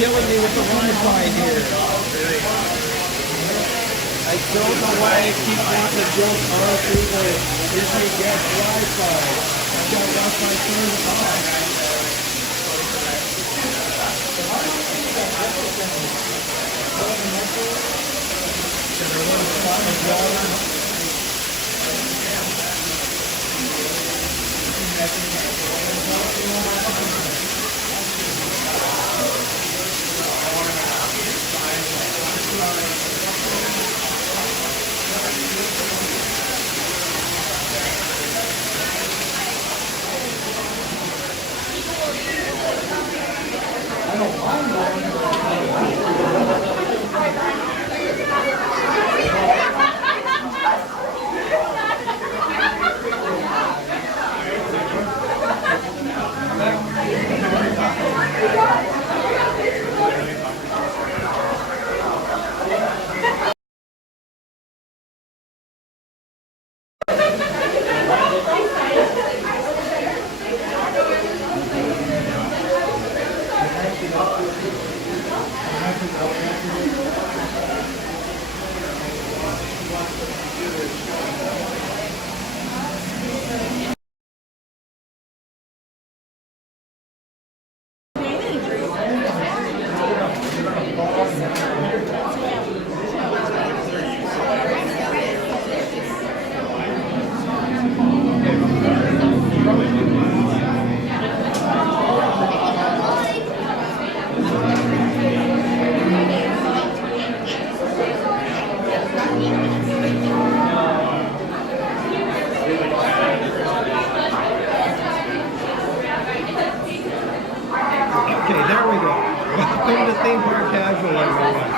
killing me with the Wi-Fi here. I don't know why I keep wanting to jump on through the Disney guest Wi-Fi. I've got Wi-Fi turned off. Okay, there we go. Welcome to Theme Park Casual, everyone.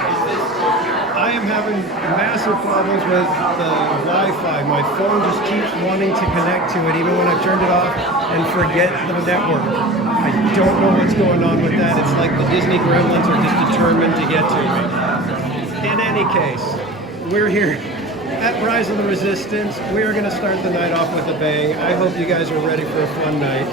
I am having massive problems with the Wi-Fi. My phone just keeps wanting to connect to it, even when I've turned it off, and forget the network. I don't know what's going on with that. It's like the Disney gremlins are just determined to get to me. In any case, we're here at Rise of the Resistance. We are going to start the night off with a bang. I hope you guys are ready for a fun night.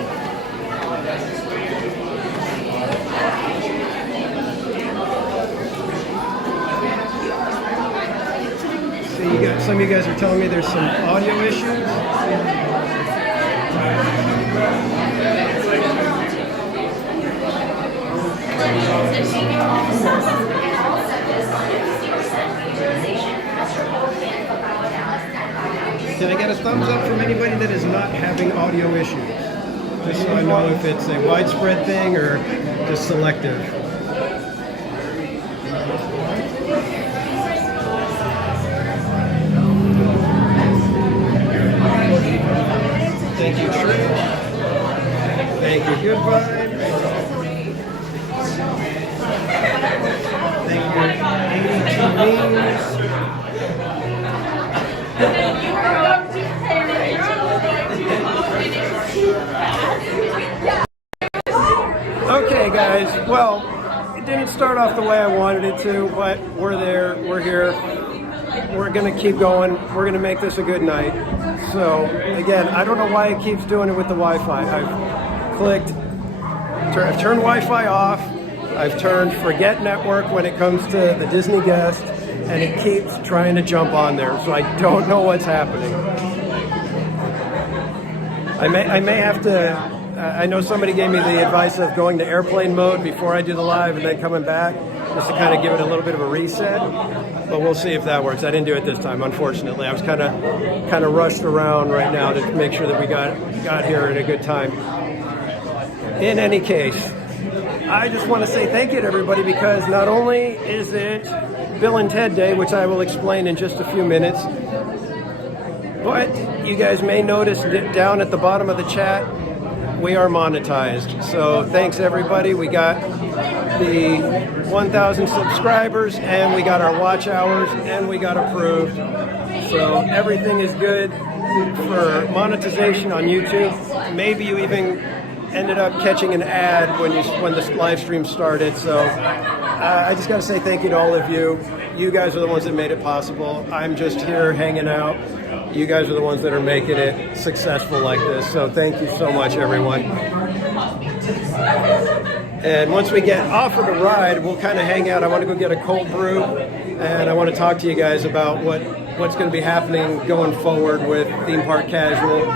Some of you guys are telling me there's some audio issues. Can I get a thumbs up from anybody that is not having audio issues? Just so I know if it's a widespread thing or just selective. Thank you, True. Thank you, Good Vibe. Thank you, ATVs. Okay, guys. Well, it didn't start off the way I wanted it to, but we're there. We're here. We're going to keep going. We're going to make this a good night. So, again, I don't know why it keeps doing it with the Wi-Fi. I've turned Wi-Fi off. I've turned forget network when it comes to the Disney guest, and it keeps trying to jump on there. So I don't know what's happening. I may have to, I know somebody gave me the advice of going to airplane mode before I do the live and then coming back, just to kind of give it a little bit of a reset. But we'll see if that works. I didn't do it this time, unfortunately. I was kind of rushed around right now to make sure that we got here at a good time. In any case, I just want to say thank you to everybody, because not only is it Bill and Ted Day, which I will explain in just a few minutes, but you guys may notice down at the bottom of the chat, we are monetized. So thanks everybody. We got the 1,000 subscribers, and we got our watch hours, and we got approved. So everything is good for monetization on YouTube. Maybe you even ended up catching an ad when this live stream started. So I just got to say thank you to all of you. You guys are the ones that made it possible. I'm just here hanging out. You guys are the ones that are making it successful like this. So thank you so much, everyone. And once we get off of the ride, we'll kind of hang out. I want to go get a cold brew, and I want to talk to you guys about what's going to be happening going forward with Theme Park Casual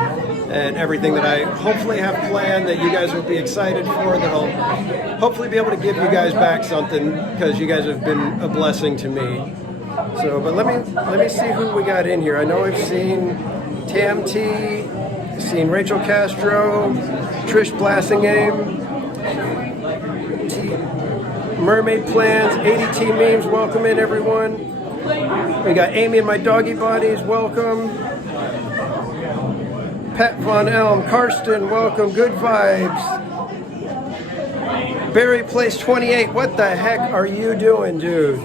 and everything that I hopefully have planned that you guys will be excited for, that I'll hopefully be able to give you guys back something, because you guys have been a blessing to me. So, but let me see who we got in here. I know I've seen Tam T, seen Rachel Castro, Trish Blassingame, Mermaid Plans, 80T Memes, welcome in everyone. We got Amy and my doggy buddies, welcome. Pat Von Elm, Karsten, welcome, good vibes. Barry Place 28, what the heck are you doing, dude?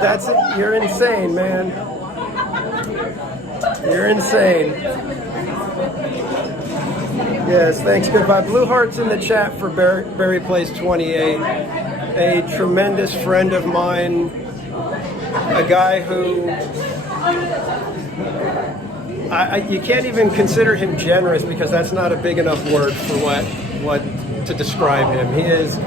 That's it, you're insane, man. You're insane. Yes, thanks, goodbye. Blue hearts in the chat for Barry Place 28. A tremendous friend of mine. A guy who... you can't even consider him generous, because that's not a big enough word for what to describe him. He is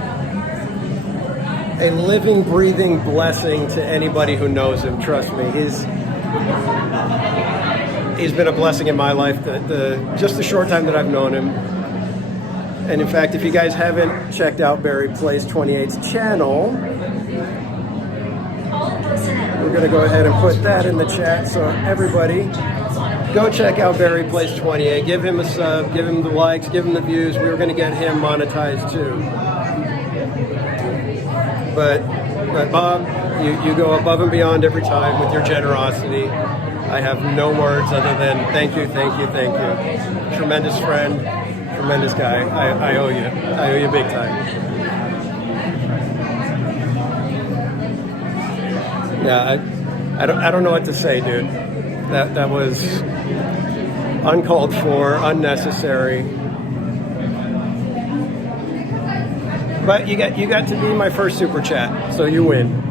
a living, breathing blessing to anybody who knows him. Trust me, he's been a blessing in my life. Just the short time that I've known him. And in fact, if you guys haven't checked out Barry Place 28's channel, we're going to go ahead and put that in the chat. So everybody, go check out Barry Place 28. Give him a sub, give him the likes, give him the views. We were going to get him monetized too. But Bob, you go above and beyond every time with your generosity. I have no words other than thank you, thank you, thank you. Tremendous friend, tremendous guy. I owe you. I owe you big time. Yeah, I don't know what to say, dude. That was uncalled for, unnecessary. But you got to be my first super chat, so you win.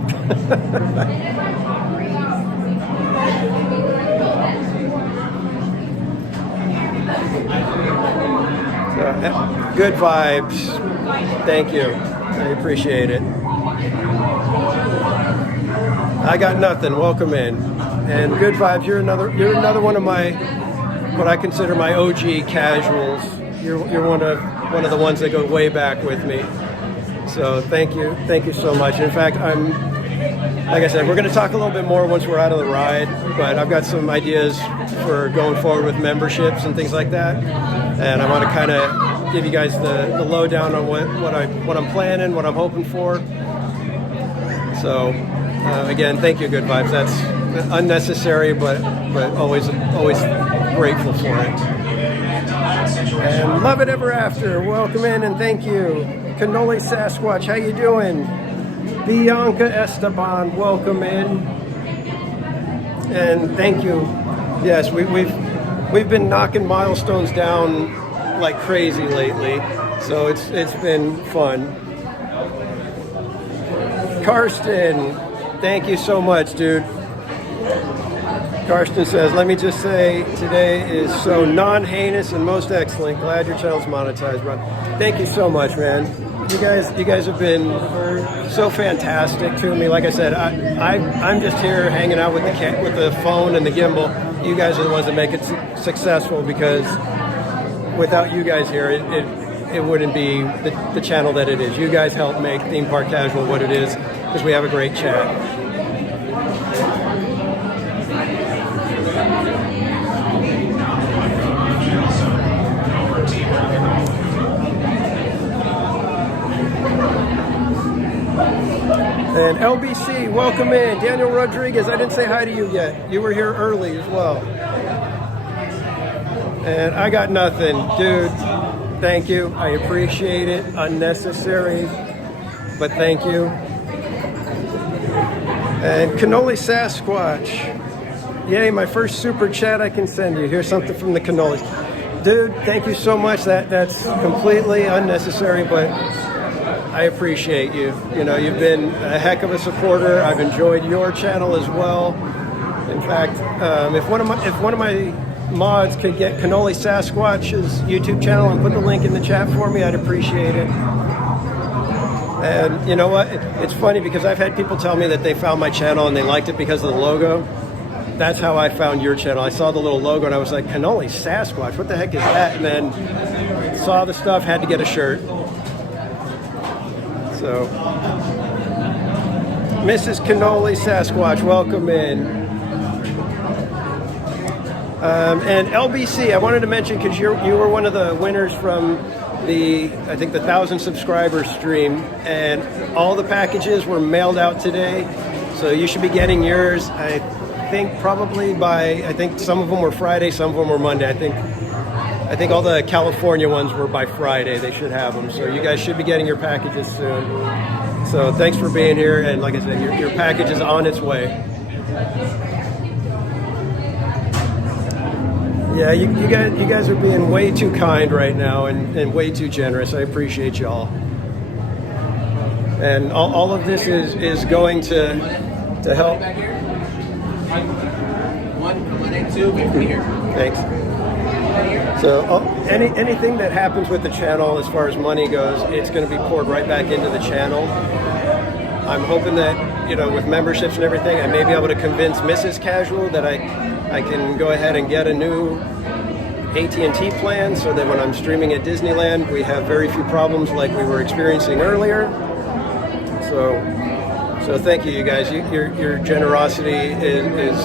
So, good vibes. Thank you. I appreciate it. I got nothing. Welcome in. And good vibes. You're another one of my, what I consider my OG casuals. You're one of the ones that go way back with me. So thank you so much. In fact, like I said, we're going to talk a little bit more once we're out of the ride, but I've got some ideas for going forward with memberships and things like that, and I want to kind of give you guys the lowdown on what I'm planning, what I'm hoping for. So again, thank you, good vibes. That's unnecessary, but always grateful for it. And love it ever after. Welcome in and thank you. Cannoli Sasquatch, how you doing? Bianca Esteban, welcome in. And thank you. Yes, we've been knocking milestones down like crazy lately, so it's been fun. Karsten, thank you so much, dude. Karsten says, let me just say, today is so non-heinous and most excellent. Glad your channel's monetized, bro. Thank you so much, man. You guys have been so fantastic to me. Like I said, I'm just here hanging out with the phone and the gimbal. You guys are the ones that make it successful, because without you guys here, it wouldn't be the channel that it is. You guys help make Theme Park Casual what it is, because we have a great chat. And LBC, welcome in. Daniel Rodriguez, I didn't say hi to you yet. You were here early as well. And I got nothing. Dude, thank you. I appreciate it. Unnecessary, but thank you. And Cannoli Sasquatch. Yay, my first super chat I can send you. Here's something from the Cannolis. Dude, thank you so much. That's completely unnecessary, but I appreciate you. You know, you've been a heck of a supporter. I've enjoyed your channel as well. In fact, if one of my mods could get Cannoli Sasquatch's YouTube channel and put the link in the chat for me, I'd appreciate it. And you know what? It's funny because I've had people tell me that they found my channel and they liked it because of the logo. That's how I found your channel. I saw the little logo and I was like, Cannoli Sasquatch, what the heck is that? And then saw the stuff, had to get a shirt. So, Mrs. Cannoli Sasquatch, welcome in. And LBC, I wanted to mention because you were one of the winners from I think the 1,000 subscriber stream, and all the packages were mailed out today. So you should be getting yours. I think probably I think some of them were Friday, some of them were Monday. I think all the California ones were by Friday. They should have them. So you guys should be getting your packages soon. So thanks for being here. And like I said, your package is on its way. Yeah, you guys are being way too kind right now and way too generous. I appreciate y'all. And all of this is going to help. Thanks. So anything that happens with the channel as far as money goes, it's going to be poured right back into the channel. I'm hoping that, you know, with memberships and everything, I may be able to convince Mrs. Casual that I can go ahead and get a new AT&T plan so that when I'm streaming at Disneyland, we have very few problems like we were experiencing earlier. So thank you guys. Your generosity is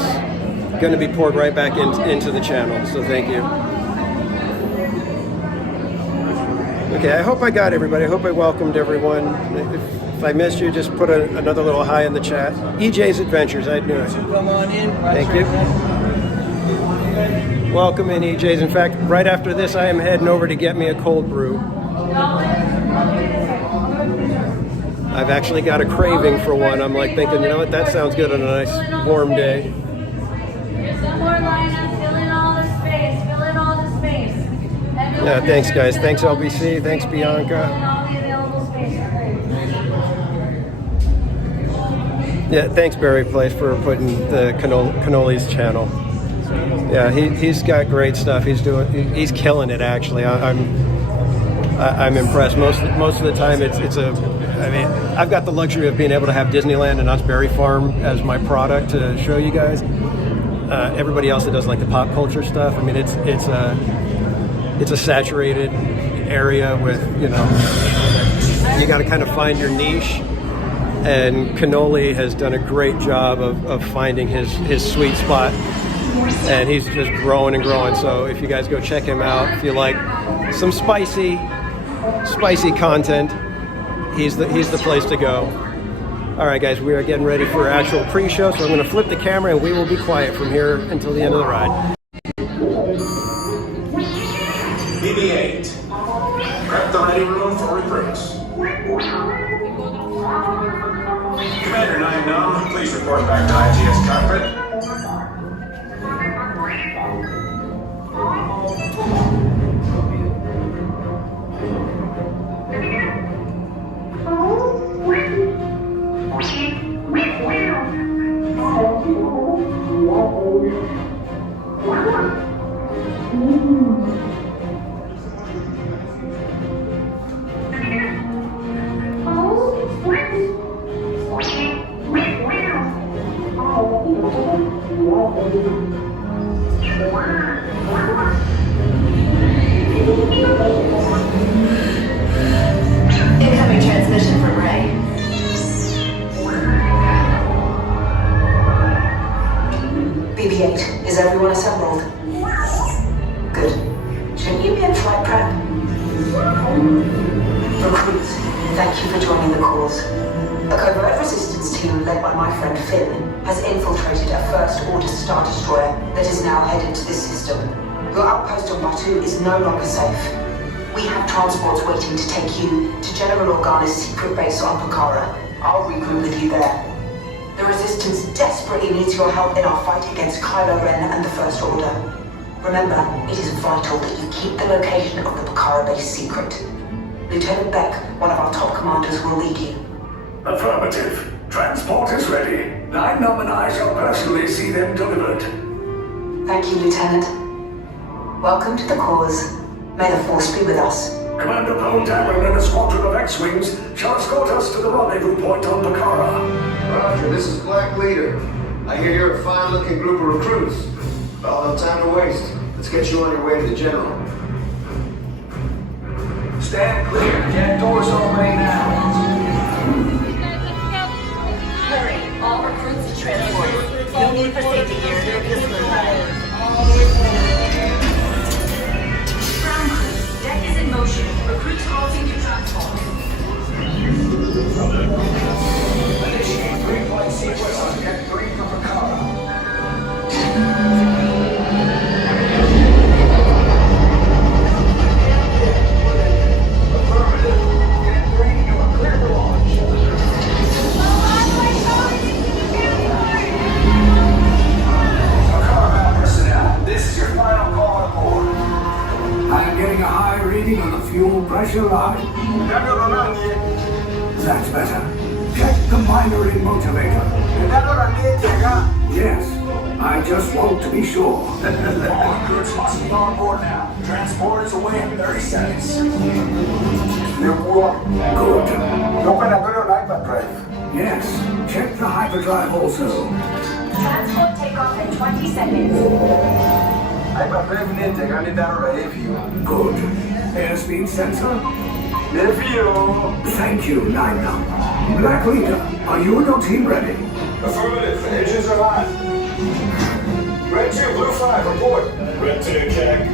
going to be poured right back into the channel. So thank you. Okay, I hope I got everybody. I hope I welcomed everyone. If I missed you, just put another little hi in the chat. EJ's Adventures, I knew it. Come on in. Thank you. Welcome in, EJ's. In fact, right after this, I am heading over to get me a cold brew. I've actually got a craving for one. I'm like thinking, you know what, that sounds good on a nice warm day. There's some more lineup. Fill in all the space. Fill in all the space. Yeah, thanks guys. Thanks LBC. Thanks Bianca. Yeah, thanks Barry Place for putting the Cannoli's channel. Yeah, he's got great stuff. He's killing it actually. I'm impressed. Most of the time I mean, I've got the luxury of being able to have Disneyland and Knott's Berry Farm as my product to show you guys. Everybody else that does like the pop culture stuff, I mean, it's a saturated area with, you know, you got to kind of find your niche. And Cannoli has done a great job of finding his sweet spot. And he's just growing and growing. So if you guys go check him out, if you like some spicy content, he's the place to go. All right, guys, we are getting ready for our actual pre-show. So I'm going to flip the camera and we will be quiet from here until the end of the ride. BB-8, prep the ready room for recruits. Commander 9-9, please report back to IGS cockpit. Incoming transmission from Ray. BB-8, is everyone assembled? Good. Shouldn't you be in flight prep? Recruits, thank you for joining the cause. A covert resistance team led by my friend Finn has infiltrated a first-order Star Destroyer that is now headed to this system. Your outpost on Batu is no longer safe. We have transports waiting to take you to General Organa's secret base on Pucara. I'll regroup with you there. The Resistance desperately needs your help in our fight against Kylo Ren and the First Order. Remember, it is vital that you keep the location of the Pucara base secret. Lieutenant Beck, one of our top commanders, will lead you. Affirmative. Transport is ready. 9-9 and I shall personally see them delivered. Thank you, Lieutenant. Welcome to the cause. May the Force be with us. Commander Poe Dameron and a squadron of X-Wings shall escort us to the rendezvous point on Bakara. Roger, this is Black Leader. I hear you're a fine-looking group of recruits. Well, no time to waste. Let's get you on your way to the General. Stand clear. Jet doors opening now. Hurry, all recruits to transport. No need for safety gear. Ground crew, deck is in motion. Recruits halting to transport. Initiate three-flight sequence on Jet 3 for Bakara. I'm getting a high reading on the fuel pressure line. That's better. Check the monitoring motivator. Yes, I just want to be sure. All recruits must be on board now. Transport is away in 30 seconds. Good. Operatore on hyperdrive. Yes, check the hyperdrive also. Transport takeoff in 20 seconds. Hyperdrive niente, grande darò review. Good. Airspeed sensor? Review. Thank you, Nina. Black Leader, are you and your team ready? Affirmative. Engines are on. Red 2, Blue 5, report. Red 2, check.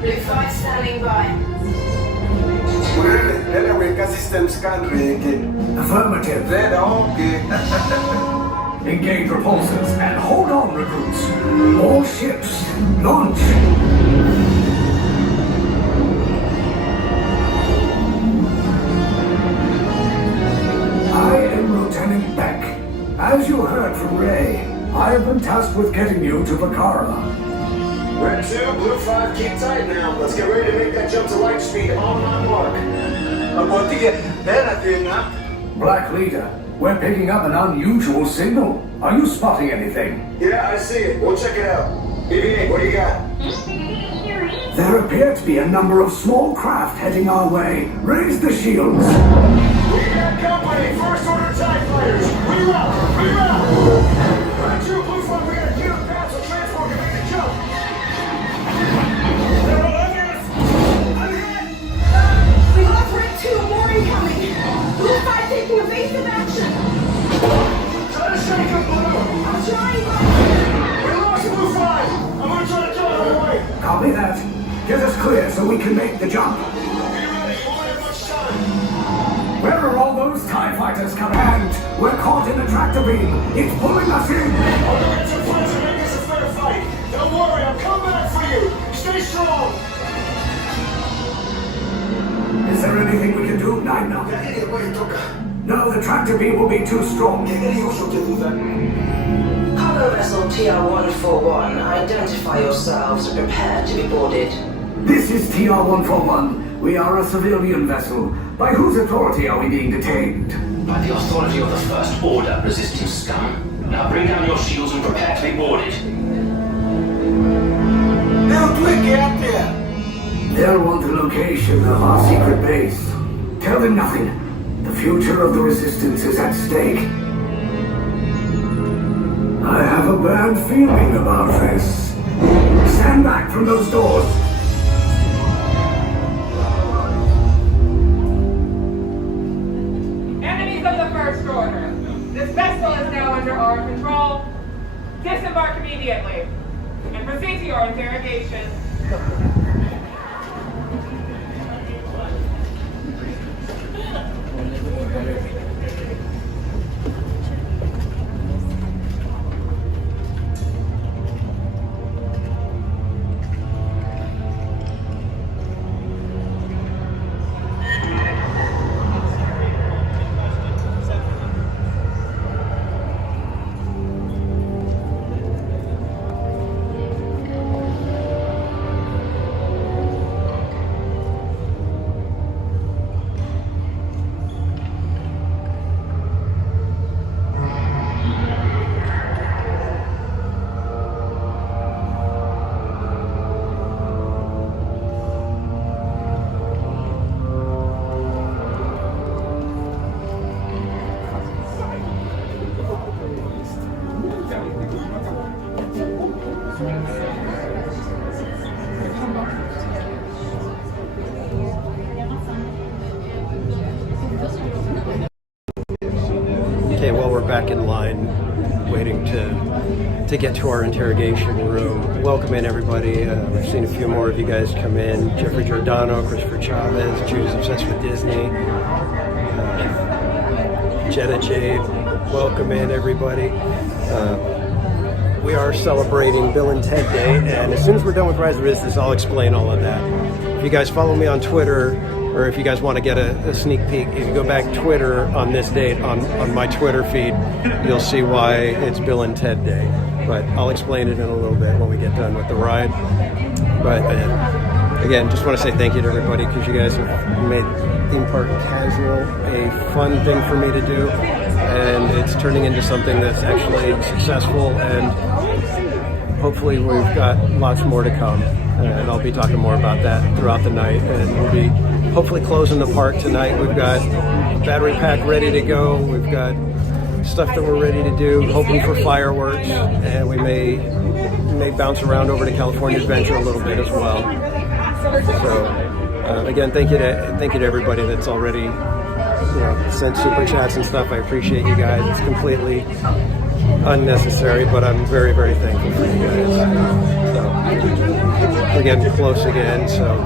Blue 5 standing by. Red, we system scan again. Affirmative. Red, okay. Engage repulsors and hold on, recruits. All ships, launch. I am Lieutenant Beck. As you heard from Ray, I have been tasked with getting you to Bakara. Red 2, Blue 5, keep tight now. Let's get ready to make that jump to light speed on my mark. I'm going to get that, Black Leader, we're picking up an unusual signal. Are you spotting anything? Yeah, I see it. We'll check it out. BB-8, what do you got? There appear to be a number of small craft heading our way. Raise the shields. We got company. First order TIE fighters. Reroute. Red 2, Blue 5, we got a unit path so transport can make the jump. They're all under us. I'm hit. We lost Red 2, more incoming. Blue 5 taking evasive action. Try to shake him, Blue. I'm trying, We lost Blue 5. I'm gonna try to jump right away. Copy that. Get us clear so we can make the jump. Be ready. You won't have much time. Where are all those TIE fighters coming? And we're caught in a tractor beam. It's pulling us in. I'll go get some friends and make this a fair fight. Don't worry, I'll come back for you. Stay strong. Is there anything we can do, Nina? No, the tractor beam will be too strong. Cargo vessel TR-141, identify yourselves and prepare to be boarded. This is TR-141. We are a civilian vessel. By whose authority are we being detained? By the authority of the First Order, resisting scum. Now bring down your shields and prepare to be boarded. They'll want the location of our secret base. Tell them nothing. The future of the Resistance is at stake. I have a bad feeling about this. Stand back from those doors. Enemies of the First Order. This vessel is now under our control. Disembark immediately and proceed to your interrogation. back in line, waiting to get to our interrogation room. Welcome in, everybody. We've seen a few more of you guys come in. Jeffrey Giordano, Christopher Chavez, Judy's Obsessed with Disney, Jenna Jade. Welcome in, everybody. We are celebrating Bill and Ted Day, and as soon as we're done with Rise of Resistance, I'll explain all of that. If you guys follow me on Twitter, or if you guys want to get a sneak peek, if you go back Twitter on this date, on my Twitter feed, you'll see why it's Bill and Ted Day. But I'll explain it in a little bit when we get done with the ride. But again, just want to say thank you to everybody, because you guys have made theme park casual a fun thing for me to do, and it's turning into something that's actually successful, and hopefully we've got lots more to come. And I'll be talking more about that throughout the night, and we'll be hopefully closing the park tonight. We've got battery pack ready to go. We've got stuff that we're ready to do, hoping for fireworks, and we may bounce around over to California Adventure a little bit as well. So again, thank you to everybody that's already sent super chats and stuff. I appreciate you guys. It's completely unnecessary, but I'm very, very thankful for you guys. So we're getting close again, so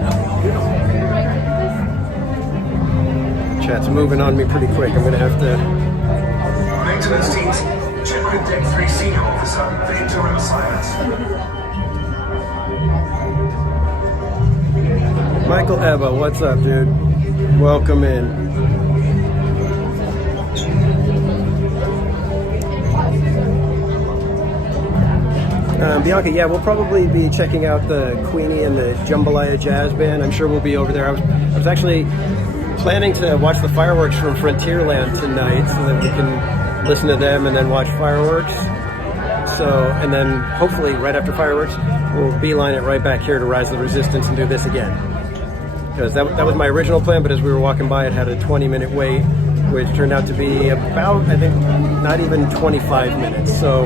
chat's moving on me pretty quick. I'm gonna have to. Maintenance teams, check with Deck 3 Senior Officer for interim silence. Michael Eva, what's up, dude? Welcome in. Bianca, yeah, we'll probably be checking out the Queenie and the Jambalaya Jazz Band. I'm sure we'll be over there. I was actually planning to watch the fireworks from Frontierland tonight, so that we can listen to them and then watch fireworks. So, and then hopefully right after fireworks, we'll beeline it right back here to Rise of the Resistance and do this again. Because that was my original plan, but as we were walking by, it had a 20-minute wait, which turned out to be about, I think, not even 25 minutes. So,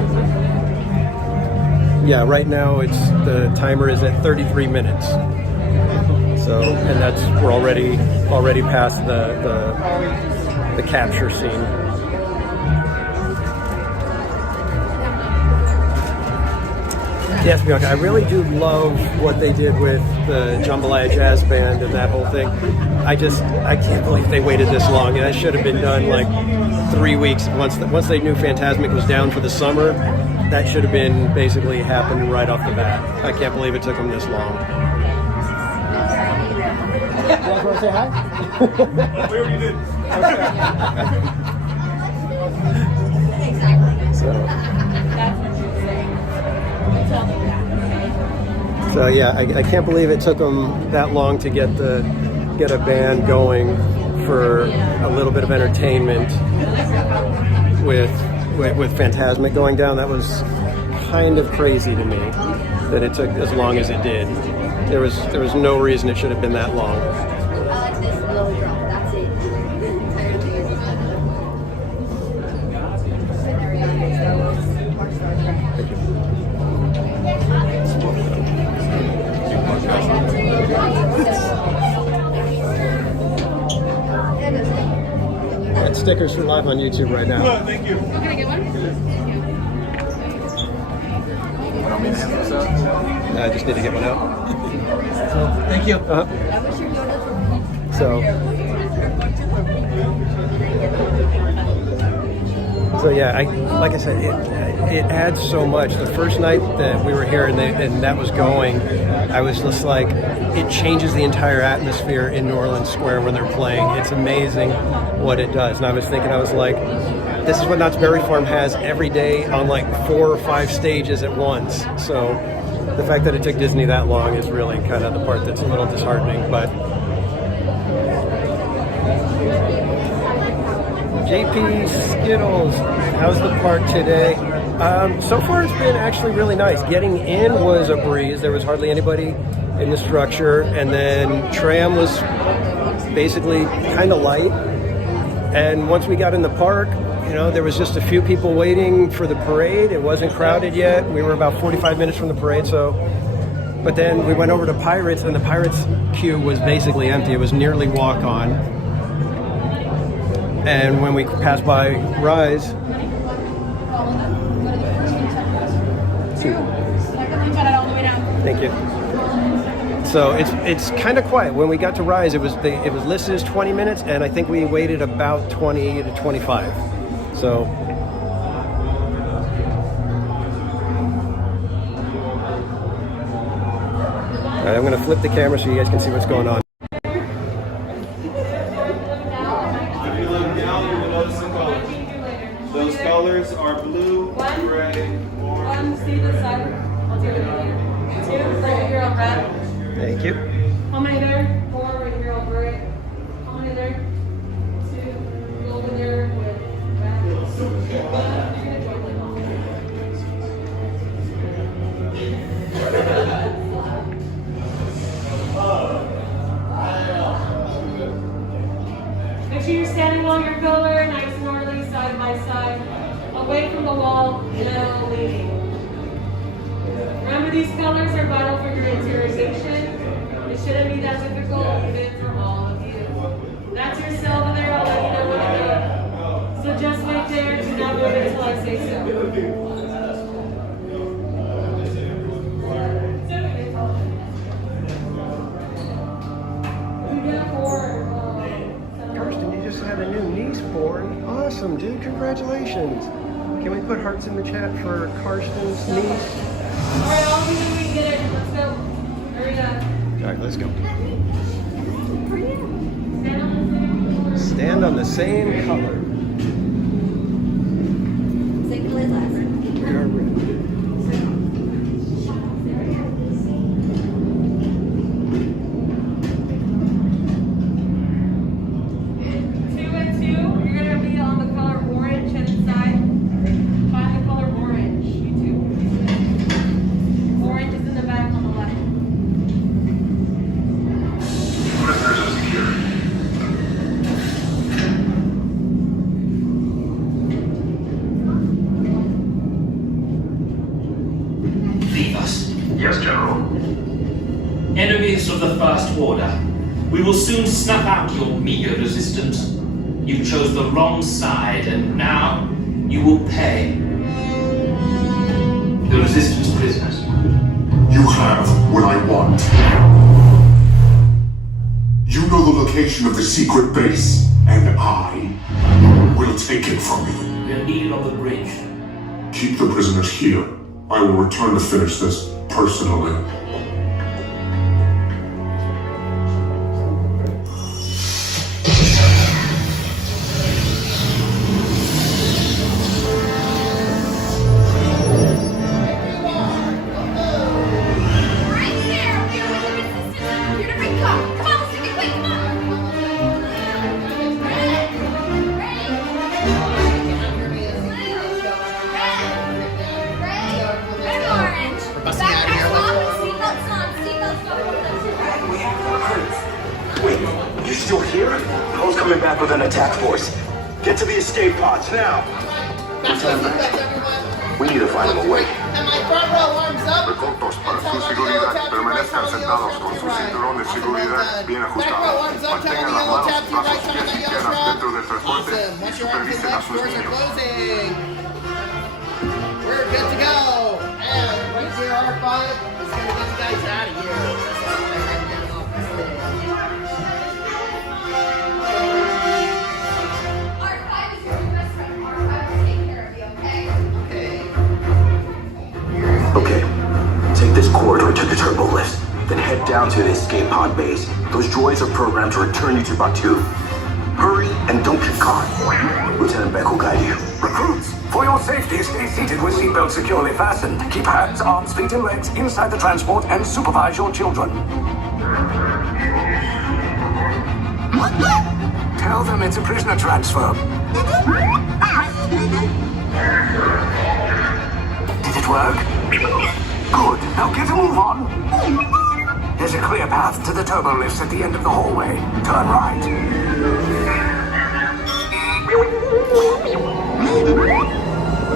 yeah, right now the timer is at 33 minutes. So, and we're already past the capture scene. Yes, Bianca, I really do love what they did with the Jambalaya Jazz Band and that whole thing. I can't believe they waited this long. That should have been done like 3 weeks. Once they knew Fantasmic was down for the summer, that should have been basically happened right off the bat. I can't believe it took them this long. You guys want to say hi? We already did. So yeah, I can't believe it took them that long to get a band going for a little bit of entertainment with Fantasmic going down. That was kind of crazy to me that it took as long as it did. There was no reason it should have been that long. Got stickers for live on YouTube right now. Well, thank you. Can I get one? I just need to get one out. Thank you. So yeah, like I said, it adds so much. The first night that we were here and that was going, I was just like, it changes the entire atmosphere in New Orleans Square when they're playing. It's amazing what it does. And I was like, this is what Knott's Berry Farm has every day on like 4 or 5 stages at once. So the fact that it took Disney that long is really kind of the part that's a little disheartening. But JP Skittles, how's the park today? So far it's been actually really nice. Getting in was a breeze. There was hardly anybody in the structure, and then tram was basically kind of light. And once we got in the park, there was just a few people waiting for the parade. It wasn't crowded yet. We were about 45 minutes from the parade, but then we went over to Pirates, and the Pirates queue was basically empty. It was nearly walk-on. And when we passed by Rise, too. I can reach out all the way down. Thank you. So it's kind of quiet. When we got to Rise, it was listed as 20 minutes, and I think we waited about 20 to 25. So. All right, I'm going to flip the camera so you guys can see what's going on. If you look down, you will notice the colors. Those colors are blue, gray, orange. See this side. I'll do it again. 2 right here on red. Thank you. How many there? 4 right here on red. How many there? 2. Go over there with red. You're gonna join like all. Make sure you're standing along your pillar, nice and orderly, side by side, away from the wall, no leaning. Remember, these colors are vital for your interrogation. It shouldn't be that difficult, even for all of you. That's your cell over there, I'll let you know when to go. So just wait there, do not move until I say so. Kirsten, you just had a new niece born. Awesome, dude. Congratulations. Can we put hearts in the chat for Karsten's niece? All right, all of you, we get it. Let's go. Hurry up. All right, let's go. Stand on the same color. Same color last. We are red. 2 and 2, you're gonna be on the color orange and inside. Find the color orange. You two. Orange is in the back on the left. Prisoners are secure. Leave us. Yes, General. Enemies of the First Order. We will soon snuff out your meager resistance. You chose the wrong side, and now you will pay. The Resistance prisoners. You have what I want. You know the location of the secret base, and I will take it from you. They're needed on the bridge. Keep the prisoners here. I will return to finish this personally. You're still here? Ho's coming back with an attack force. Get to the escape pods now. We need to find him a way. Recortos para su seguridad. Permanezcan sentados con su cinturón de seguridad bien ajustado. Mantengan las manos, brazos, pies y piernas dentro del transporte y supervisen a sus niños. We're good to go. And right here, R5 is going to get you guys out of here. Okay, take this corridor to the turbo lift, then head down to the escape pod base. Those droids are programmed to return you to Batuu. Hurry and don't get caught. Lieutenant Beck will guide you. Recruits, for your safety, stay seated with seatbelts securely fastened. Keep hands, arms, feet, and legs inside the transport and supervise your children. Tell them it's a prisoner transfer. Did it work? Good. Now get a move on. There's a clear path to the turbo lifts at the end of the hallway. Turn right.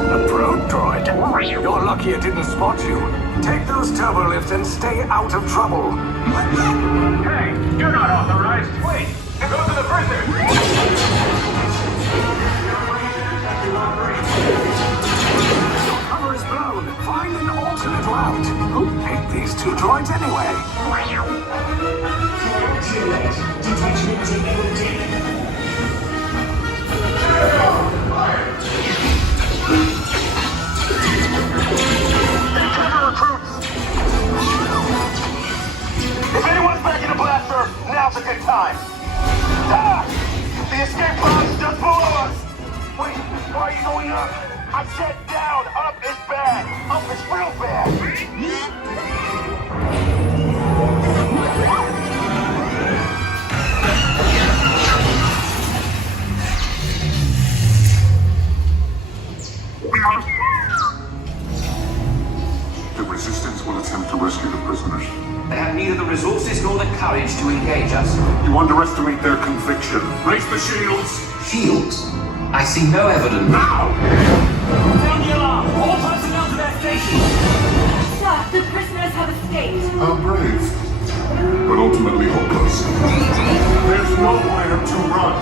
A probe droid. You're lucky it didn't spot you. Take those turbo lifts and stay out of trouble. Hey, you're not authorized. Wait, go to the prisoners. Cover is blown. Find an alternate up. I said down. Up is bad. Up is real bad. The Resistance will attempt to rescue the prisoners. They have neither the resources nor the courage to engage us. You underestimate their conviction. Raise the shields! Shields? I see no evidence. Now! Sound the alarm! All personnel to their stations! Sir, the prisoners have escaped. How brave. But ultimately hopeless. There's nowhere to run.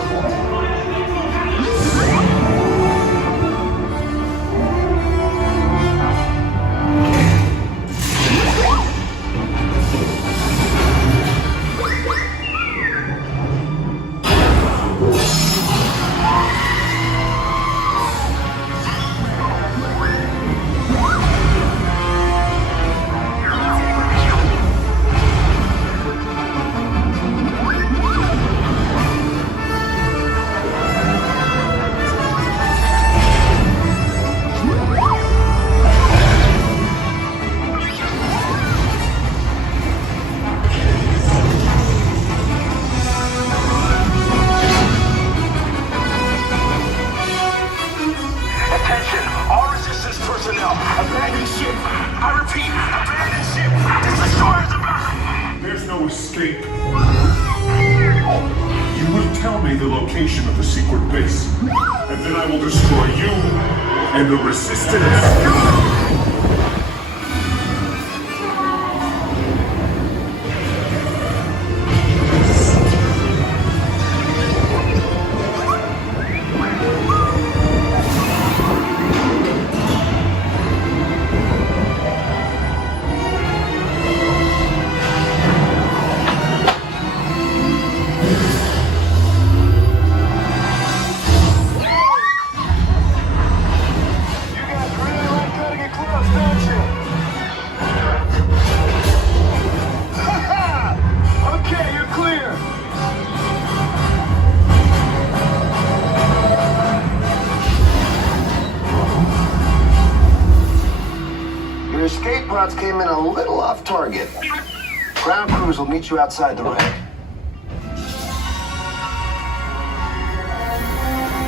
Escape. You will tell me the location of the secret base, and then I will destroy you and the Resistance. Escape pods came in a little off target. Ground crews will meet you outside the wreck.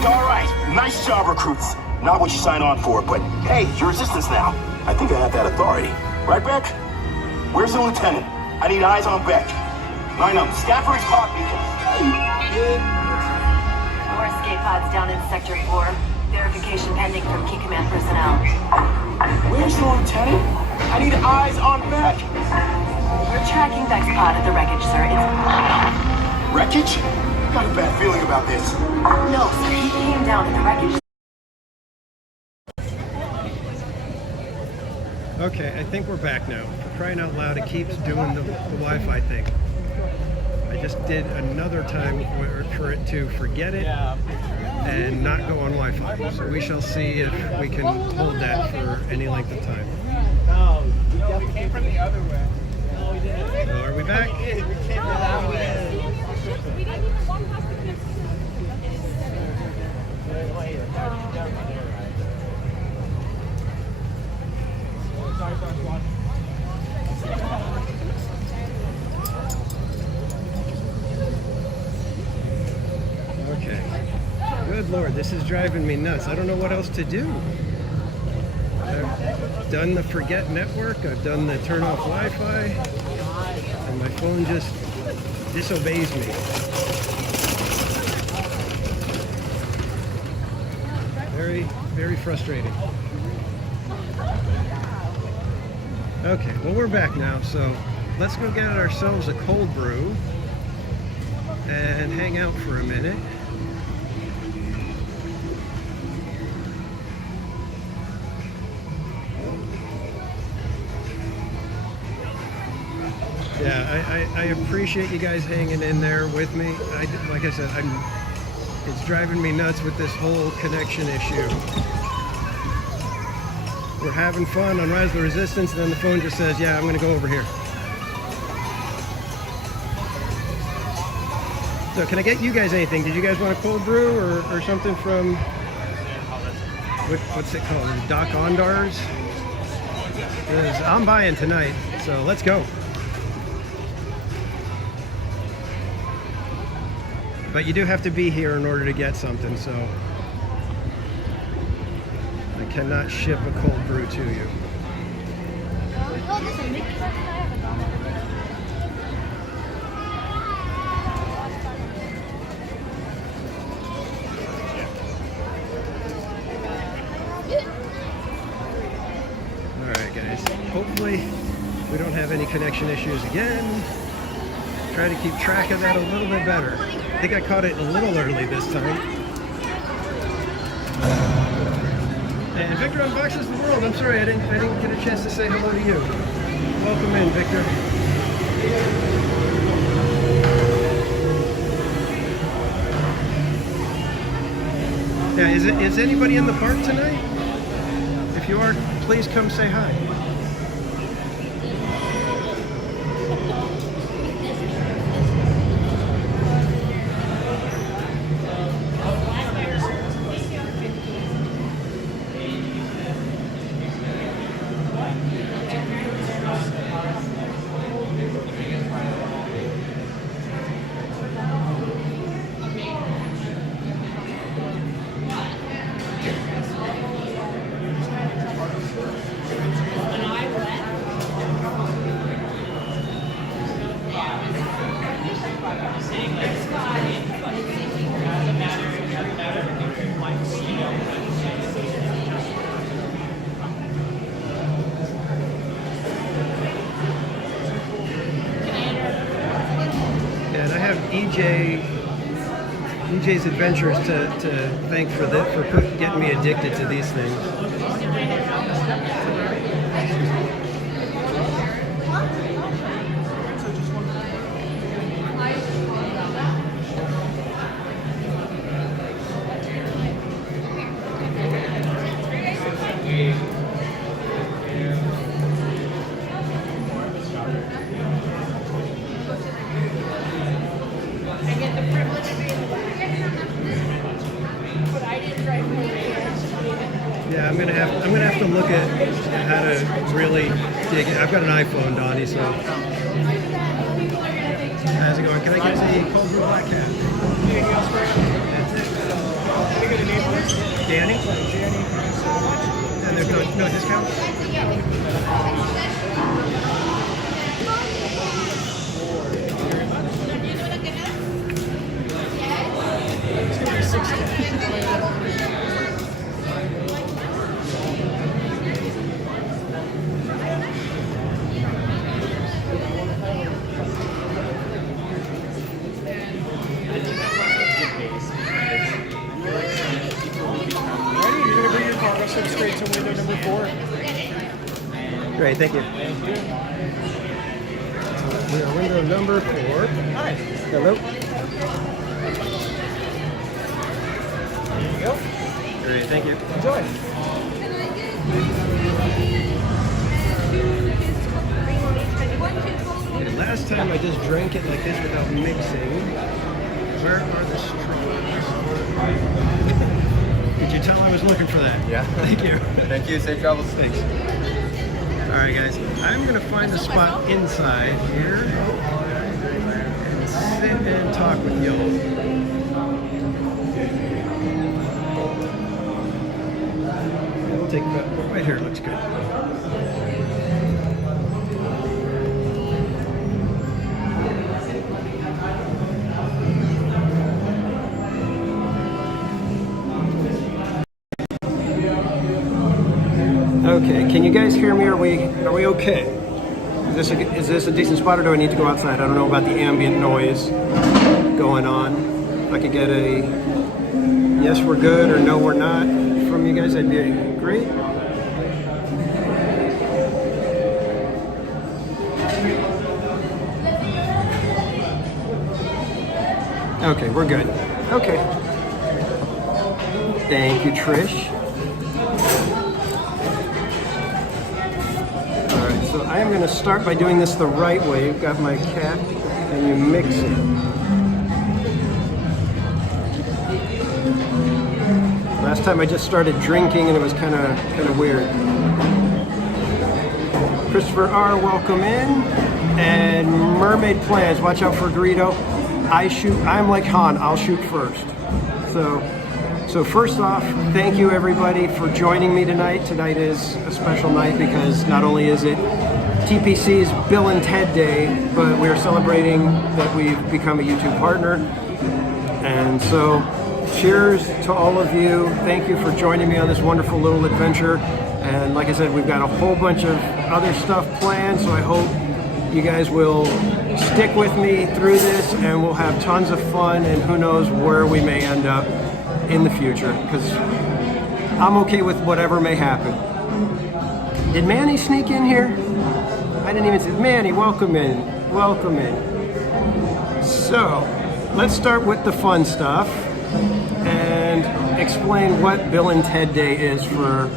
All right, nice job, recruits. Not what you signed on for, but hey, you're Resistance now. I think I have that authority. Right, Beck? Where's the lieutenant? I need eyes on Beck. Line up, scan for his pod beacon. More escape pods down in Sector 4. Verification pending from Key Command personnel. Where's the lieutenant? I need eyes on Beck. We're tracking Beck's pod at the wreckage, sir. It's... Wreckage? Got a bad feeling about this. No, sir. He came down at the wreckage. Okay, I think we're back now. For crying out loud, it keeps doing the Wi-Fi thing. I just did another time for it to forget it and not go on Wi-Fi. So we shall see if we can hold that for any length of time. No, we came from the other way. No, we didn't. So are we back? We came from that way. Okay. Good Lord, this is driving me nuts. I don't know what else to do. I've done the forget network, I've done the turn off Wi-Fi, and my phone just disobeys me. Very, very frustrating. Okay, well we're back now, so let's go get ourselves a cold brew and hang out for a minute. Yeah, I appreciate you guys hanging in there with me. Like I said, it's driving me nuts with this whole connection issue. We're having fun on Rise of the Resistance, and then the phone just says, yeah, I'm going to go over here. So can I get you guys anything? Did you guys want a cold brew or something from... what's it called? Doc Ondars. I'm buying tonight, so let's go. But you do have to be here in order to get something, so I cannot ship a cold brew to you. Alright guys, hopefully we don't have any connection issues again. Try to keep track of that a little bit better. I think I caught it a little early this time. And Victor unboxes the world. I'm sorry, I didn't get a chance to say hello to you. Welcome in, Victor. Yeah, is anybody in the park tonight? If you are, please come say hi. EJ's Adventures to thank for getting me addicted to these things. Yeah, I'm gonna have to look at how to really dig it. I've got an iPhone, Donnie, so how's it going? Can I get a cold brew black cat? That's it. Danny? And there's no discount? It's gonna be $6. Straight to window number 4. Great, thank you. We are window number 4. Hi. Hello. There you go. Great, thank you. Enjoy. Okay, last time I just drank it like this without mixing. Where are the straws? Did you tell I was looking for that? Yeah. Thank you. Thank you. Safe travels. Thanks. All right, guys. I'm going to find a spot inside here and sit and talk with y'all. We'll take that right here. Looks good. Okay, can you guys hear me? Are we okay? Is this a decent spot, or do I need to go outside? I don't know about the ambient noise going on. If I could get a yes, we're good, or no, we're not from you guys, that'd be great. Okay, we're good. Okay. Thank you, Trish. So I am going to start by doing this the right way. You've got my cat, and you mix it. Last time I just started drinking and it was kind of weird. Christopher R, welcome in. And Mermaid Plans, watch out for Greedo. I'm like Han, I'll shoot first. So first off, thank you everybody for joining me tonight. Tonight is a special night because not only is it TPC's Bill and Ted Day, but we're celebrating that we've become a YouTube partner. And so cheers to all of you. Thank you for joining me on this wonderful little adventure. And like I said, we've got a whole bunch of other stuff planned, so I hope you guys will stick with me through this and we'll have tons of fun, and who knows where we may end up in the future, because I'm okay with whatever may happen. Did Manny sneak in here? I didn't even see. Manny, welcome in. Welcome in. So, let's start with the fun stuff and explain what Bill and Ted Day is for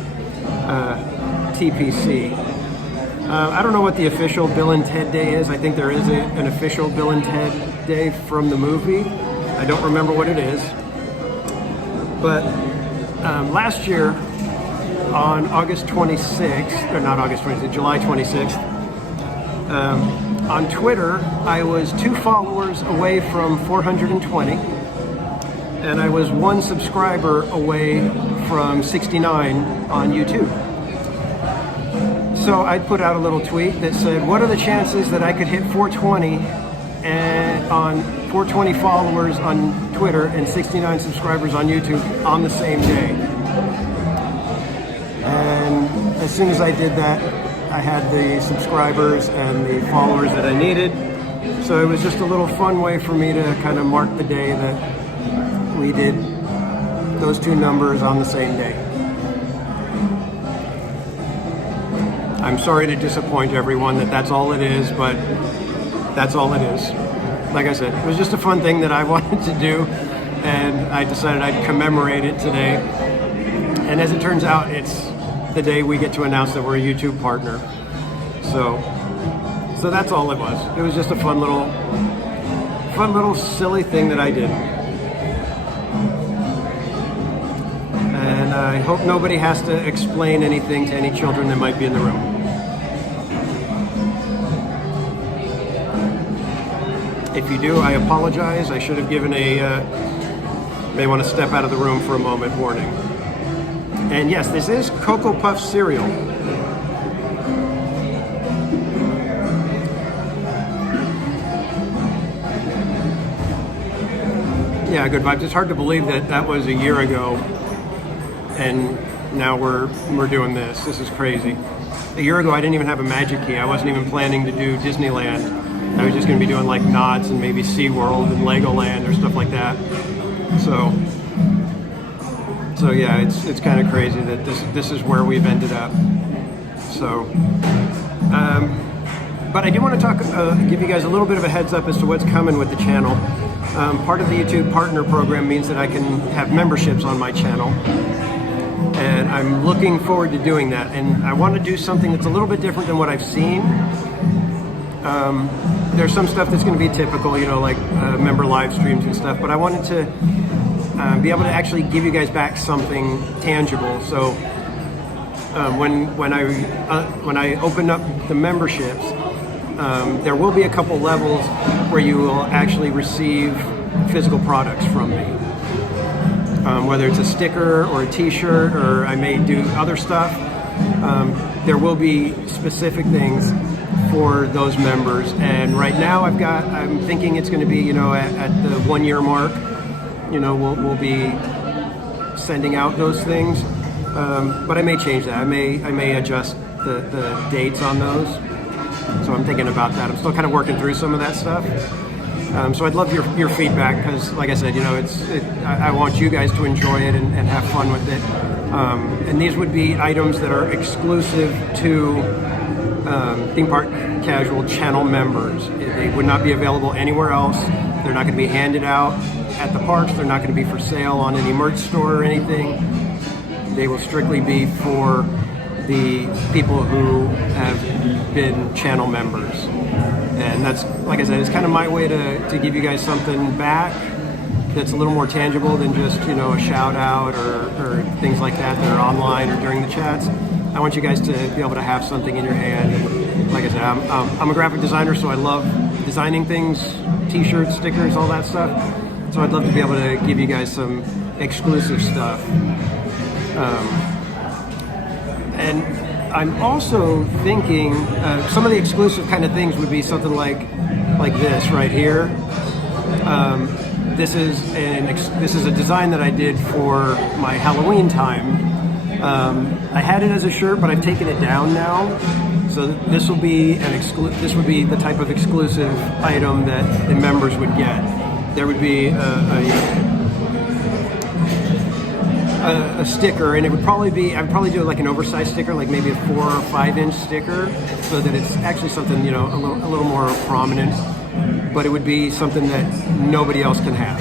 TPC. I don't know what the official Bill and Ted Day is. I think there is an official Bill and Ted Day from the movie. I don't remember what it is. But last year, on August 26th, or not August 26th, July 26th, on Twitter, I was 2 followers away from 420, and I was 1 subscriber away from 69 on YouTube. So I put out a little tweet that said, what are the chances that I could hit 420 and on 420 followers on Twitter and 69 subscribers on YouTube on the same day? And as soon as I did that, I had the subscribers and the followers that I needed. So it was just a little fun way for me to kind of mark the day that we did those 2 numbers on the same day. I'm sorry to disappoint everyone that that's all it is, but that's all it is. Like I said, it was just a fun thing that I wanted to do, and I decided I'd commemorate it today. And as it turns out, it's the day we get to announce that we're a YouTube partner. So that's all it was. It was just a fun little silly thing that I did. And I hope nobody has to explain anything to any children that might be in the room. If you do, I apologize. I should have given may want to step out of the room for a moment warning. And yes, this is Cocoa Puff cereal. Yeah, good vibes. It's hard to believe that was a year ago, and now we're doing this. This is crazy. A year ago, I didn't even have a Magic Key. I wasn't even planning to do Disneyland. I was just going to be doing like Knott's and maybe SeaWorld and Legoland or stuff like that. So yeah, it's kind of crazy that this is where we've ended up. So, but I do want to give you guys a little bit of a heads up as to what's coming with the channel. Part of the YouTube Partner Program means that I can have memberships on my channel, and I'm looking forward to doing that. And I want to do something that's a little bit different than what I've seen. There's some stuff that's going to be typical, like member live streams and stuff, but I wanted to be able to actually give you guys back something tangible. So when I open up the memberships, there will be a couple levels where you will actually receive physical products from me. Whether it's a sticker or a t-shirt, or I may do other stuff, there will be specific things for those members. And right now I'm thinking it's going to be, at the 1 year mark, we'll be sending out those things. But I may change that. I may adjust the dates on those. So I'm thinking about that. I'm still kind of working through some of that stuff. So I'd love your feedback, because like I said, I want you guys to enjoy it and have fun with it. And these would be items that are exclusive to Theme Park Casual channel members. They would not be available anywhere else. They're not going to be handed out at the parks. They're not going to be for sale on any merch store or anything. They will strictly be for the people who have been channel members. And that's, like I said, it's kind of my way to give you guys something back that's a little more tangible than just, you know, a shout out or things like that are online or during the chats. I want you guys to be able to have something in your hand. And like I said, I'm a graphic designer, so I love designing things, t-shirts, stickers, all that stuff. So I'd love to be able to give you guys some exclusive stuff. And I'm also thinking some of the exclusive kind of things would be something like this right here. This is a design that I did for my Halloween time. I had it as a shirt, but I've taken it down now. So this will be this would be the type of exclusive item that the members would get. There would be a sticker, and it would probably be, I'd probably do like an oversized sticker, like maybe a 4 or 5 inch sticker, so that it's actually something, you know, a little more prominent. But it would be something that nobody else can have.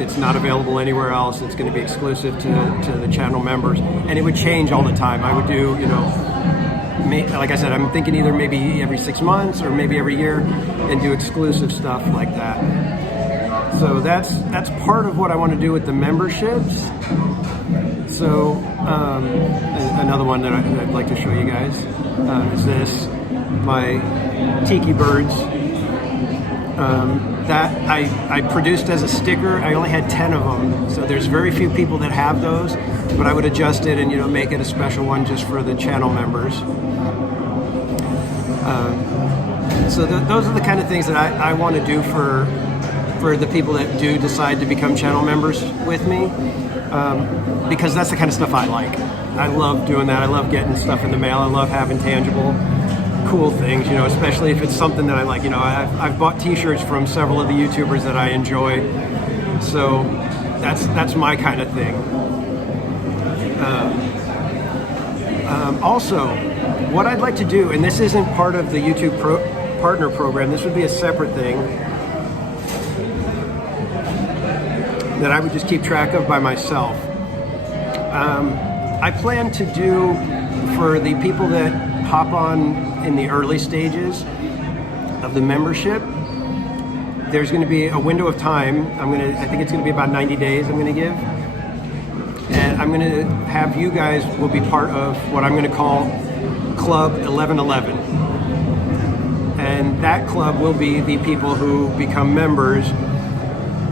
It's not available anywhere else. It's going to be exclusive to the channel members, and it would change all the time. I would do, you know, like I said, I'm thinking either maybe every 6 months or maybe every year, and do exclusive stuff like that. So that's part of what I want to do with the memberships. So another one that I'd like to show you guys is this, my Tiki Birds. That I produced as a sticker. I only had 10 of them, so there's very few people that have those, but I would adjust it and, you know, make it a special one just for the channel members. So those are the kind of things that I want to do for the people that do decide to become channel members with me, because that's the kind of stuff I like. I love doing that. I love getting stuff in the mail. I love having tangible, cool things, you know, especially if it's something that I like. You know, I've bought t-shirts from several of the YouTubers that I enjoy, so that's my kind of thing. Also, what I'd like to do, and this isn't part of the YouTube partner program, this would be a separate thing that I would just keep track of by myself. I plan to do, for the people that hop on in the early stages of the membership, there's going to be a window of time. I think it's going to be about 90 days I'm going to give. And I'm going to have you guys will be part of what I'm going to call Club 1111. And that club will be the people who become members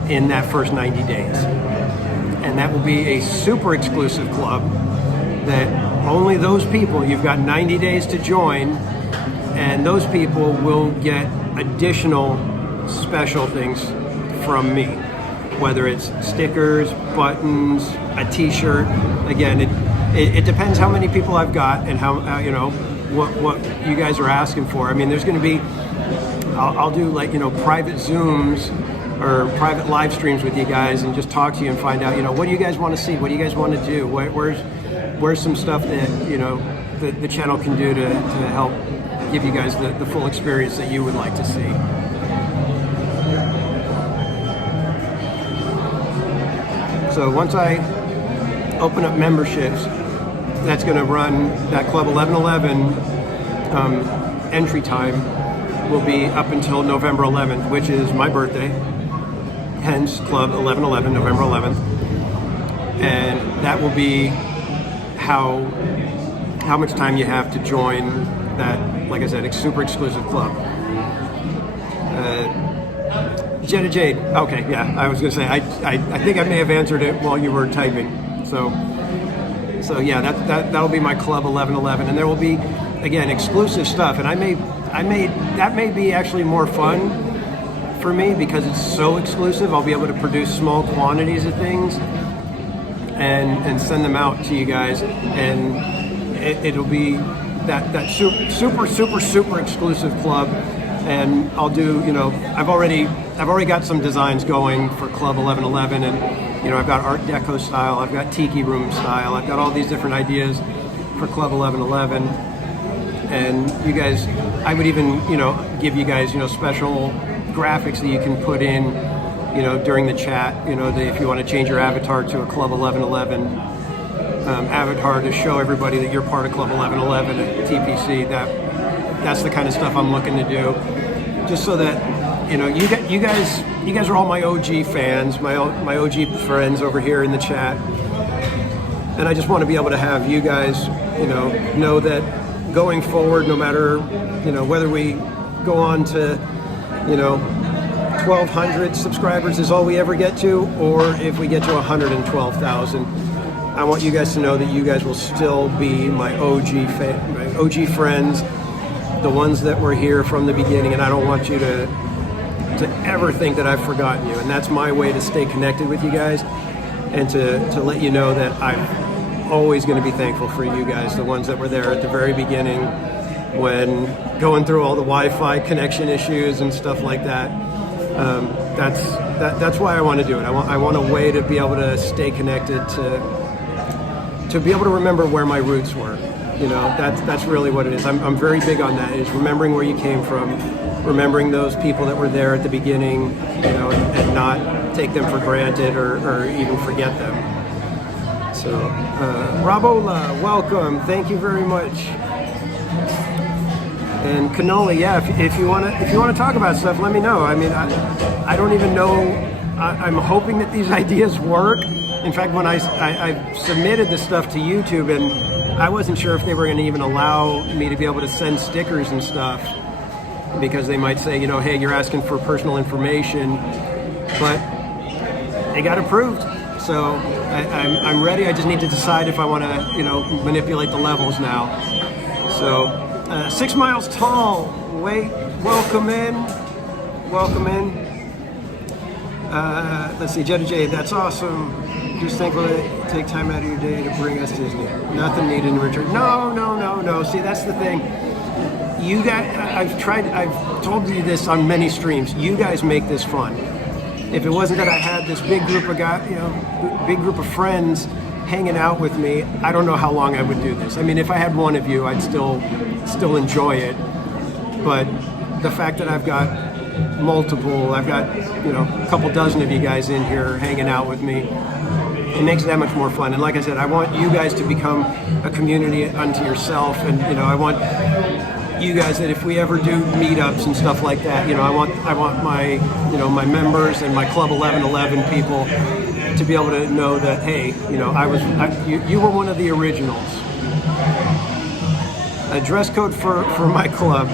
in that first 90 days. And that will be a super exclusive club that only those people, you've got 90 days to join, and those people will get additional special things from me, whether it's stickers, buttons, a t-shirt. Again, it depends how many people I've got and how, you know, what you guys are asking for. I mean, there's going to be, I'll do, like, you know, private Zooms or private live streams with you guys and just talk to you and find out, you know, what do you guys want to see? What do you guys want to do? Where's some stuff that, you know, the channel can do to help give you guys the full experience that you would like to see. So once I open up memberships, that's going to run, that Club 1111 entry time will be up until November 11th, which is my birthday. Hence Club 1111, November 11th. And that will be how much time you have to join that, like I said, super exclusive club. Jenna Jade, okay, yeah, I was gonna say, I think I may have answered it while you were typing. So yeah, that'll be my Club 1111, and there will be, again, exclusive stuff, and that may be actually more fun for me because it's so exclusive. I'll be able to produce small quantities of things and send them out to you guys, and it'll be that super exclusive club. And I'll do, you know, I've already got some designs going for Club 1111, and, you know, I've got Art Deco style, I've got Tiki Room style, I've got all these different ideas for Club 1111. And you guys, I would even, you know, give you guys, you know, special graphics that you can put in, you know, during the chat, you know, if you want to change your avatar to a Club 1111 avatar to show everybody that you're part of Club 1111 at TPC. That's the kind of stuff I'm looking to do, just so that you know, you guys are all my OG fans, my OG friends over here in the chat, and I just want to be able to have you guys, you know that going forward, no matter, you know, whether we go on to, you know, 1,200 subscribers is all we ever get to, or if we get to 112,000, I want you guys to know that you guys will still be my OG friends, the ones that were here from the beginning, and I don't want you to ever think that I've forgotten you. And that's my way to stay connected with you guys, and to let you know that I'm always going to be thankful for you guys, the ones that were there at the very beginning when going through all the Wi-Fi connection issues and stuff like that. That's why I want to do it. I want a way to be able to stay connected, to be able to remember where my roots were. You know, that's really what it is. I'm very big on that, is remembering where you came from, remembering those people that were there at the beginning, you know, and not take them for granted or even forget them. So, Rabola, welcome. Thank you very much. And Cannoli, yeah, if you want to talk about stuff, let me know. I mean, I don't even know. I'm hoping that these ideas work. In fact, when I submitted this stuff to YouTube, and I wasn't sure if they were going to even allow me to be able to send stickers and stuff, because they might say, you know, hey, you're asking for personal information, but they got approved. So I'm ready. I just need to decide if I want to, you know, manipulate the levels now. So 6 miles tall. Wait, welcome in. Welcome in. Let's see, Jetta J, that's awesome. Just thankful to take time out of your day to bring us Disney. Nothing needed in return. No. See, that's the thing. You guys, I've told you this on many streams. You guys make this fun. If it wasn't that I had this big group of guys, you know, big group of friends hanging out with me, I don't know how long I would do this. I mean, if I had one of you, I'd still enjoy it. But the fact that I've got I've got, you know, a couple dozen of you guys in here hanging out with me, it makes it that much more fun. And like I said, I want you guys to become a community unto yourself. And, you know, I want you guys that if we ever do meetups and stuff like that, you know, I want my, you know, my members and my Club 1111 people to be able to know that, hey, you know, you were one of the originals. A dress code for my club.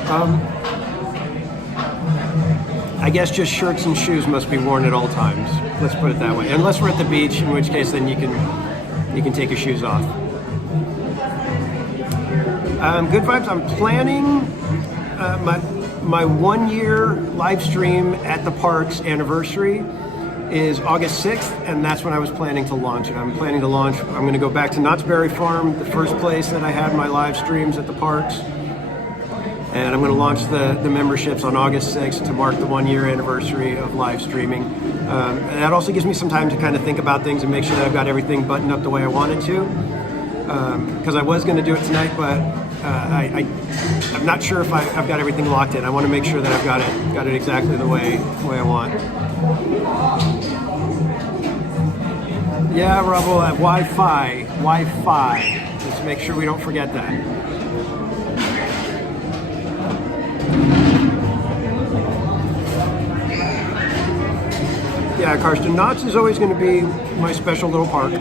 I guess just shirts and shoes must be worn at all times. Let's put it that way. Unless we're at the beach, in which case then you can take your shoes off. Good vibes. I'm planning my 1 year live stream at the park's anniversary is August 6th, and that's when I was planning to launch it. I'm going to go back to Knott's Berry Farm, the first place that I had my live streams at the parks. And I'm going to launch the memberships on August 6th to mark the 1 year anniversary of live streaming. And that also gives me some time to kind of think about things and make sure that I've got everything buttoned up the way I want it to. Because I was going to do it tonight, but I'm not sure if I've got everything locked in. I want to make sure that I've got it exactly the way I want. Yeah, Rubble, Wi-Fi. Let's make sure we don't forget that. Yeah, Karsten, Knott's is always going to be my special little park.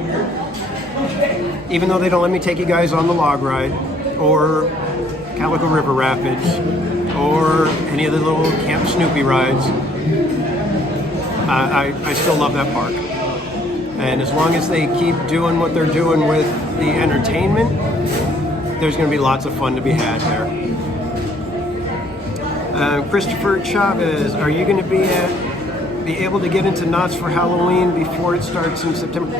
Even though they don't let me take you guys on the log ride, or Calico River Rapids, or any of the little Camp Snoopy rides, I still love that park. And as long as they keep doing what they're doing with the entertainment, there's going to be lots of fun to be had there. Christopher Chavez, are you going to be able to get into Knott's for Halloween before it starts in September?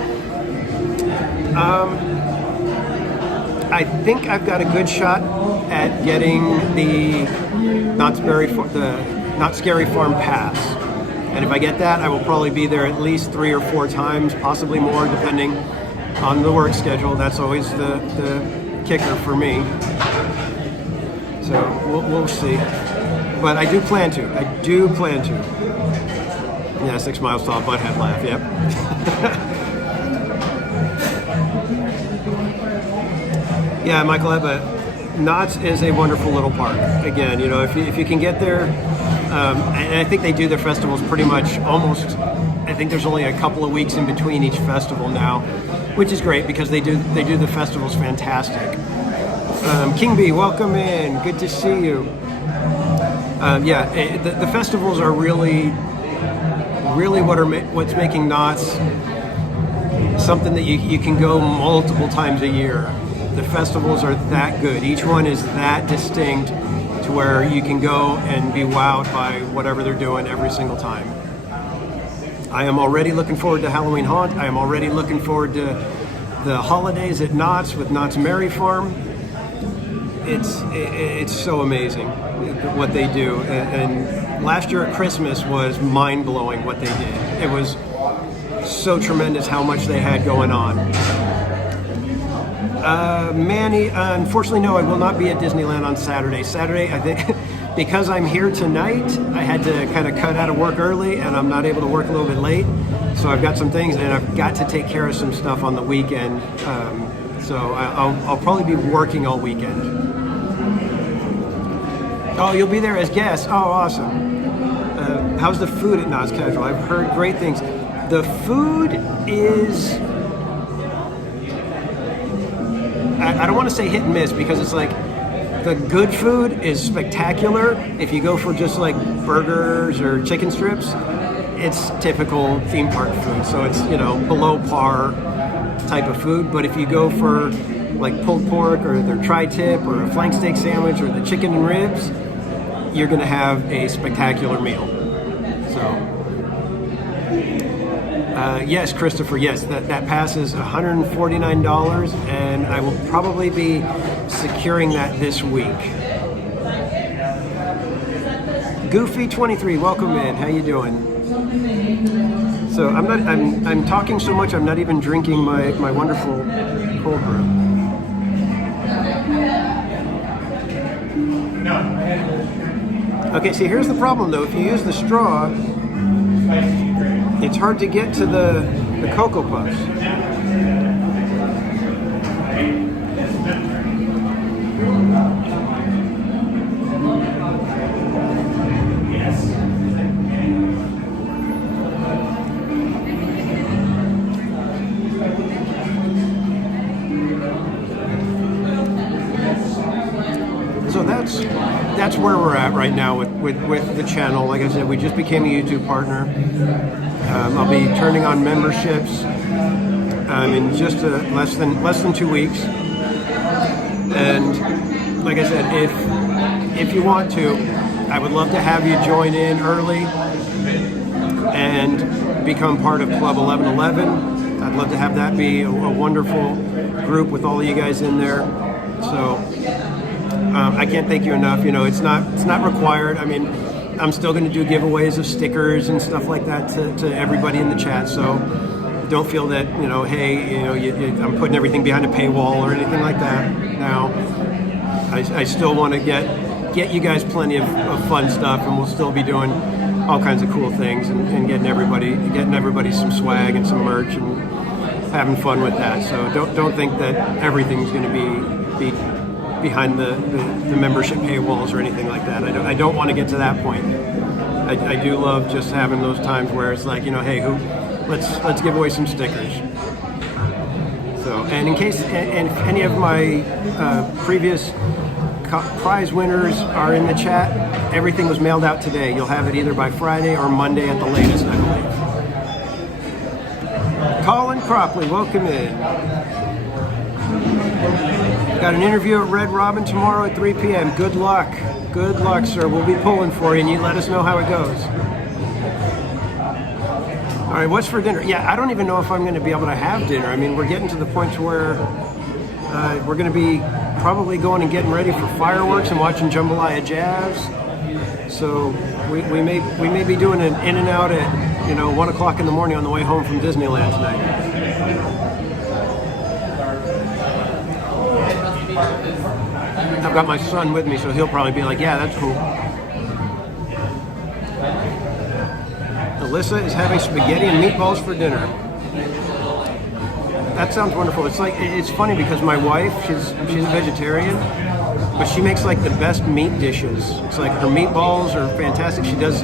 I think I've got a good shot at getting the Knott's Scary Farm Pass. And if I get that, I will probably be there at least 3 or 4 times, possibly more, depending on the work schedule. That's always the kicker for me. So we'll see. But I do plan to. Yeah, 6 miles tall, butthead laugh, yep. Yeah, Michael Ebba, Knott's is a wonderful little park. Again, you know, if you can get there And I think they do their festivals pretty much almost. I think there's only a couple of weeks in between each festival now, which is great because they do the festivals fantastic. King B, welcome in. Good to see you. The festivals are really what's making Knott's something that you can go multiple times a year. The festivals are that good. Each one is that distinct to where you can go and be wowed by whatever they're doing every single time. I am already looking forward to Halloween Haunt. I am already looking forward to the holidays at Knott's with Knott's Merry Farm. It's so amazing what they do. And last year at Christmas was mind-blowing what they did. It was so tremendous how much they had going on. Manny, unfortunately, no, I will not be at Disneyland on Saturday. Saturday, I think, because I'm here tonight, I had to kind of cut out of work early, and I'm not able to work a little bit late. So I've got some things, and I've got to take care of some stuff on the weekend. So I'll probably be working all weekend. Oh, you'll be there as guests. Oh, awesome. How's the food at Knott's Casual? I've heard great things. The food is, I don't want to say hit and miss because it's like the good food is spectacular. If you go for just like burgers or chicken strips, it's typical theme park food. So it's, below par type of food. But if you go for like pulled pork or their tri-tip or a flank steak sandwich or the chicken and ribs, you're going to have a spectacular meal. So. Yes, Christopher, yes, that pass is $149, and I will probably be securing that this week. Goofy23, welcome in. How you doing? So I'm talking so much I'm not even drinking my wonderful cold brew. Okay, see, here's the problem though. If you use the straw, it's hard to get to the Cocoa Puffs. So that's where we're at right now with the channel. Like I said, we just became a YouTube partner. I'll be turning on memberships in just less than 2 weeks. And like I said, if you want to, I would love to have you join in early and become part of Club 1111. I'd love to have that be a wonderful group with all of you guys in there. So I can't thank you enough. It's not required. I mean, I'm still going to do giveaways of stickers and stuff like that to everybody in the chat. So don't feel that, hey, I'm putting everything behind a paywall or anything like that. Now, I still want to get you guys plenty of fun stuff, and we'll still be doing all kinds of cool things and getting everybody some swag and some merch and having fun with that. So don't think that everything's going to be behind the membership paywalls or anything like that. I don't want to get to that point. I do love just having those times where it's like, hey, let's give away some stickers. So, and in case and if any of my previous prize winners are in the chat, everything was mailed out today. You'll have it either by Friday or Monday at the latest, I believe. Colin Cropley, welcome in. Got an interview at Red Robin tomorrow at 3 p.m. Good luck. Good luck, sir. We'll be pulling for you, and you let us know how it goes. All right, what's for dinner? Yeah, I don't even know if I'm going to be able to have dinner. I mean, we're getting to the point to where we're going to be probably going and getting ready for fireworks and watching Jambalaya Jazz. So we may be doing an in and out at 1 o'clock in the morning on the way home from Disneyland tonight. I've got my son with me, so he'll probably be like, yeah, that's cool. Alyssa is having spaghetti and meatballs for dinner. That sounds wonderful. It's funny because my wife, she's a vegetarian, but she makes like the best meat dishes. It's like her meatballs are fantastic. She does,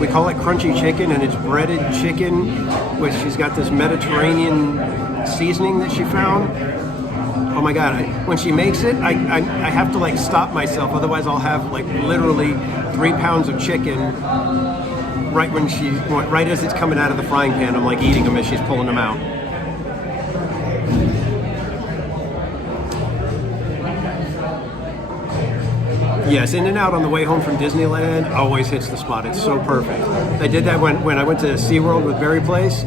we call it crunchy chicken, and it's breaded chicken, which she's got this Mediterranean seasoning that she found. Oh my God, when she makes it, I have to like stop myself, otherwise I'll have like literally 3 pounds of chicken right as it's coming out of the frying pan. I'm like eating them as she's pulling them out. Yes, In-N-Out on the way home from Disneyland always hits the spot. It's so perfect. I did that when I went to SeaWorld with Berry Place.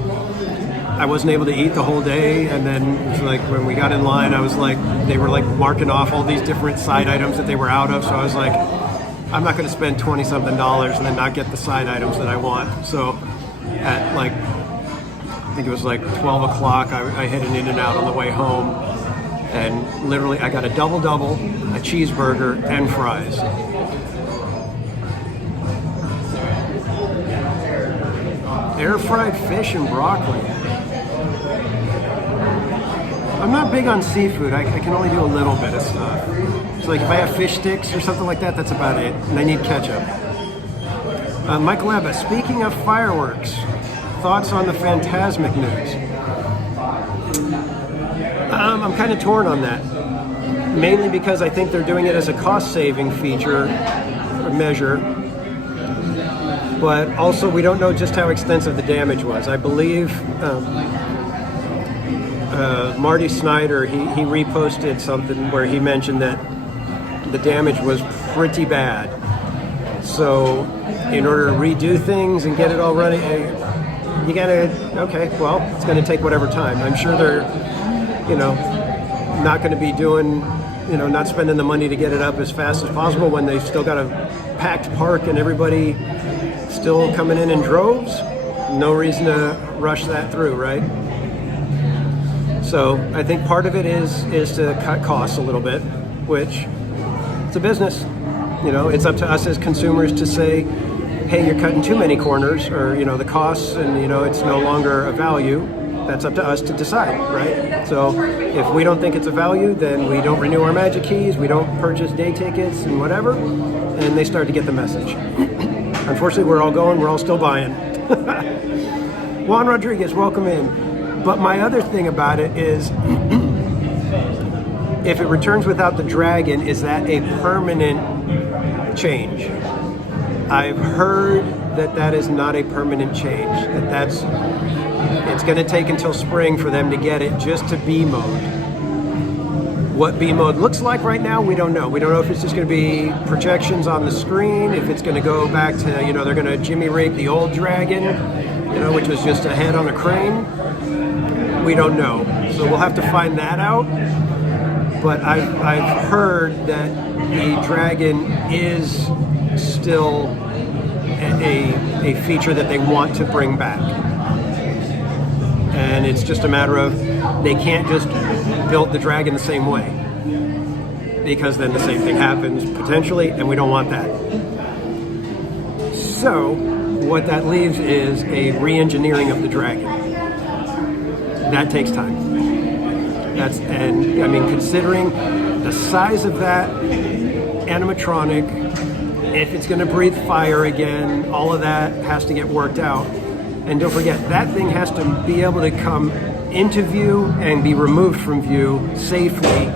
I wasn't able to eat the whole day, and then it was like when we got in line, I was like, they were like marking off all these different side items that they were out of, so I was like, I'm not going to spend $20-something and then not get the side items that I want. So at like, I think it was like 12 o'clock, I hit an In-N-Out on the way home, and literally I got a double-double, a cheeseburger, and fries. Air-fried fish and broccoli. I'm not big on seafood. I can only do a little bit of stuff. So like if I have fish sticks or something like that, that's about it. And I need ketchup. Michael Abba, speaking of fireworks, thoughts on the Phantasmic news? I'm kind of torn on that. Mainly because I think they're doing it as a cost-saving feature or measure. But also we don't know just how extensive the damage was. I believe Marty Snyder, he reposted something where he mentioned that the damage was pretty bad. So in order to redo things and get it all running, you gotta, okay, well, it's gonna take whatever time. I'm sure they're, not gonna be doing, not spending the money to get it up as fast as possible when they've still got a packed park and everybody still coming in droves. No reason to rush that through, right? So I think part of it is to cut costs a little bit, which it's a business. It's up to us as consumers to say, hey, you're cutting too many corners, or the costs, and it's no longer a value. That's up to us to decide, right? So if we don't think it's a value, then we don't renew our Magic Keys, we don't purchase day tickets and whatever, and they start to get the message. Unfortunately, we're all still buying. Juan Rodriguez, welcome in. But my other thing about it is, if it returns without the dragon, is that a permanent change? I've heard that is not a permanent change. It's going to take until spring for them to get it just to B mode. What B mode looks like right now, we don't know. We don't know if it's just going to be projections on the screen, if it's going to go back to, they're going to Jimmy rig the old dragon, which was just a head on a crane. We don't know. So we'll have to find that out. But I've heard that the dragon is still a feature that they want to bring back. And it's just a matter of they can't just build the dragon the same way, because then the same thing happens potentially, and we don't want that. So what that leaves is a re-engineering of the dragon. That takes time. Considering the size of that animatronic, if it's going to breathe fire again, all of that has to get worked out. And don't forget, that thing has to be able to come into view and be removed from view safely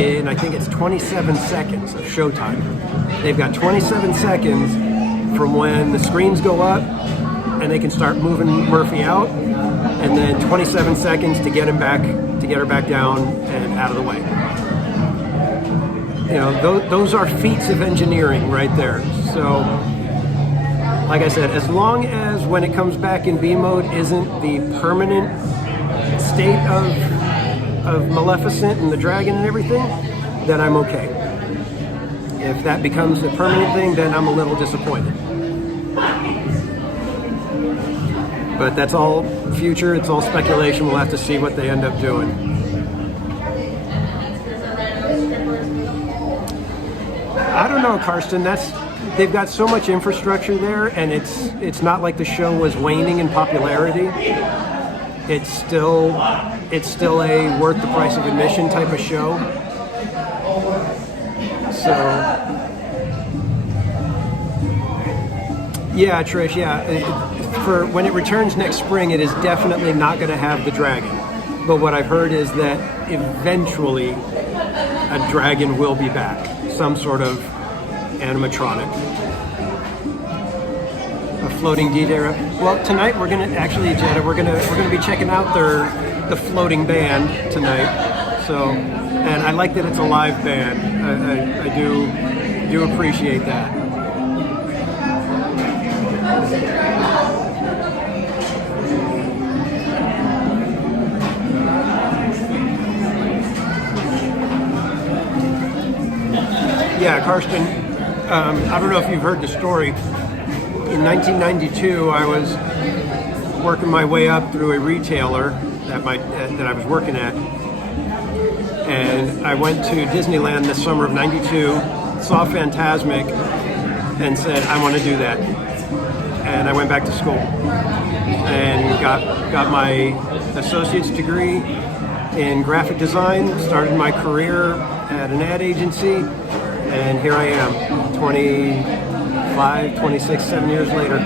in, I think it's 27 seconds of showtime. They've got 27 seconds from when the screens go up and they can start moving Murphy out, and then 27 seconds to get her back down and out of the way. Those are feats of engineering right there. So, like I said, as long as when it comes back in B mode isn't the permanent state of Maleficent and the dragon and everything, then I'm okay. If that becomes a permanent thing, then I'm a little disappointed. But that's all future, it's all speculation. We'll have to see what they end up doing. I don't know, Karsten. They've got so much infrastructure there, and it's not like the show was waning in popularity. It's still a worth the price of admission type of show. So, yeah, Trish, yeah. For when it returns next spring, it is definitely not going to have the dragon. But what I've heard is that eventually a dragon will be back, some sort of animatronic. A floating D-Day. Well, tonight we're gonna Jetta, we're gonna be checking out the floating band tonight. So, and I like that it's a live band. I do appreciate that. Yeah, Karsten, I don't know if you've heard the story. In 1992, I was working my way up through a retailer that I was working at. And I went to Disneyland this summer of '92, saw Fantasmic, and said, I want to do that. And I went back to school and got my associate's degree in graphic design, started my career at an ad agency, and here I am, 26, 7 years later.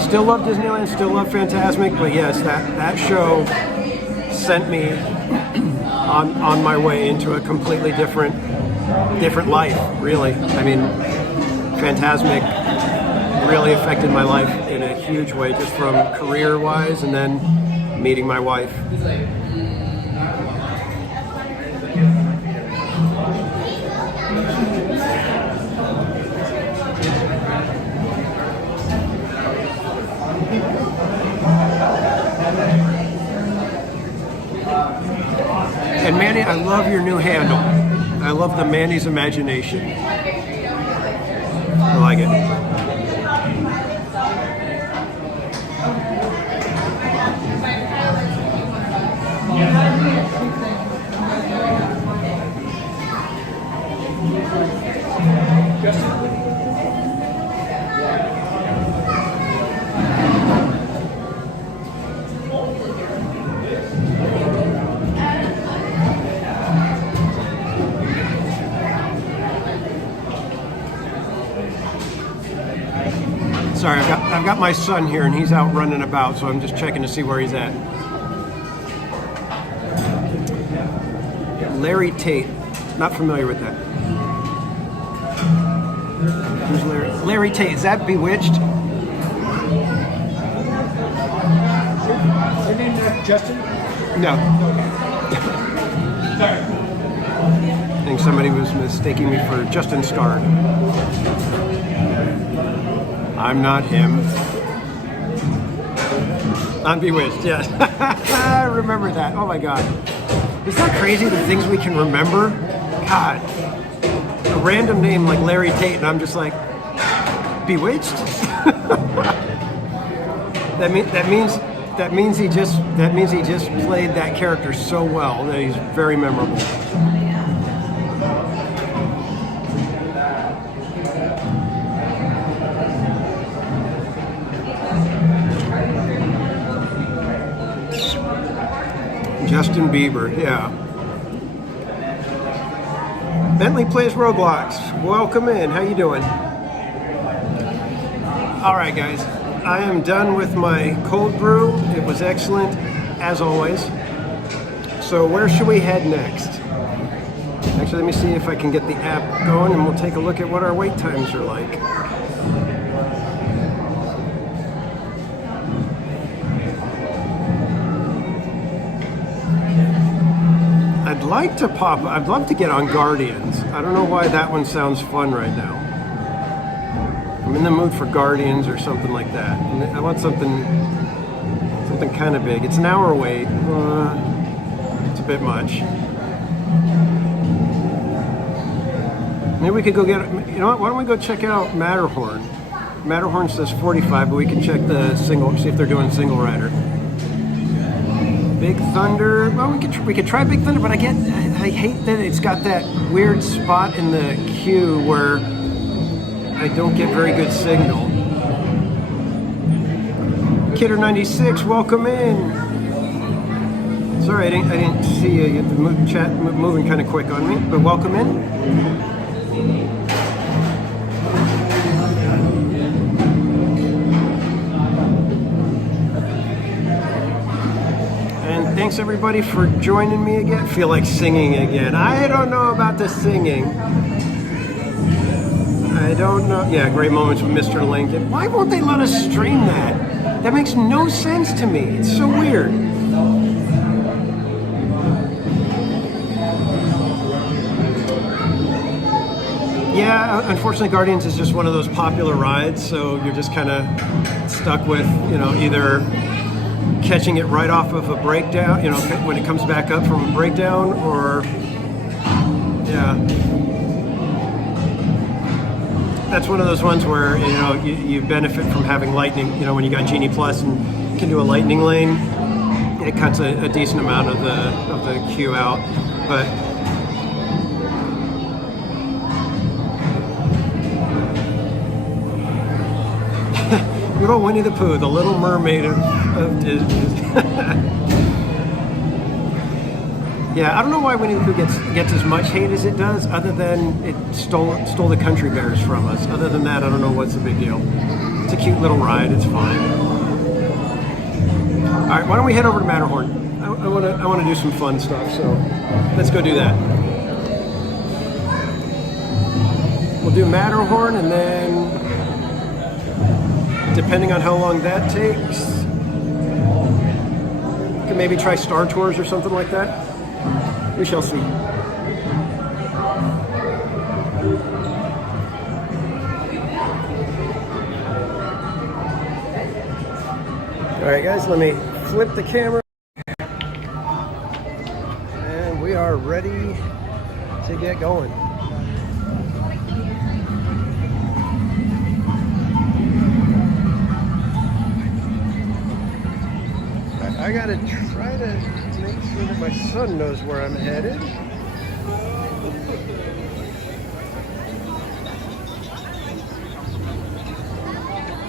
Still love Disneyland, still love Fantasmic, but yes, that show sent me on my way into a completely different life, really. I mean, Fantasmic really affected my life in a huge way, just from career-wise, and then meeting my wife. And Manny, I love your new handle. I love the Manny's Imagination. I like it. Sorry, I've got my son here, and he's out running about, so I'm just checking to see where he's at. Larry Tate. Not familiar with that. Who's Larry? Larry Tate. Is that Bewitched? Your name Justin? No. Sorry. I think somebody was mistaking me for Justin Starr. I'm not him. I'm Bewitched, yes. I remember that. Oh my God. Isn't that crazy, the things we can remember? God. A random name like Larry Tate, and I'm just like, Bewitched? that means he just played that character so well that he's very memorable. Justin Bieber, yeah. Bentley plays Roblox. Welcome in. How you doing? All right, guys. I am done with my cold brew. It was excellent, as always. So where should we head next? Actually, let me see if I can get the app going, and we'll take a look at what our wait times are like. I'd love to get on Guardians. I don't know why that one sounds fun right now. I'm in the mood for Guardians or something like that. And I want something kind of big. It's an hour wait. It's a bit much. Maybe we could go get, you know what, why don't we go check out Matterhorn? Matterhorn says 45, but we can check the single, see if they're doing single rider. Big Thunder. Well, we could try Big Thunder, but I hate that it's got that weird spot in the queue where I don't get very good signal. Kidder96, welcome in. Sorry, I didn't see you. The chat moving kind of quick on me, but welcome in. And thanks everybody for joining me again. Feel like singing again. I don't know about the singing. I don't know. Yeah, great moments with Mr. Lincoln. Why won't they let us stream that? That makes no sense to me. It's so weird. Yeah, unfortunately Guardians is just one of those popular rides, so you're just kind of stuck with, you know, either catching it right off of a breakdown, you know, when it comes back up from a breakdown, or, yeah. That's one of those ones where, you know, you benefit from having lightning, you know, when you got Genie Plus and can do a lightning lane, it cuts a decent amount of the queue out, but good old Winnie the Pooh, the Little Mermaid of Disney. Yeah, I don't know why Winnie the Pooh gets as much hate as it does, other than it stole the country bears from us. Other than that, I don't know what's the big deal. It's a cute little ride. It's fine. All right, why don't we head over to Matterhorn? I want to do some fun stuff. So let's go do that. We'll do Matterhorn, and then, depending on how long that takes, we can maybe try Star Tours or something like that. We shall see. All right, guys, let me flip the camera. And we are ready to get going. I gotta try to make sure that my son knows where I'm headed.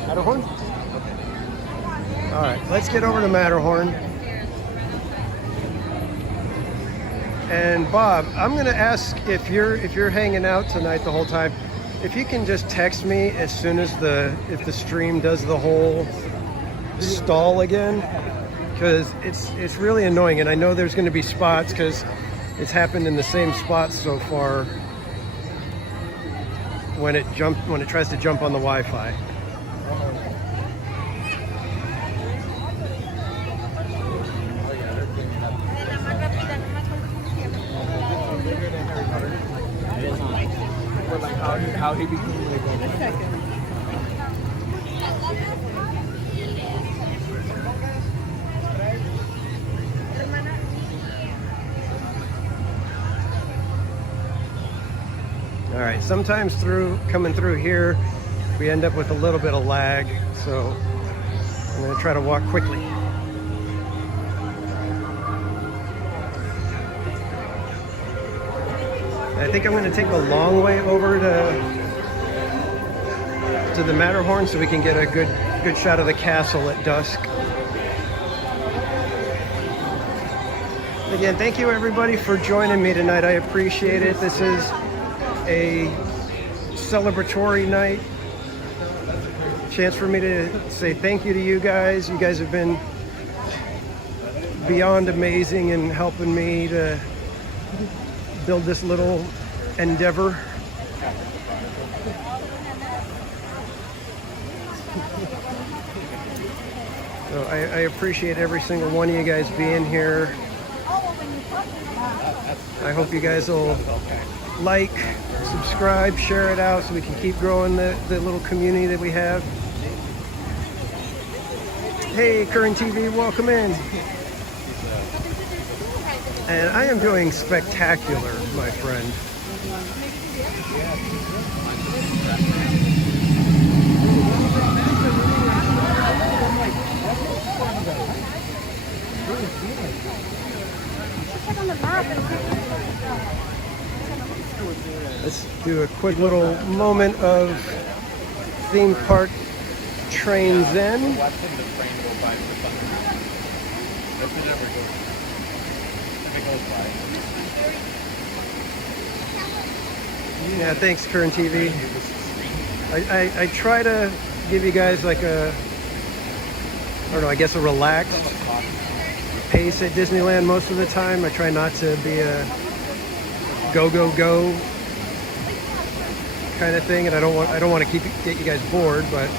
Matterhorn? Okay. All right, let's get over to Matterhorn. And Bob, I'm gonna ask if you're hanging out tonight the whole time, if you can just text me as soon as if the stream does the whole stall again. Because it's really annoying, and I know there's going to be spots because it's happened in the same spots so far when it tries to jump on the Wi-Fi. All right, sometimes coming through here, we end up with a little bit of lag, so I'm gonna try to walk quickly. I think I'm gonna take the long way over to the Matterhorn so we can get a good shot of the castle at dusk. Again, thank you everybody for joining me tonight. I appreciate it. This is a celebratory night. Chance for me to say thank you to you guys. You guys have been beyond amazing in helping me to build this little endeavor. So I appreciate every single one of you guys being here. I hope you guys will like, subscribe, share it out so we can keep growing the little community that we have. Hey, Current TV, welcome in. And I am doing spectacular, my friend. Let's do a quick little moment of theme park train zen. Yeah, thanks, Kern TV. I try to give you guys like a, I don't know, I guess a relaxed pace at Disneyland most of the time. I try not to be a go kind of thing, and I don't want to get you guys bored, but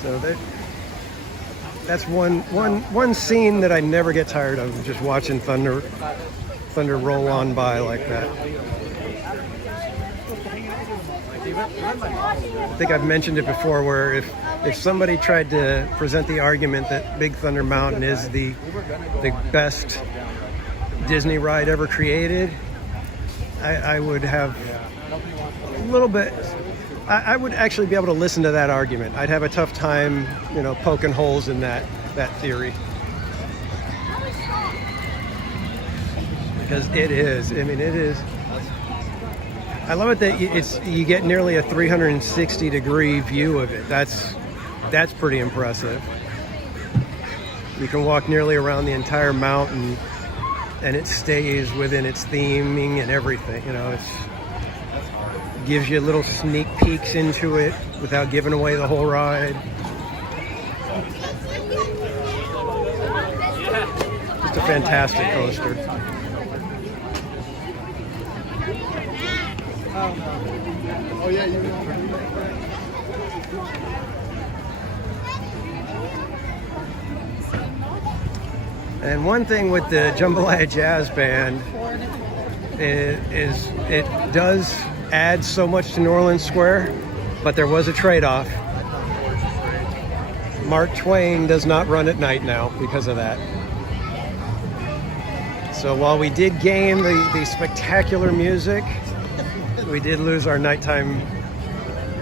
so that's one scene that I never get tired of, just watching thunder roll on by like that. I think I've mentioned it before, where if somebody tried to present the argument that Big Thunder Mountain is the best Disney ride ever created, I would have a little bit, I would actually be able to listen to that argument. I'd have a tough time, you know, poking holes in that theory. Because it is, I mean, it is. I love it that you get nearly a 360-degree view of it. That's pretty impressive. You can walk nearly around the entire mountain, and it stays within its theming and everything. You know, it gives you little sneak peeks into it without giving away the whole ride. It's a fantastic coaster. Oh yeah, you know. And one thing with the Jambalaya Jazz Band is it does add so much to New Orleans Square, but there was a trade-off. Mark Twain does not run at night now because of that. So while we did gain the spectacular music, we did lose our nighttime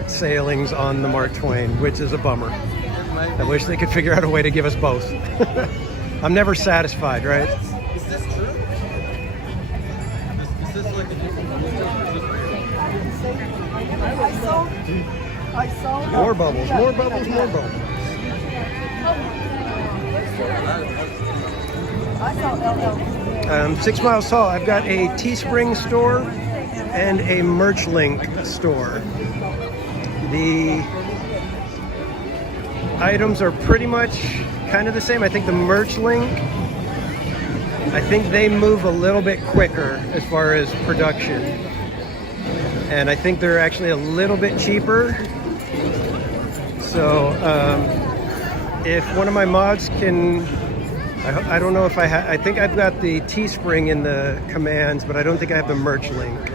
sailings on the Mark Twain, which is a bummer. I wish they could figure out a way to give us both. I'm never satisfied, right? Is this true? Is this like I saw more bubbles, more bubbles, more bubbles. I saw 6 Miles Tall, I've got a Teespring store and a Merch Link store. The items are pretty much kind of the same. I think the Merch Link, I think they move a little bit quicker as far as production. And I think they're actually a little bit cheaper. So if one of my mods can, I don't know if I think I've got the Teespring in the commands, but I don't think I have the Merch Link.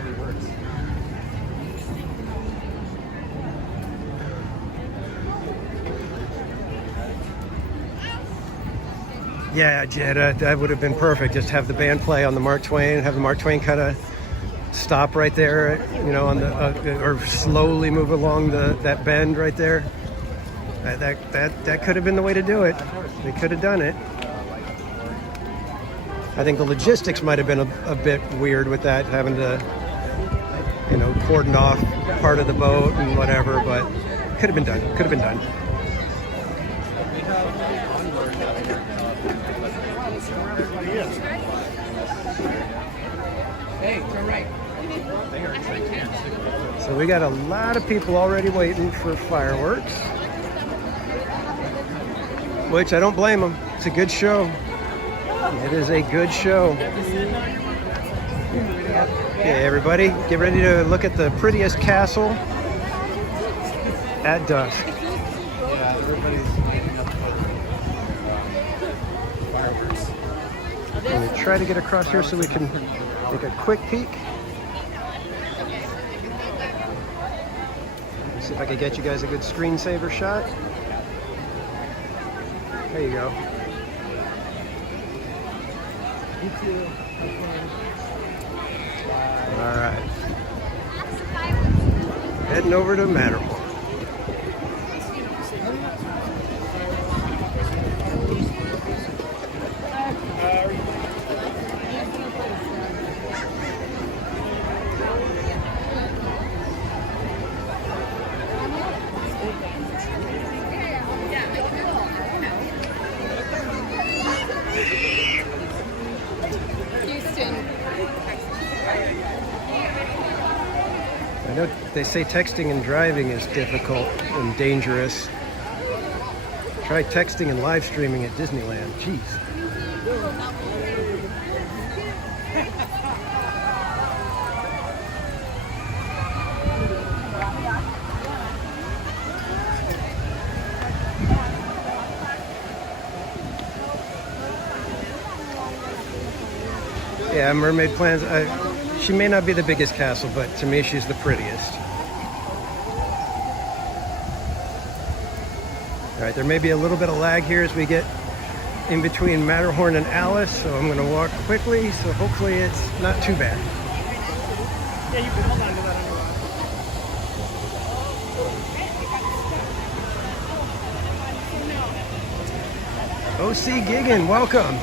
Yeah, Jed, that would have been perfect. Just have the band play on the Mark Twain, have the Mark Twain kind of stop right there, you know, on the or slowly move along that bend right there. That could have been the way to do it. They could have done it. I think the logistics might have been a bit weird with that, having to, you know, cordon off part of the boat and whatever, but could have been done. Could have been done. Hey, turn right. So we got a lot of people already waiting for fireworks, which I don't blame them. It's a good show. It is a good show. Okay, everybody, get ready to look at the prettiest castle at dusk. Yeah, everybody's waiting up for fireworks. I'm going to try to get across here so we can take a quick peek. See if I can get you guys a good screensaver shot. There you go. All right. Heading over to Matterhorn. I know they say texting and driving is difficult and dangerous. Try texting and live streaming at Disneyland. Jeez. Yeah, Mermaid Plans. She may not be the biggest castle, but to me, she's the prettiest. All right, there may be a little bit of lag here as we get in between Matterhorn and Alice, so I'm going to walk quickly, so hopefully it's not too bad. Yeah, you can hold on to that underwater. OC Giggin, welcome.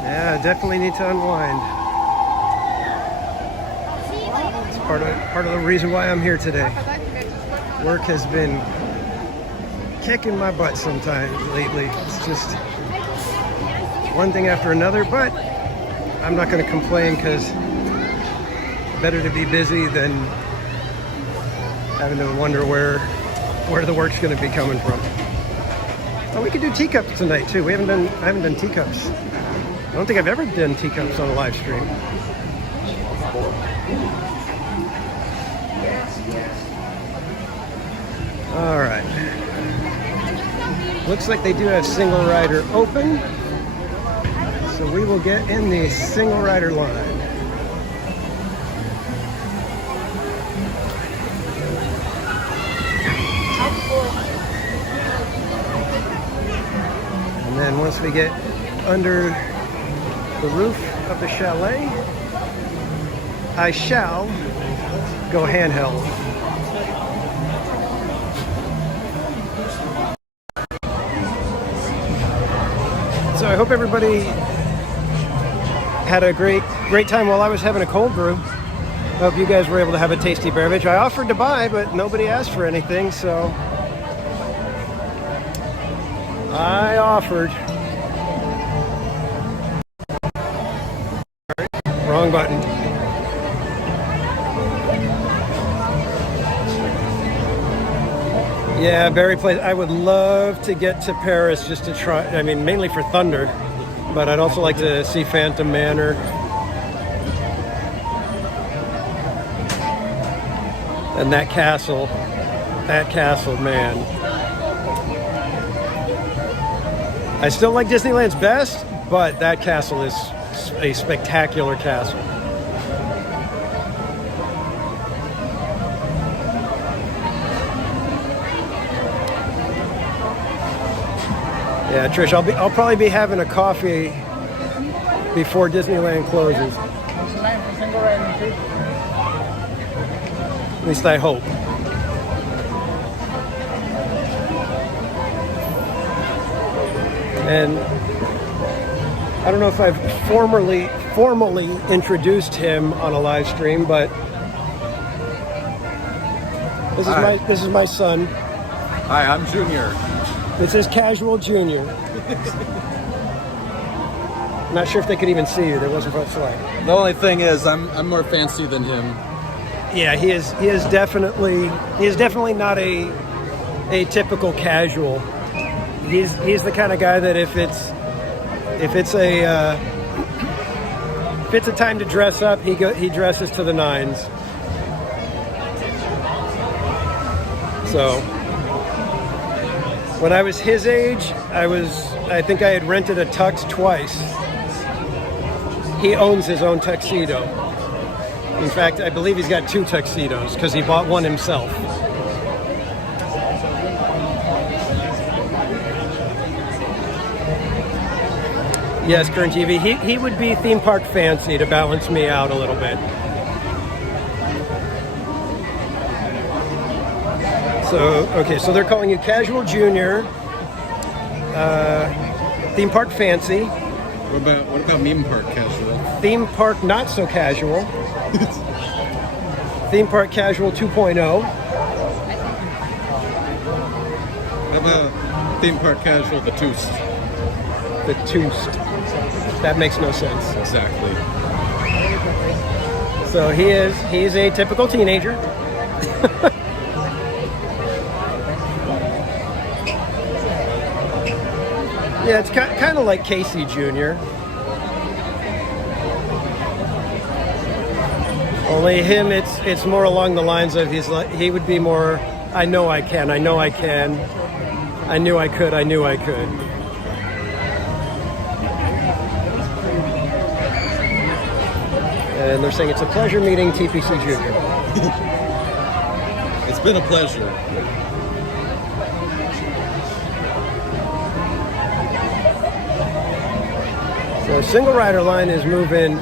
Yeah, definitely need to unwind. It's part of the reason why I'm here today. Work has been kicking my butt sometimes lately. It's just one thing after another, but I'm not going to complain because better to be busy than having to wonder where the work's going to be coming from. Oh, we could do teacups tonight too. I haven't done teacups. I don't think I've ever done teacups on a live stream. All right. Looks like they do have single rider open. So we will get in the single rider line. And then once we get under the roof of the chalet, I shall go handheld. So I hope everybody had a great time while I was having a cold brew. I hope you guys were able to have a tasty beverage. I offered to buy, but nobody asked for anything, so I offered. Wrong button. Yeah, Berry Place. I would love to get to Paris just to try, I mean, mainly for Thunder, but I'd also like to see Phantom Manor. And that castle, man. I still like Disneyland's best, but that castle is a spectacular castle. Yeah, Trish, I'll probably be having a coffee before Disneyland closes. At least I hope. And I don't know if I've formally introduced him on a live stream, but this is my son. Hi, I'm Junior. This is Casual Junior. I'm not sure if they could even see you. There wasn't much light. The only thing is, I'm more fancy than him. Yeah, he is definitely not a typical casual. He's the kind of guy that if it's a time to dress up, he dresses to the nines. So when I was his age, I think I had rented a tux twice. He owns his own tuxedo. In fact, I believe he's got 2 tuxedos because he bought one himself. Yes, Current TV. He would be theme park fancy to balance me out a little bit. So, okay, so they're calling you Casual Junior, Theme Park Fancy. What about Meme Park Casual? Theme Park Not So Casual. Theme Park Casual 2.0. How about Theme Park Casual the Toast? the toast. That makes no sense. Exactly. So he is a typical teenager. Yeah, it's kind of like Casey Jr. Only him, it's more along the lines of he would be more, I know I can, I know I can, I knew I could, I knew I could. And they're saying it's a pleasure meeting TPC Jr. It's been a pleasure. The single rider line is moving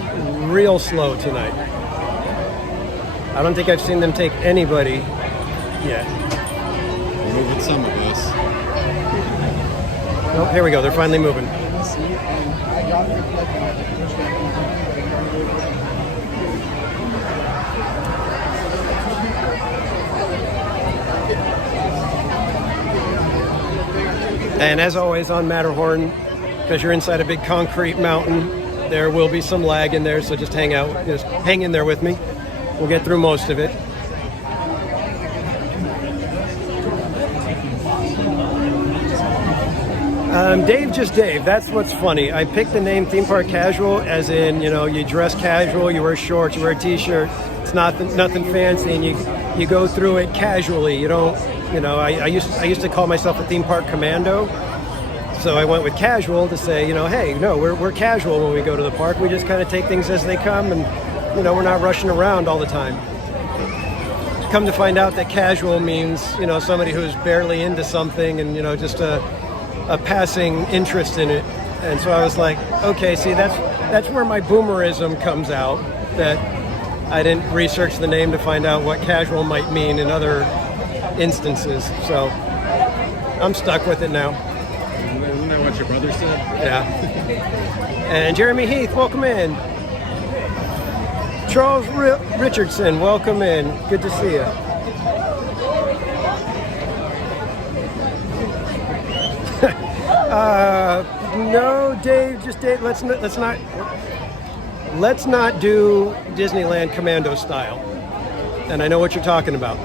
real slow tonight. I don't think I've seen them take anybody yet. We're moving some of us. Oh, here we go. They're finally moving. And as always on Matterhorn, because you're inside a big concrete mountain, there will be some lag in there, so just hang in there with me. We'll get through most of it. Dave, just Dave. That's what's funny. I picked the name Theme Park Casual as in, you dress casual, you wear shorts, you wear a t-shirt. It's nothing fancy, and you go through it casually. You don't, I used to call myself a theme park commando. So I went with casual to say, hey, no, we're casual when we go to the park. We just kind of take things as they come, and we're not rushing around all the time. Come to find out that casual means, somebody who's barely into something and, just a passing interest in it. And so I was like, okay, see, that's where my boomerism comes out, that I didn't research the name to find out what casual might mean in other instances. So I'm stuck with it now. Isn't that what your brother said? Yeah. And Jeremy Heath, welcome in. Charles Richardson, welcome in. Good to see you. No, Dave, just Dave. Let's not do Disneyland Commando style. And I know what you're talking about.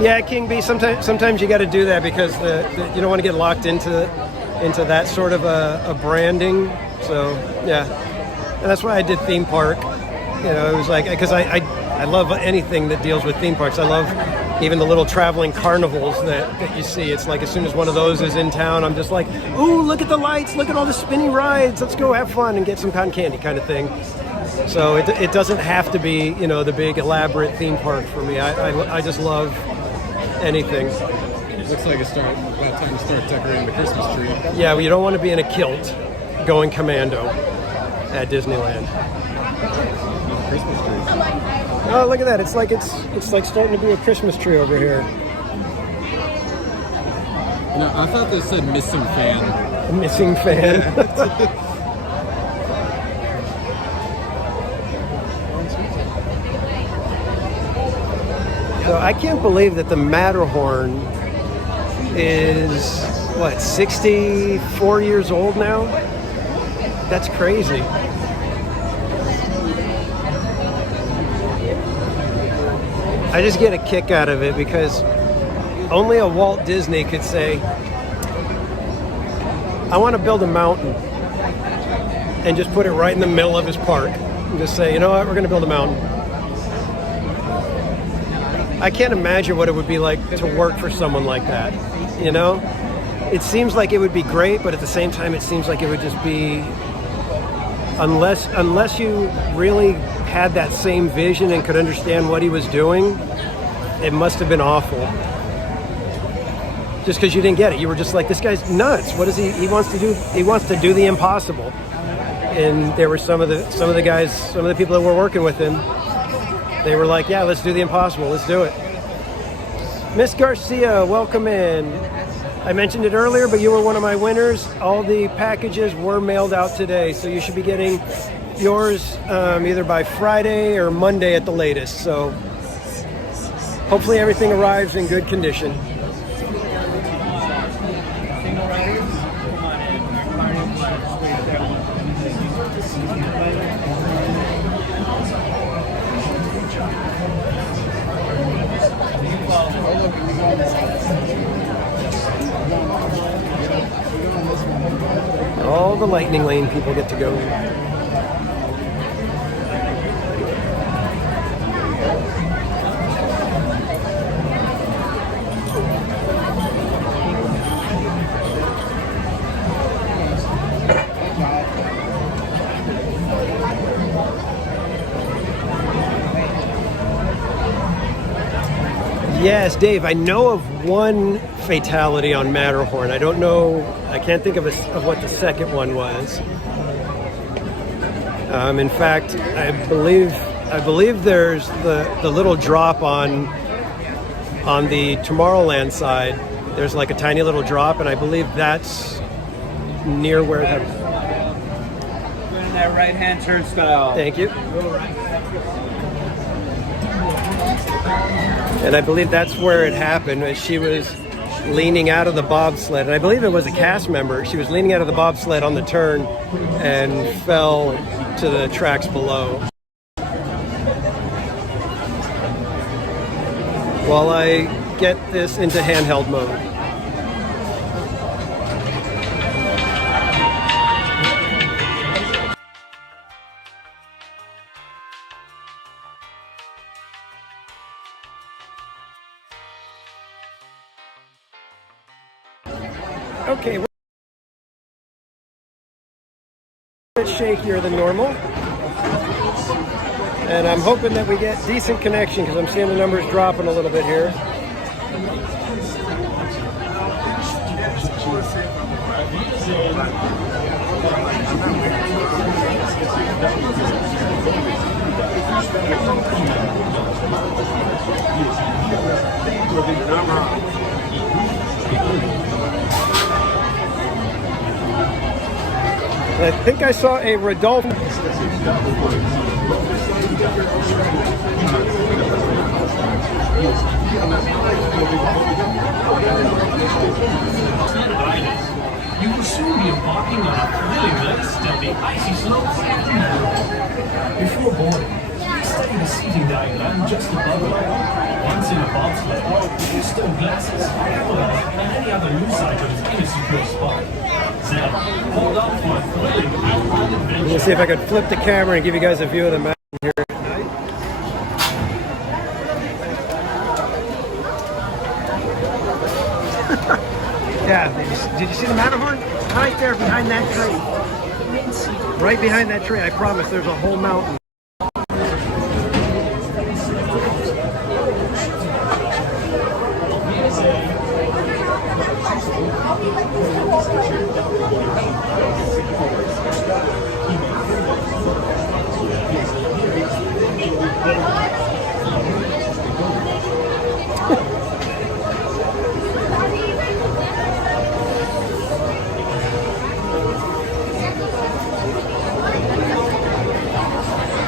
Yeah, King B. Sometimes you got to do that because you don't want to get locked into that sort of a branding. So yeah, and that's why I did theme park. It was like because I love anything that deals with theme parks. I love even the little traveling carnivals that you see. It's like as soon as one of those is in town, I'm just like, ooh, look at the lights, look at all the spinning rides. Let's go have fun and get some cotton candy kind of thing. So it doesn't have to be the big elaborate theme park for me. I just love anything. Looks like it's about time to start decorating the Christmas tree. Yeah, well, you don't want to be in a kilt going commando at Disneyland. Christmas tree. Oh, look at that! It's like starting to be a Christmas tree over here. I thought they said missing fan. Missing fan. So I can't believe that the Matterhorn is, 64 years old now? That's crazy. I just get a kick out of it because only a Walt Disney could say, I want to build a mountain and just put it right in the middle of his park and just say, you know what, we're going to build a mountain. I can't imagine what it would be like to work for someone like that, It seems like it would be great, but at the same time, it seems like it would just be, unless you really had that same vision and could understand what he was doing, it must have been awful. Just because you didn't get it. You were just like, this guy's nuts. What is he wants to do? He wants to do the impossible. And there were some of the guys, some of the people that were working with him, they were like, yeah, let's do the impossible. Let's do it. Miss Garcia, welcome in. I mentioned it earlier, but you were one of my winners. All the packages were mailed out today, so you should be getting yours either by Friday or Monday at the latest. So hopefully everything arrives in good condition. All the lightning lane people get to go in. Yes, Dave, I know of one fatality on Matterhorn. I don't know, I can't think of what the second one was. In fact, I believe there's the little drop on the Tomorrowland side. There's like a tiny little drop, and I believe that's near where it has. Go in that right-hand turnstile. Thank you. And I believe that's where it happened. She was leaning out of the bobsled, and I believe it was a cast member. She was leaning out of the bobsled on the turn and fell to the tracks below. While I get this into handheld mode. Okay, we're a bit shakier than normal, and I'm hoping that we get decent connection because I'm seeing the numbers dropping a little bit here. I think I saw a Rodolfo. You will soon be embarking on a thrilling race down the icy slopes of the Matterhorn. Before boarding, please study the seating diagram just above you. Once in a bobsled, use stone glasses, umbrellas, and any other loose items in a secure spot. Now, hold on for a thrilling outbound adventure. Let's see if I could flip the camera and give you guys a view of the mountain here. Yeah, did you see the Matterhorn? Right there behind that tree. Right behind that tree, I promise there's a whole mountain.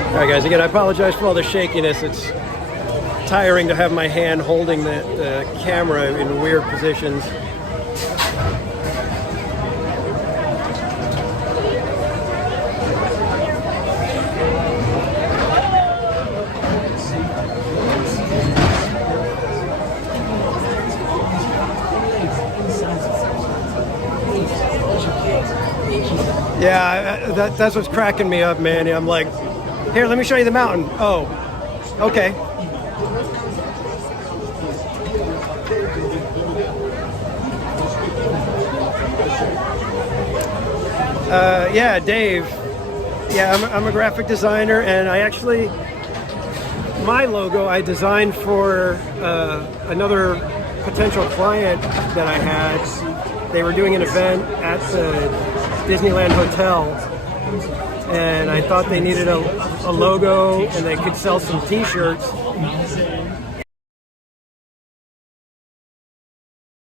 All right, guys, again, I apologize for all the shakiness. It's tiring to have my hand holding the camera in weird positions. Yeah, that's what's cracking me up, man. I'm like, here, let me show you the mountain. Oh, okay. Yeah, Dave. Yeah, I'm a graphic designer, and I actually, my logo I designed for another potential client that I had. They were doing an event at the Disneyland Hotel, and I thought they needed a logo and they could sell some t-shirts.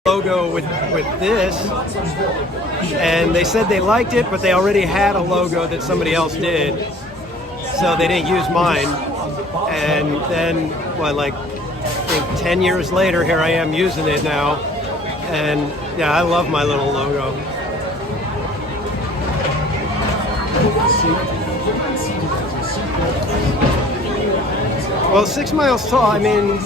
Logo with this, and they said they liked it, but they already had a logo that somebody else did, so they didn't use mine. And then, well, like think 10 years later, here I am using it now. And yeah, I love my little logo. Well, 6 Miles Tall, I mean,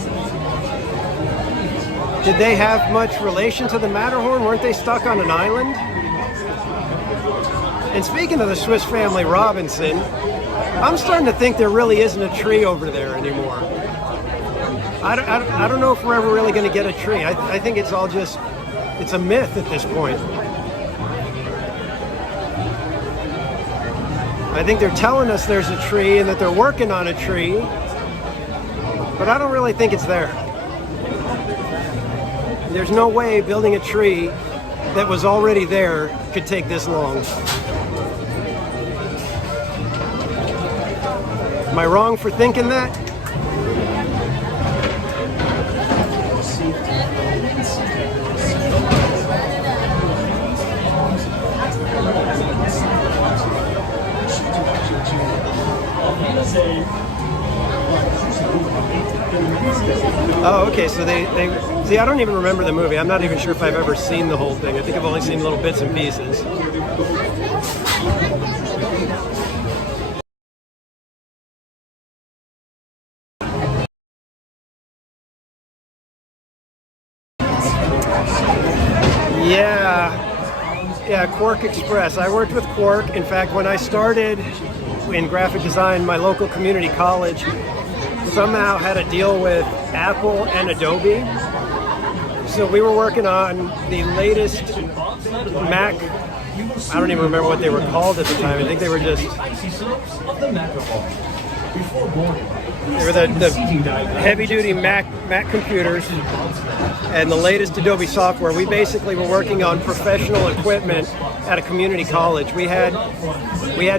did they have much relation to the Matterhorn? Weren't they stuck on an island? And speaking of the Swiss Family Robinson, I'm starting to think there really isn't a tree over there anymore. I don't know if we're ever really going to get a tree. I think it's all just, it's a myth at this point. I think they're telling us there's a tree and that they're working on a tree, but I don't really think it's there. There's no way building a tree that was already there could take this long. Am I wrong for thinking that? Oh, okay, so they see, I don't even remember the movie. I'm not even sure if I've ever seen the whole thing. I think I've only seen little bits and pieces. Yeah, Quark Express. I worked with Quark. In fact, when I started in graphic design, my local community college somehow had a deal with Apple and Adobe. So we were working on the latest Mac. I don't even remember what they were called at the time. I think they were just... They were the heavy-duty Mac computers and the latest Adobe software. We basically were working on professional equipment at a community college. We had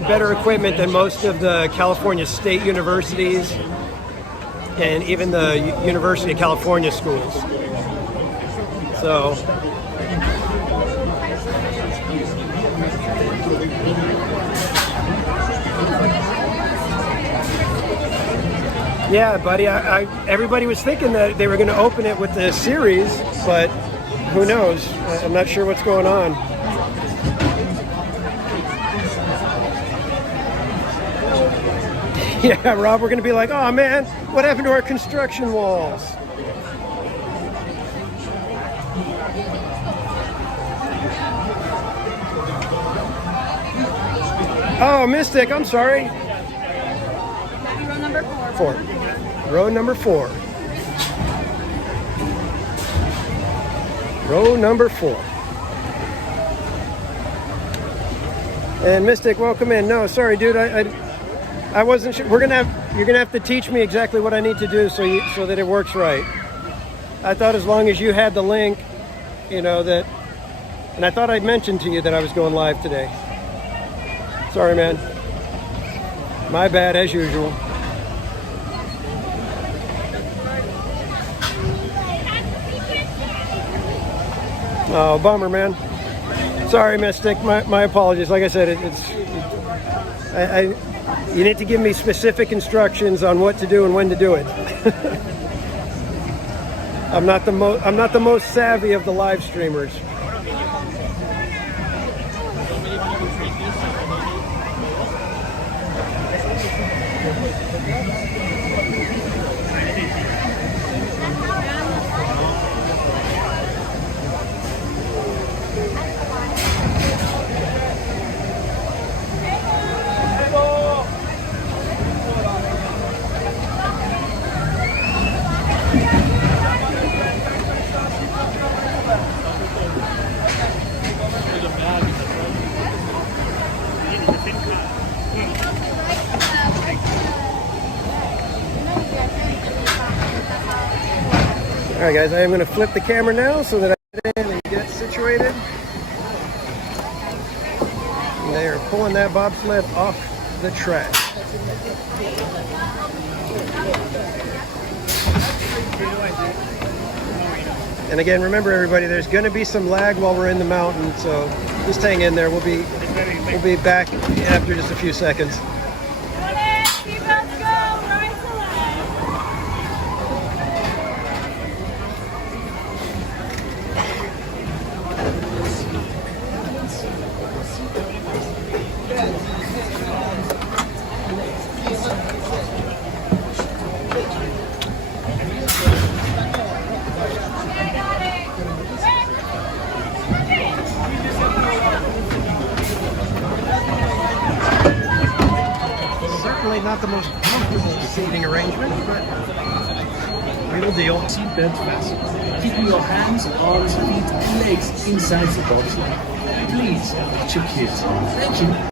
better equipment than most of the California state universities and even the University of California schools. So... Yeah, buddy, everybody was thinking that they were going to open it with the series, but who knows? I'm not sure what's going on. Yeah, Rob, we're going to be like, oh man, what happened to our construction walls? Oh, Mystic, I'm sorry. Row number 4. Row number 4. Row number 4. And Mystic, welcome in. No, sorry, dude. I wasn't sure. You're gonna have to teach me exactly what I need to do so that it works right. I thought as long as you had the link, you know that. And I thought I'd mentioned to you that I was going live today. Sorry, man. My bad as usual. Oh, bummer, man. Sorry, Mystic. My apologies. Like I said, you need to give me specific instructions on what to do and when to do it. I'm not the most savvy of the live streamers. All right, guys, I am going to flip the camera now so that I get in and get situated. And they are pulling that bobsled off the track. And again, remember everybody, there's going to be some lag while we're in the mountain, so just hang in there. We'll be back after just a few seconds. not the most comfortable seating arrangement, but it'll deal. Seatbelt fastened. Keeping your hands, arms, feet, and legs inside the bobsled. Please, watch your kids. Thank you.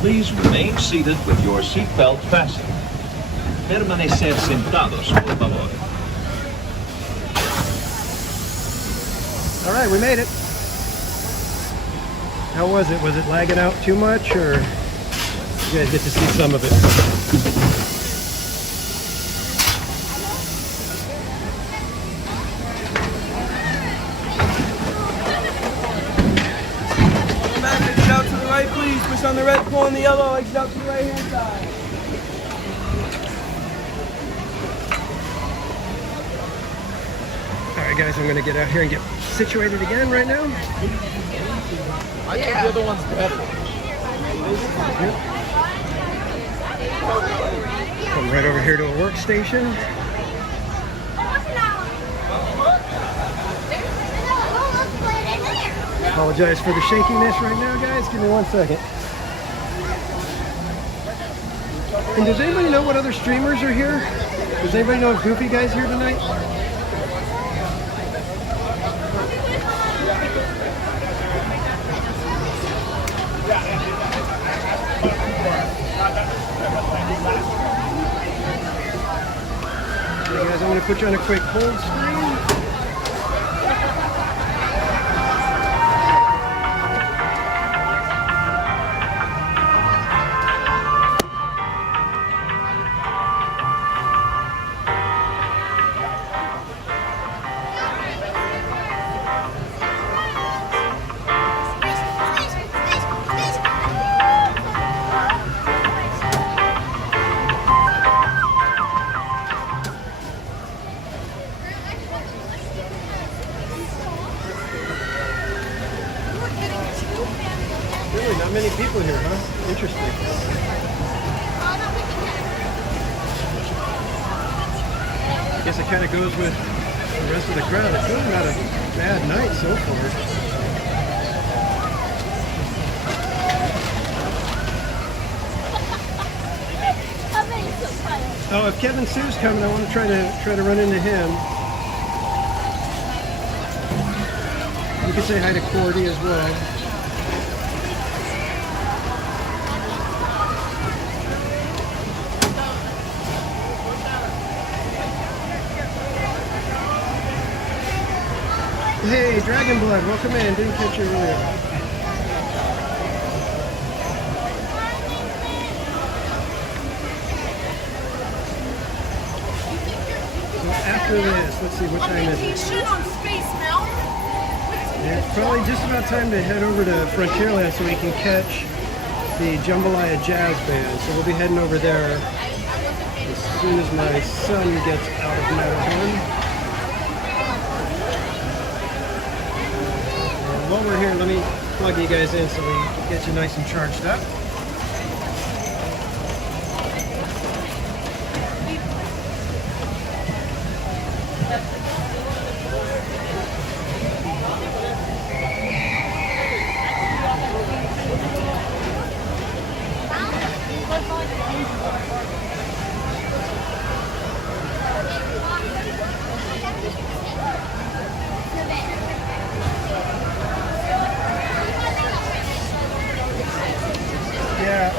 Please remain seated with your seatbelt fastened. Permanecer sentados, por favor. All right, we made it. How was it? Was it lagging out too much, or you guys get to see some of it? Exit out to the right, please. Push on the red, pull on the yellow. Exit out to the right hand side. All right, guys, I'm going to get out here and get situated again right now. I think the other one's better. Come right over here to a workstation. Apologize for the shakiness right now, guys. Give me 1 second. And does anybody know what other streamers are here? Does anybody know if Goofy Guy's here tonight? Okay, guys, I'm going to put you on a quick hold screen. Really, not many people here, huh? Interesting. I guess it kind of goes with the rest of the crowd. It's really not a bad night so far. Oh, if Kevin Sue's coming, I want to try to run into him. You can say hi to Cordy as well. Hey, Dragon Blood, welcome in. Didn't catch you earlier. So after this, let's see, what time is it? On Space Mountain? Yeah, it's probably just about time to head over to Frontierland so we can catch the Jambalaya Jazz band, so we'll be heading over there as soon as my son gets out of Matterhorn. And while we're here, let me plug you guys in so we get you nice and charged up.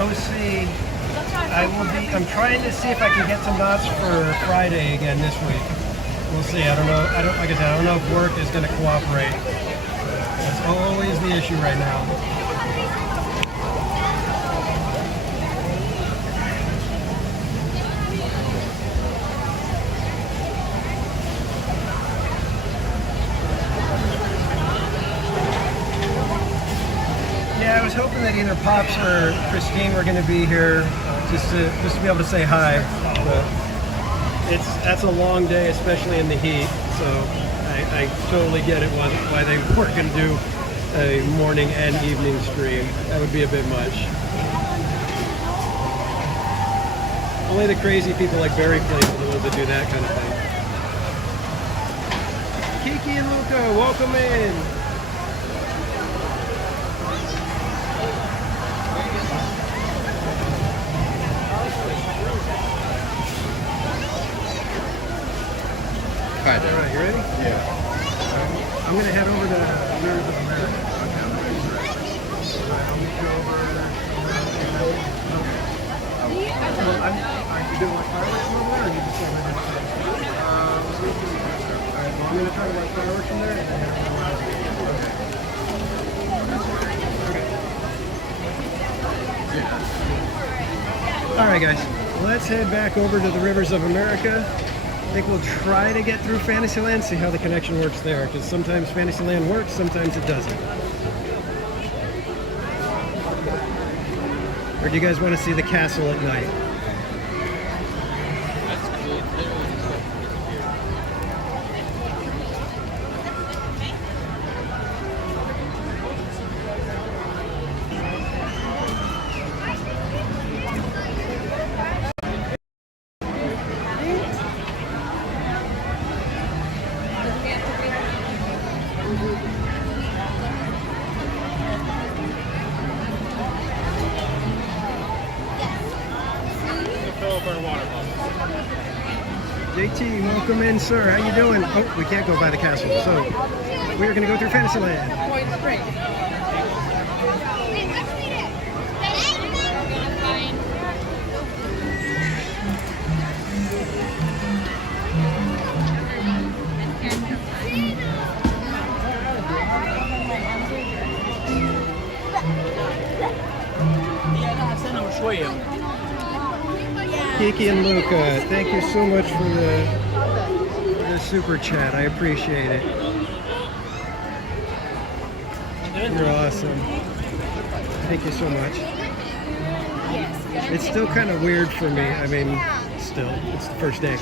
OC, I'm trying to see if I can get some knots for Friday again this week. We'll see. I don't know. Like I said, I don't know if work is going to cooperate. That's always the issue right now. I was hoping that either Pops or Christine were going to be here just to be able to say hi. But that's a long day, especially in the heat. So I totally get it why they weren't going to do a morning and evening stream. That would be a bit much. Only the crazy people like Barry Plays are the ones that do that kind of thing. Kiki and Luca, welcome in. All right, you ready? Yeah. I'm going to head over to Rivers of America. Are you doing like fireworks over there, or are you just going to I'm going to try to watch fireworks from there. Okay. All right, guys. Let's head back over to the Rivers of America. I think we'll try to get through Fantasyland, see how the connection works there, because sometimes Fantasyland works, sometimes it doesn't. Or do you guys want to see the castle at night? JT, welcome in, sir. How you doing? Oh, we can't go by the castle, so we're going to go through Fantasyland. Kiki and Luca, thank you so much for the super chat. I appreciate it. You're awesome. Thank you so much. It's still kind of weird for me. I mean, still, it's the first day.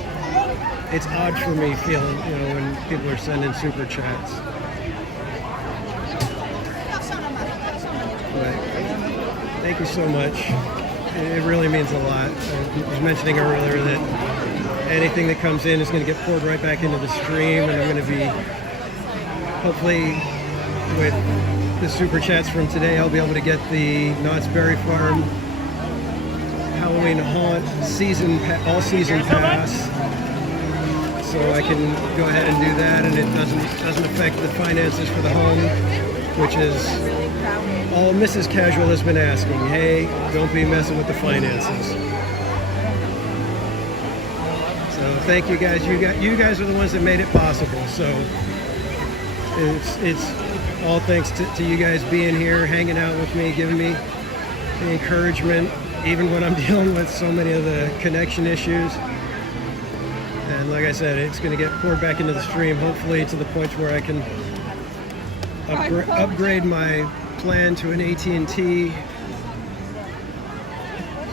It's odd for me feeling, when people are sending super chats. But thank you so much. It really means a lot. I was mentioning earlier that anything that comes in is going to get poured right back into the stream, and I'm going to be, hopefully, with the super chats from today, I'll be able to get the Knott's Berry Farm Halloween Haunt all-season pass, so I can go ahead and do that, and it doesn't affect the finances for the home, which is all Mrs. Casual has been asking. Hey, don't be messing with the finances. So thank you guys. You guys are the ones that made it possible. So it's all thanks to you guys being here, hanging out with me, giving me the encouragement, even when I'm dealing with so many of the connection issues. And like I said, it's going to get poured back into the stream, hopefully to the point where I can upgrade my plan to an AT&T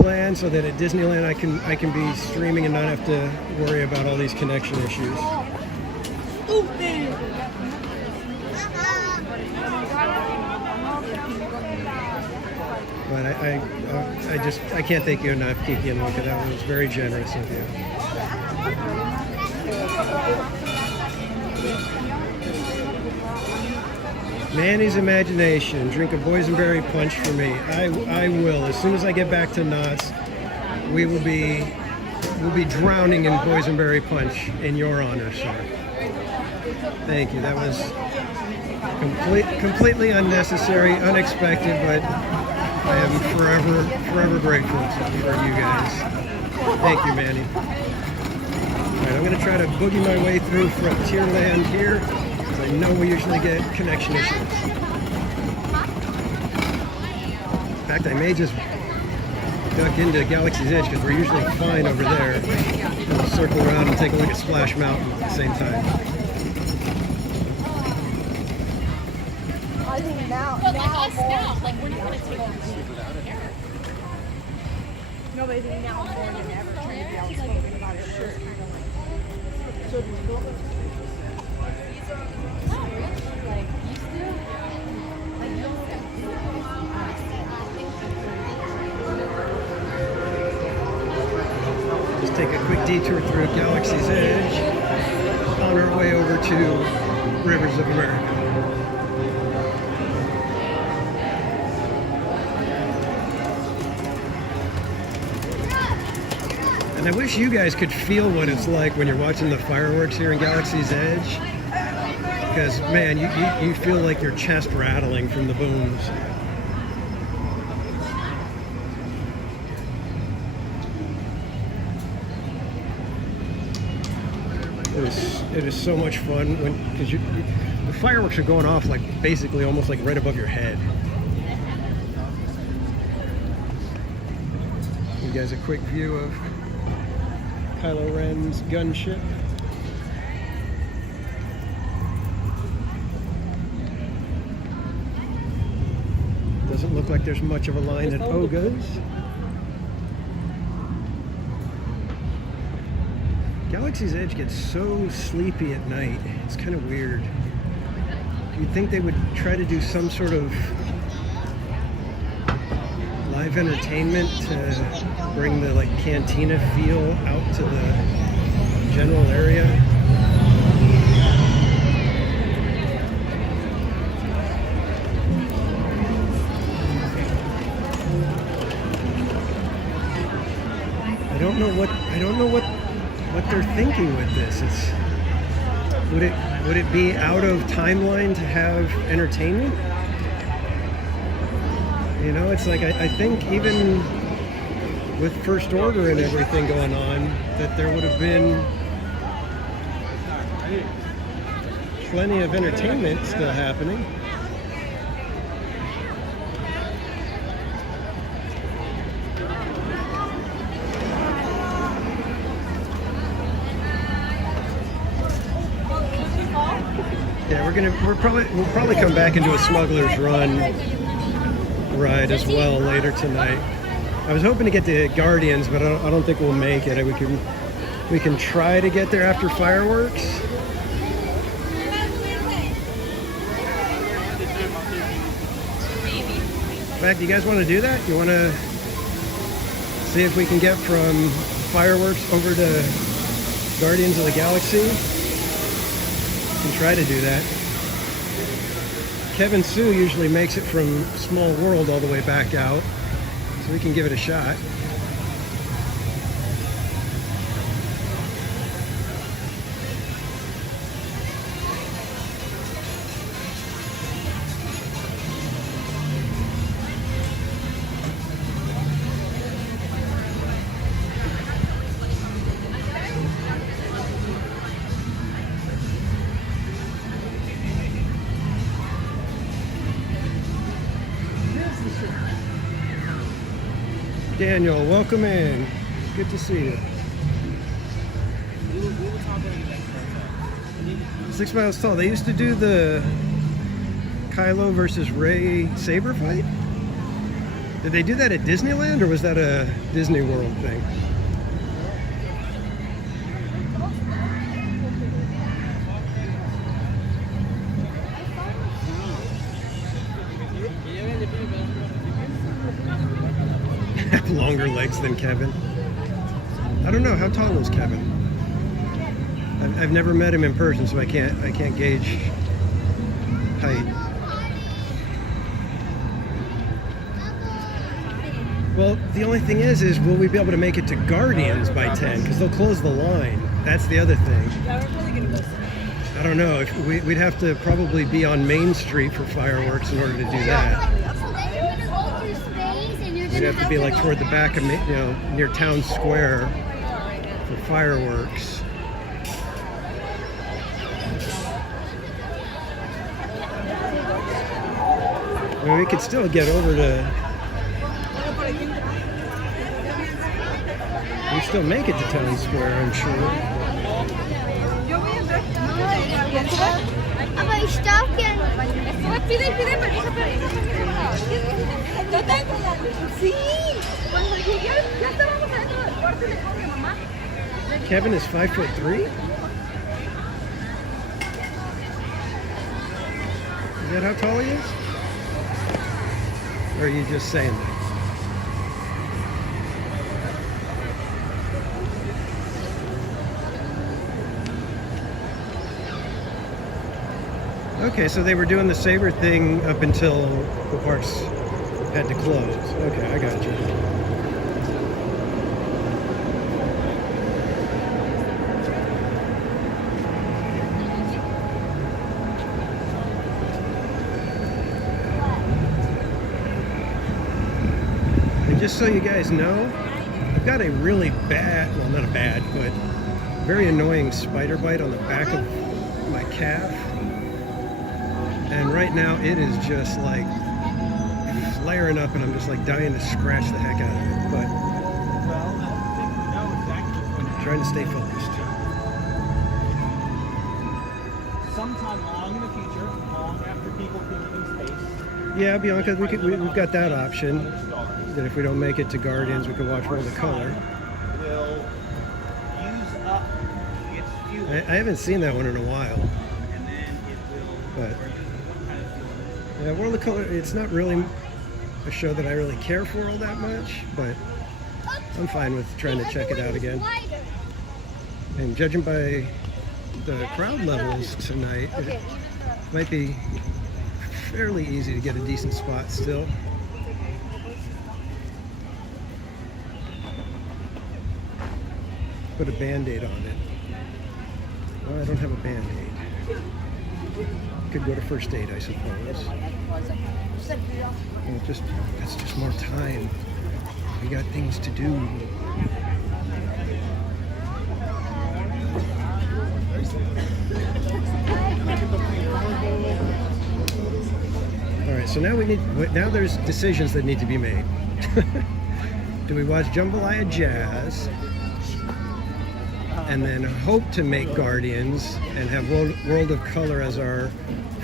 Disneyland, so that at Disneyland I can be streaming and not have to worry about all these connection issues. But I can't thank you enough, Kiki and Luca. That was very generous of you. Manny's imagination. Drink a boysenberry punch for me. I will. As soon as I get back to Knott's, we'll be drowning in boysenberry punch in your honor, sir. Thank you. That was completely unnecessary, unexpected, but I am forever grateful for you guys. Thank you, Manny. All right, I'm going to try to boogie my way through Frontierland here, because I know we usually get connection issues. In fact, I may just duck into Galaxy's Edge, because we're usually fine over there. And we'll circle around and take a look at Splash Mountain at the same time. I think now, we're not going to take no, but I think now more than ever, trying to be outspoken about it. Sure. So Just take a quick detour through Galaxy's Edge on our way over to Rivers of America. And I wish you guys could feel what it's like when you're watching the fireworks here in Galaxy's Edge. Because, man, you feel like your chest rattling from the booms. It is so much fun because the fireworks are going off like basically almost like right above your head. You guys a quick view of Kylo Ren's gunship. Doesn't look like there's much of a line at Oga's. Galaxy's Edge gets so sleepy at night. It's kind of weird. You'd think they would try to do some sort of live entertainment to bring the like cantina feel out to the general area. I don't know what they're thinking with this. Would it be out of timeline to have entertainment? You know, it's like I think even with First Order and everything going on, that there would have been plenty of entertainment still happening. Yeah, we'll probably come back into a Smuggler's Run ride as well later tonight. I was hoping to get the Guardians, but I don't think we'll make it. We can try to get there after fireworks. In fact, you guys want to do that? You want to see if we can get from fireworks over to Guardians of the Galaxy? We can try to do that. Kevin Sue usually makes it from Small World all the way back out, so we can give it a shot. Daniel, welcome in. Good to see you. 6 Miles Tall. They used to do the Kylo versus Rey saber fight. Did they do that at Disneyland, or was that a Disney World thing? Have longer legs than Kevin. I don't know, how tall was Kevin? I've never met him in person, so I can't gauge height. Well, the only thing is will we be able to make it to Guardians by 10? Because they'll close the line. That's the other thing. Yeah, we're probably gonna go. I don't know. We'd have to probably be on Main Street for fireworks in order to do that. We'd have to be like toward the back of, near Town Square for fireworks. I mean, we could still get over to. We still make it to Town Square, I'm sure. Aber ich darf gerne. Pide, Sí. Cuando llegué, ya estábamos adentro del cuarto y le dije a mamá. Kevin is 5'3". Is that how tall he is? Or are you just saying that? Okay, so they were doing the Saber thing up until the parks had to close. Okay, I got you. And just so you guys know, I've got a really bad, well, not a bad, but very annoying spider bite on the back of my calf. And right now it is just like flaring up, and I'm just like dying to scratch the heck out of it. But I'm trying to stay focused. Sometime long in the future, long after people think in space. Yeah, Bianca, we've got that option. That if we don't make it to Guardians, we can watch World of Color. Will use up its fuel. I haven't seen that one in a while. And then it will. But yeah, World of Color, it's not really a show that I really care for all that much, but I'm fine with trying to check it out again. And judging by the crowd levels tonight, it might be fairly easy to get a decent spot still. Put a Band-Aid on it. Well, I don't have a Band-Aid. Could go to first aid, I suppose. Well, that's just more time. We got things to do. All right, so now there's decisions that need to be made. Do we watch Jambalaya Jazz and then hope to make Guardians and have World of Color as our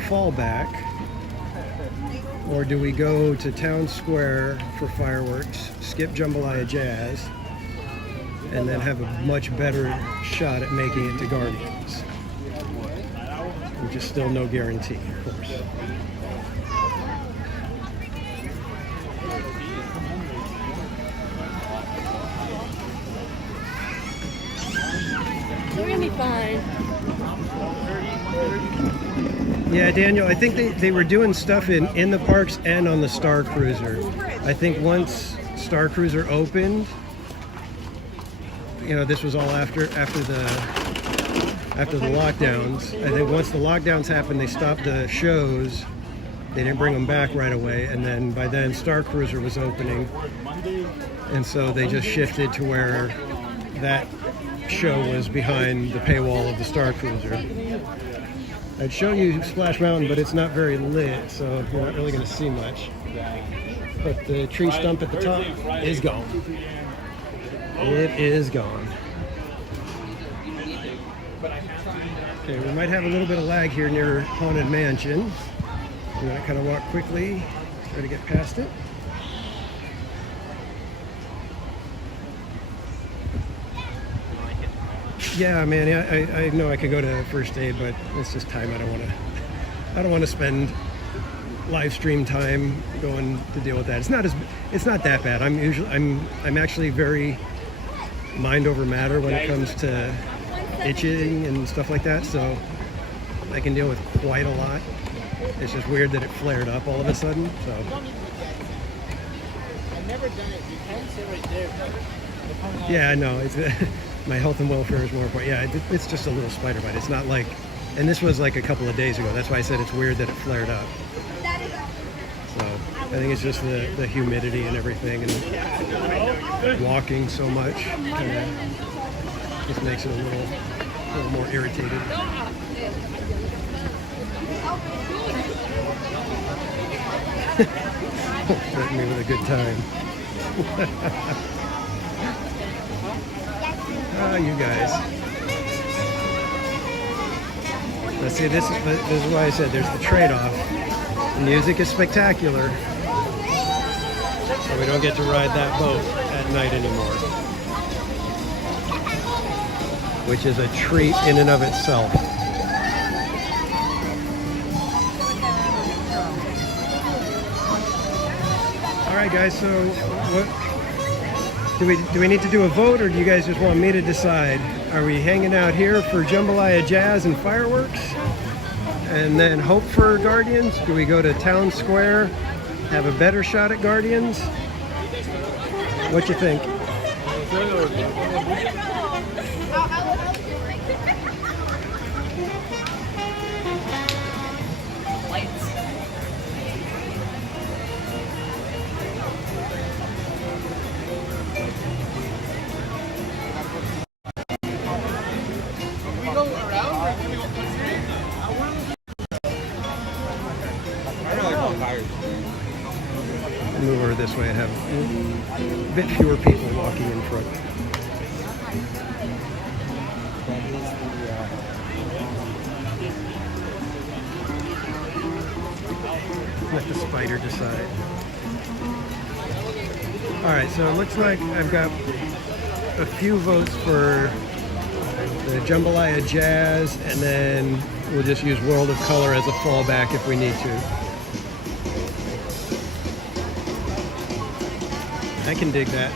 fallback? Or do we go to Town Square for fireworks, skip Jambalaya Jazz, and then have a much better shot at making it to Guardians? Which is still no guarantee, of course. We're gonna be fine. Yeah, Daniel, I think they were doing stuff in the parks and on the Star Cruiser. I think once Star Cruiser opened, this was all after the lockdowns. I think once the lockdowns happened, they stopped the shows. They didn't bring them back right away, and then by then Star Cruiser was opening, and so they just shifted to where that show was behind the paywall of the Star Cruiser. I'd show you Splash Mountain, but it's not very lit, so you're not really going to see much. But the tree stump at the top is gone. It is gone. Okay, we might have a little bit of lag here near Haunted Mansion. I'm going to kind of walk quickly, try to get past it. Yeah, man. Yeah, I know I could go to first aid, but it's just time. I don't want to spend live stream time going to deal with that. It's not that bad. I'm actually very mind over matter when it comes to itching and stuff like that. So I can deal with quite a lot. It's just weird that it flared up all of a sudden. So. I've never done it. You can sit right there. Yeah, I know. It's my health and welfare is more important. Yeah, it's just a little spider bite. It's not like, and this was like a couple of days ago. That's why I said it's weird that it flared up. So I think it's just the humidity and everything, and walking so much just makes it a little more irritated. Threaten me with a good time. Oh, you guys. Let's see, this is why I said there's the trade-off. The music is spectacular, but we don't get to ride that boat at night anymore, which is a treat in and of itself. All right, guys, so what do we need to do a vote, or do you guys just want me to decide? Are we hanging out here for Jambalaya Jazz and fireworks and then hope for Guardians? Do we go to Town Square, have a better shot at Guardians? What you think? Move over this way and have a bit fewer people walking in front. Let the spider decide. Alright, so it looks like I've got a few votes for the Jambalaya Jazz, and then we'll just use World of Color as a fallback if we need to. I can dig that.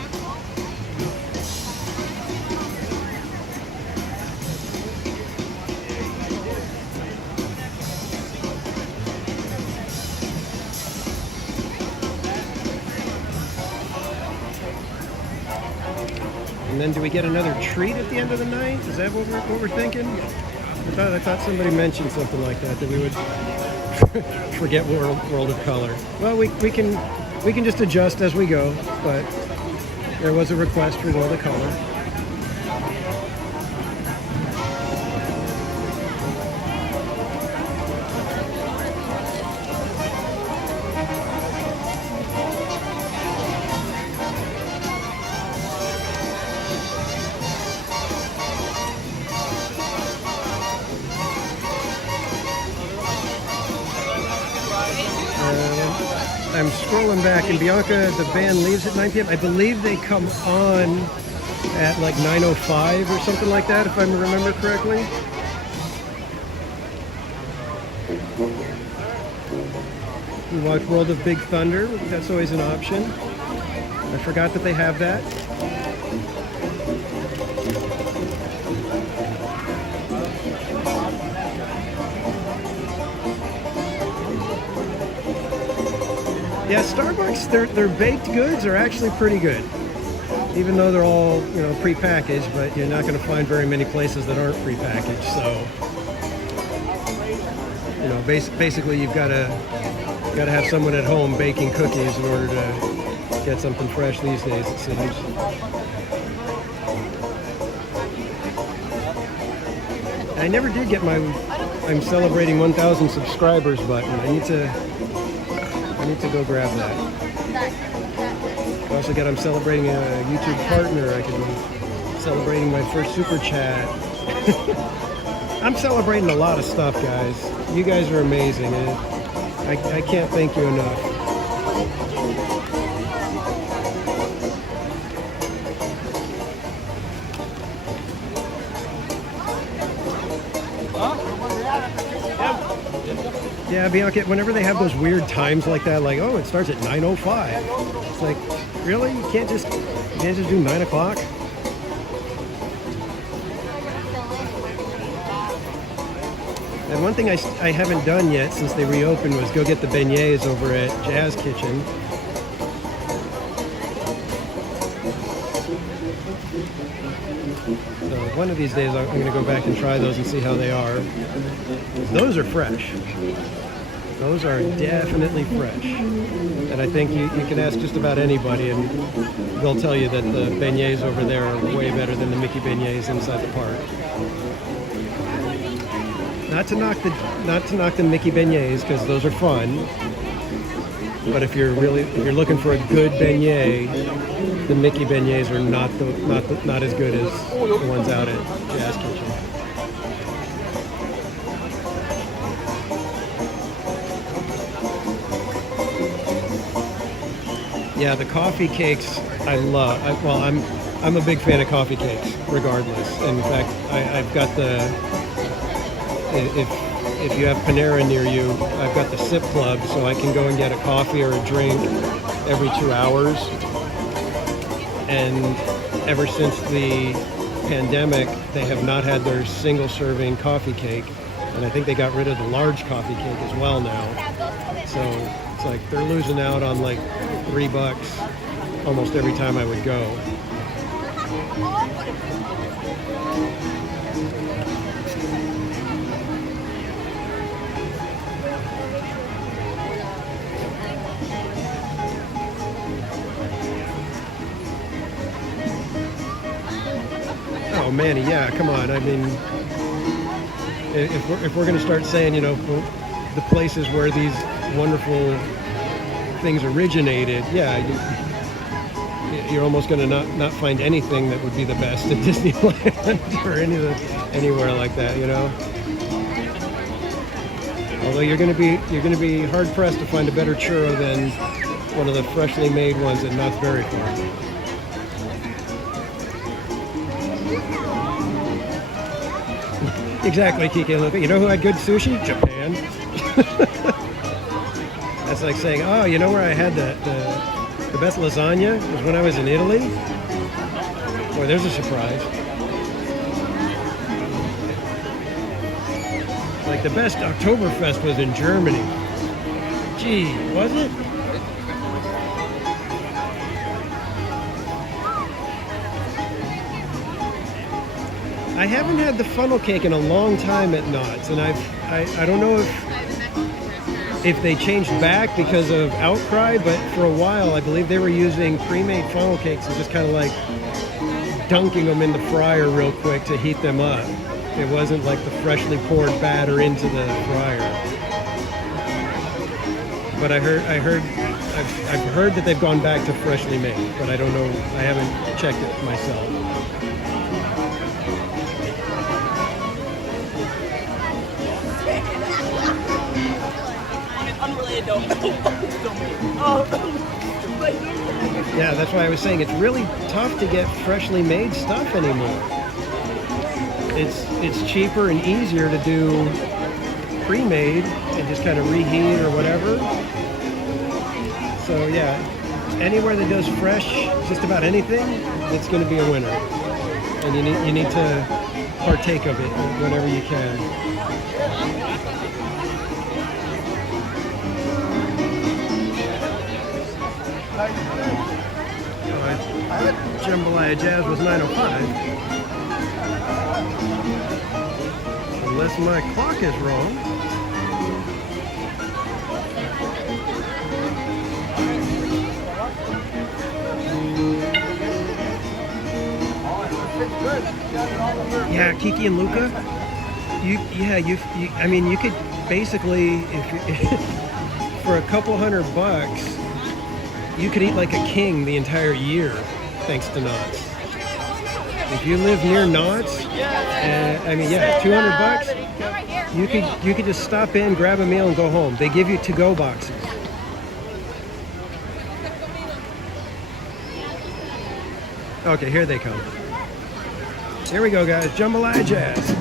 And then do we get another treat at the end of the night? Is that what we're thinking? I thought somebody mentioned something like that we would forget World of Color. Well, we can just adjust as we go, but there was a request for World of Color. I'm scrolling back, and Bianca, the band leaves at 9 p.m. I believe they come on at like 9:05 or something like that, if I remember correctly. We watch World of Big Thunder. That's always an option. I forgot that they have that. Yeah, Starbucks, their baked goods are actually pretty good, even though they're all, you know, pre-packaged. But you're not going to find very many places that aren't pre-packaged. So, you know, basically you've got to have someone at home baking cookies in order to get something fresh these days, it seems. I never did get my I'm celebrating 1,000 subscribers button. I need to go grab that. I also got, I'm celebrating a YouTube partner. I could be celebrating my first super chat. I'm celebrating a lot of stuff, guys. You guys are amazing, and I can't thank you enough. Yeah, Bianca, whenever they have those weird times like that, like, oh, it starts at 9:05. It's like, really? You can't just do 9 o'clock? And one thing I haven't done yet since they reopened was go get the beignets over at Jazz Kitchen. So one of these days I'm going to go back and try those and see how they are. Those are fresh. Those are definitely fresh. And I think you can ask just about anybody and they'll tell you that the beignets over there are way better than the Mickey beignets inside the park. Not to knock the Mickey beignets, because those are fun. But if you're looking for a good beignet, the Mickey beignets are not as good as the ones out at Jazz Kitchen. Yeah, the coffee cakes I love. I'm a big fan of coffee cakes, regardless. In fact, I've got the. If you have Panera near you, I've got the Sip Club, so I can go and get a coffee or a drink every 2 hours. And ever since the pandemic, they have not had their single-serving coffee cake. And I think they got rid of the large coffee cake as well now. So it's like they're losing out on like $3 almost every time I would go. Oh, Manny, yeah, come on. I mean, if we're going to start saying, you know, the places where these wonderful things originated, yeah, you're almost going to not find anything that would be the best at Disneyland or anywhere like that, you know. Although you're going to be hard pressed to find a better churro than one of the freshly made ones at Knott's Berry Farm. Exactly, Kiki. You know who had good sushi? Japan. That's like saying, oh, you know where I had the best lasagna? Was when I was in Italy. Boy, there's a surprise. Like the best Oktoberfest was in Germany. Gee, was it? I haven't had the funnel cake in a long time at Knott's, and I don't know if they changed back because of outcry, but for a while I believe they were using pre-made funnel cakes and just kind of like dunking them in the fryer real quick to heat them up. It wasn't like the freshly poured batter into the fryer. But I've heard that they've gone back to freshly made, but I don't know. I haven't checked it myself. Yeah, that's why I was saying it's really tough to get freshly made stuff anymore. It's cheaper and easier to do pre-made and just kind of reheat or whatever. So yeah, anywhere that does fresh, just about anything, it's going to be a winner. And you need to partake of it whenever you can. Jambalaya Jazz was 9:05. Unless my clock is wrong. Yeah, Kiki and Luca. I mean, you could basically, for a couple $100, you could eat like a king the entire year, thanks to Knott's. If you live near Knott's, I mean, yeah, $200, you could just stop in, grab a meal, and go home. They give you to-go boxes. Okay, here they come. Here we go, guys. Jambalaya Jazz.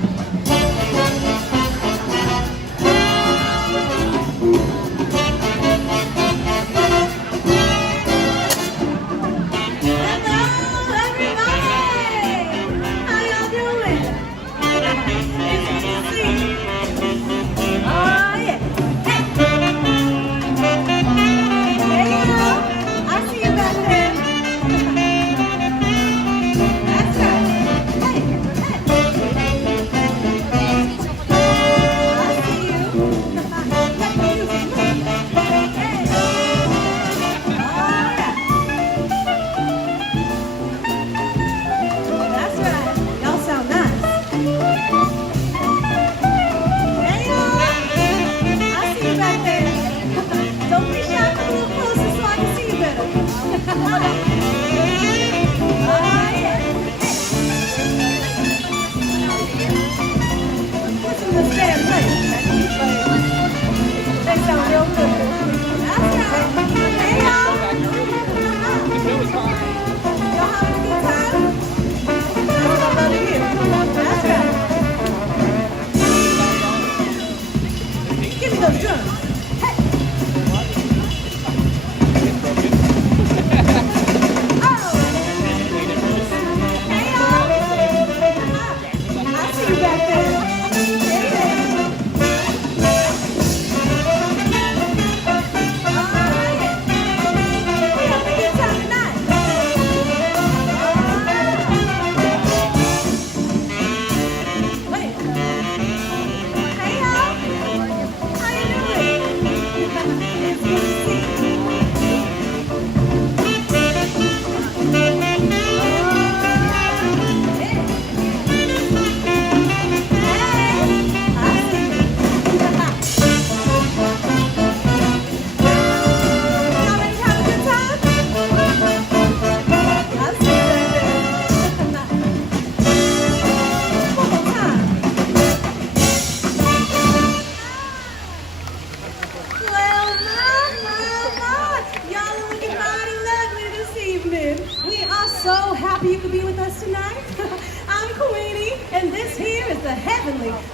those drums.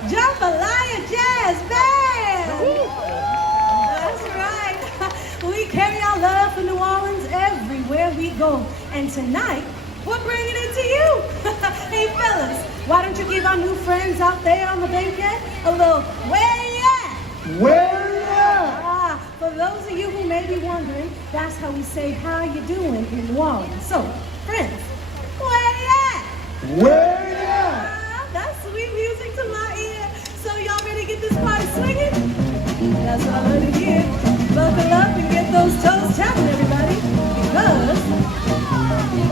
Jambalaya Jazz Band! That's right. We carry our love for New Orleans everywhere we go. And tonight, we're bringing it to you. Hey, fellas, why don't you give our new friends out there on the banquet a little, where you at? Where you at? For those of you who may be wondering, that's how we say how you doing in New Orleans. So, friends, where you at? Where you at? That's sweet music to my ear. So y'all ready to get this party swinging? That's what I love to hear. Buckle up and get those toes tapping, everybody. Because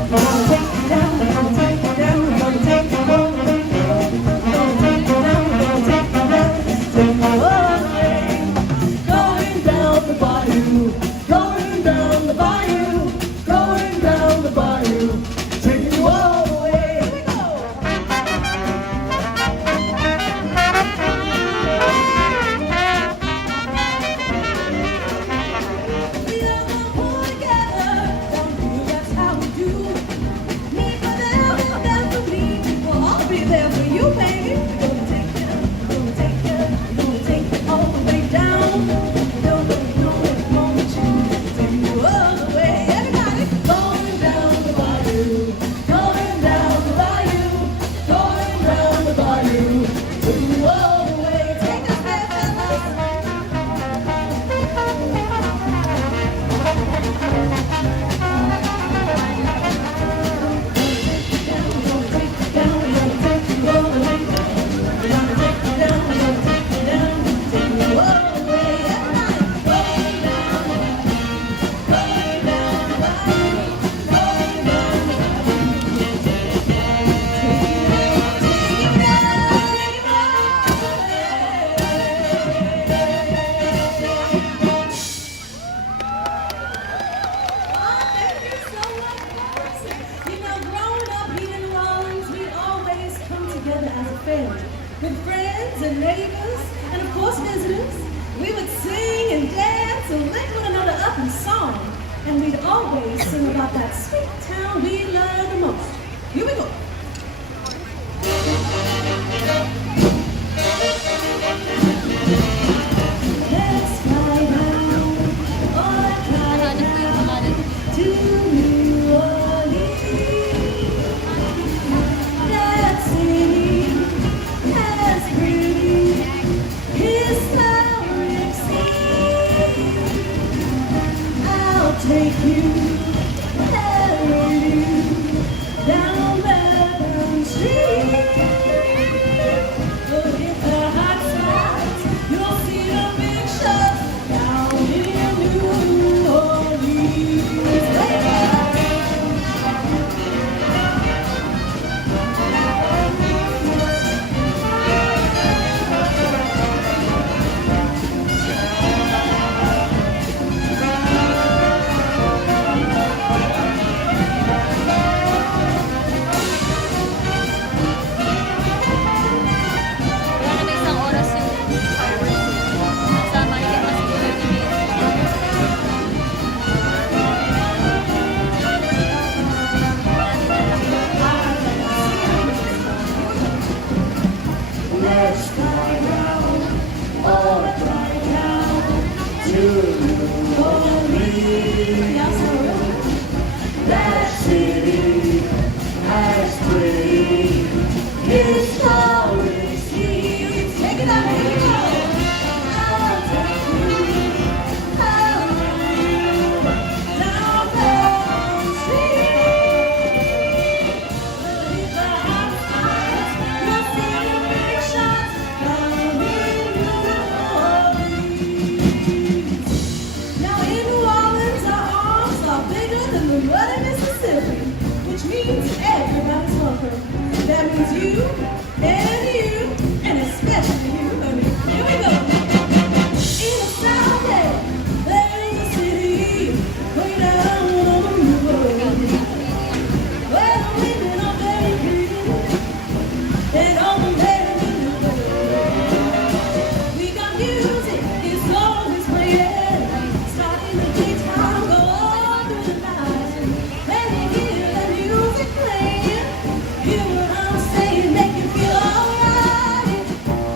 we're gonna take it down, we're gonna take it down, we're gonna take it home. We're gonna take it down, we're gonna take it down, take it away. Going down the bayou, going down the bayou, going down the bayou, take it away. With friends and neighbors, and of course visitors, we would sing and dance and lift one another up in song. And we'd always sing about that sweet town we love the most. Here we go. Let's fly down, or fly down to New Orleans. That city as pretty, historic scene. I'll take you, carry you down Bourbon Street. That city as pretty. It's always here. Take it up, here we go. I'll take you down Bourbon Street. Beneath the house lights, you'll see the nations coming beautiful. Now in New Orleans, our arms are bigger than the muddy Mississippi, which means everybody's welcome. That means you and especially you, honey. Here we go. In the South End, there's a city way down on the road, where the women are very pretty and all the men in the world. We got music, it's always playing, starting the daytime, go all through the night. Let me hear the music playing. Hear what I'm saying, make you feel alright.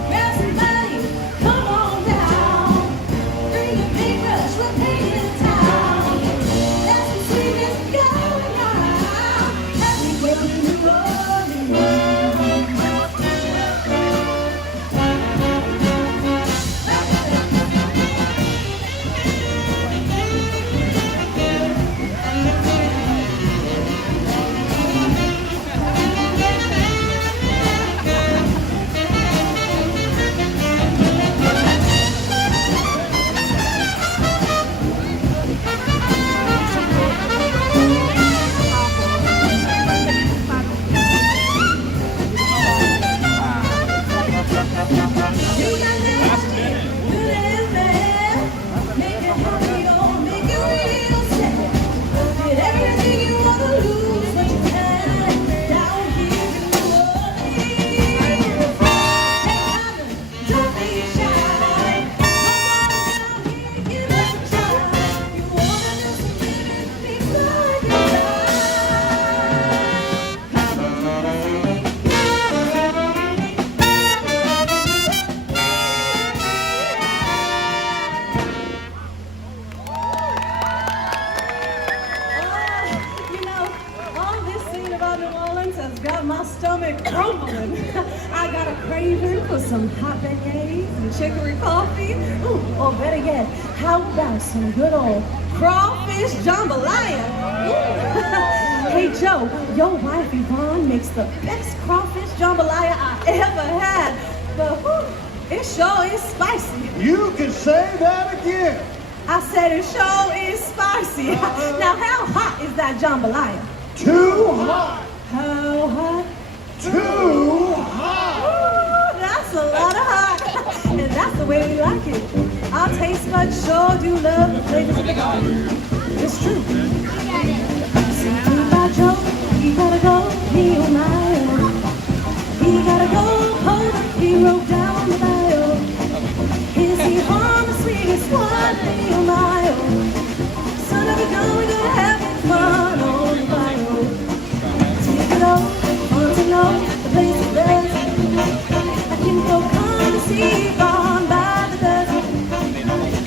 Grab somebody, come on down. Bring a paintbrush, we're painting town. That's the sweetest going around. As we go to New all this scene about New Orleans has got my stomach grumbling. I got a craving for some hot beignets and chicory coffee. Ooh, or better yet, how about some good old crawfish jambalaya? Hey Joe, your wife Yvonne makes the best crawfish jambalaya I ever had. But whew, it sure is spicy. You can say that again. I said it sure is spicy. Now how hot is that jambalaya? Too hot. How hot? Too hot. Ooh, that's a lot of hot. And that's the way we like it. Our taste buds sure do love the flavors of the garden. It's true. Something about Joe, he gotta go, he oh my oh. He gotta go, hold up, he wrote down the bio. Is he on the sweetest one, he oh my oh. Son of a gun, we're gonna have it fun on the bio. Take it all, want to know the place is best. I can go come to see Yvonne by the dozen.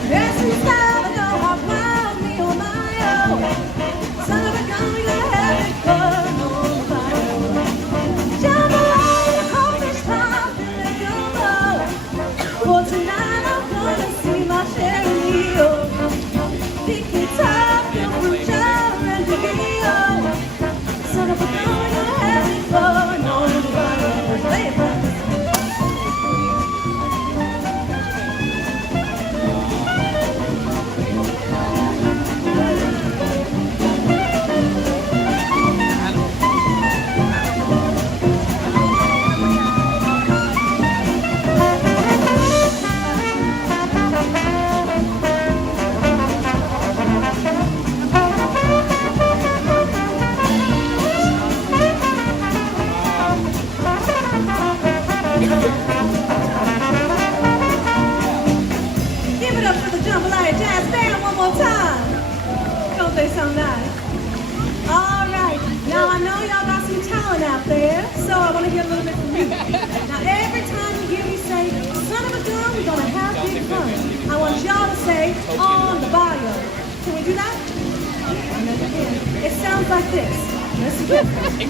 Dress in style, I know how proud me oh my oh. Son of a gun, we gonna have it fun on the bio. Jambalaya, crawfish pie, and gumbo. For tonight I'm gonna see my Sherry Leo. Picky top, fruit jar, and Dio. Son of a gun, we gonna have it fun on the bio. Play it, bro. Give it up for the Jambalaya Jazz Band one more time. Don't they sound nice? All right. Now I know y'all got some talent out there, so I want to hear a little bit from you. Now every time you hear me say, son of a gun, we're going to have big fun, I want y'all to say, on the bio. Can we do that? goes like this. Listen carefully.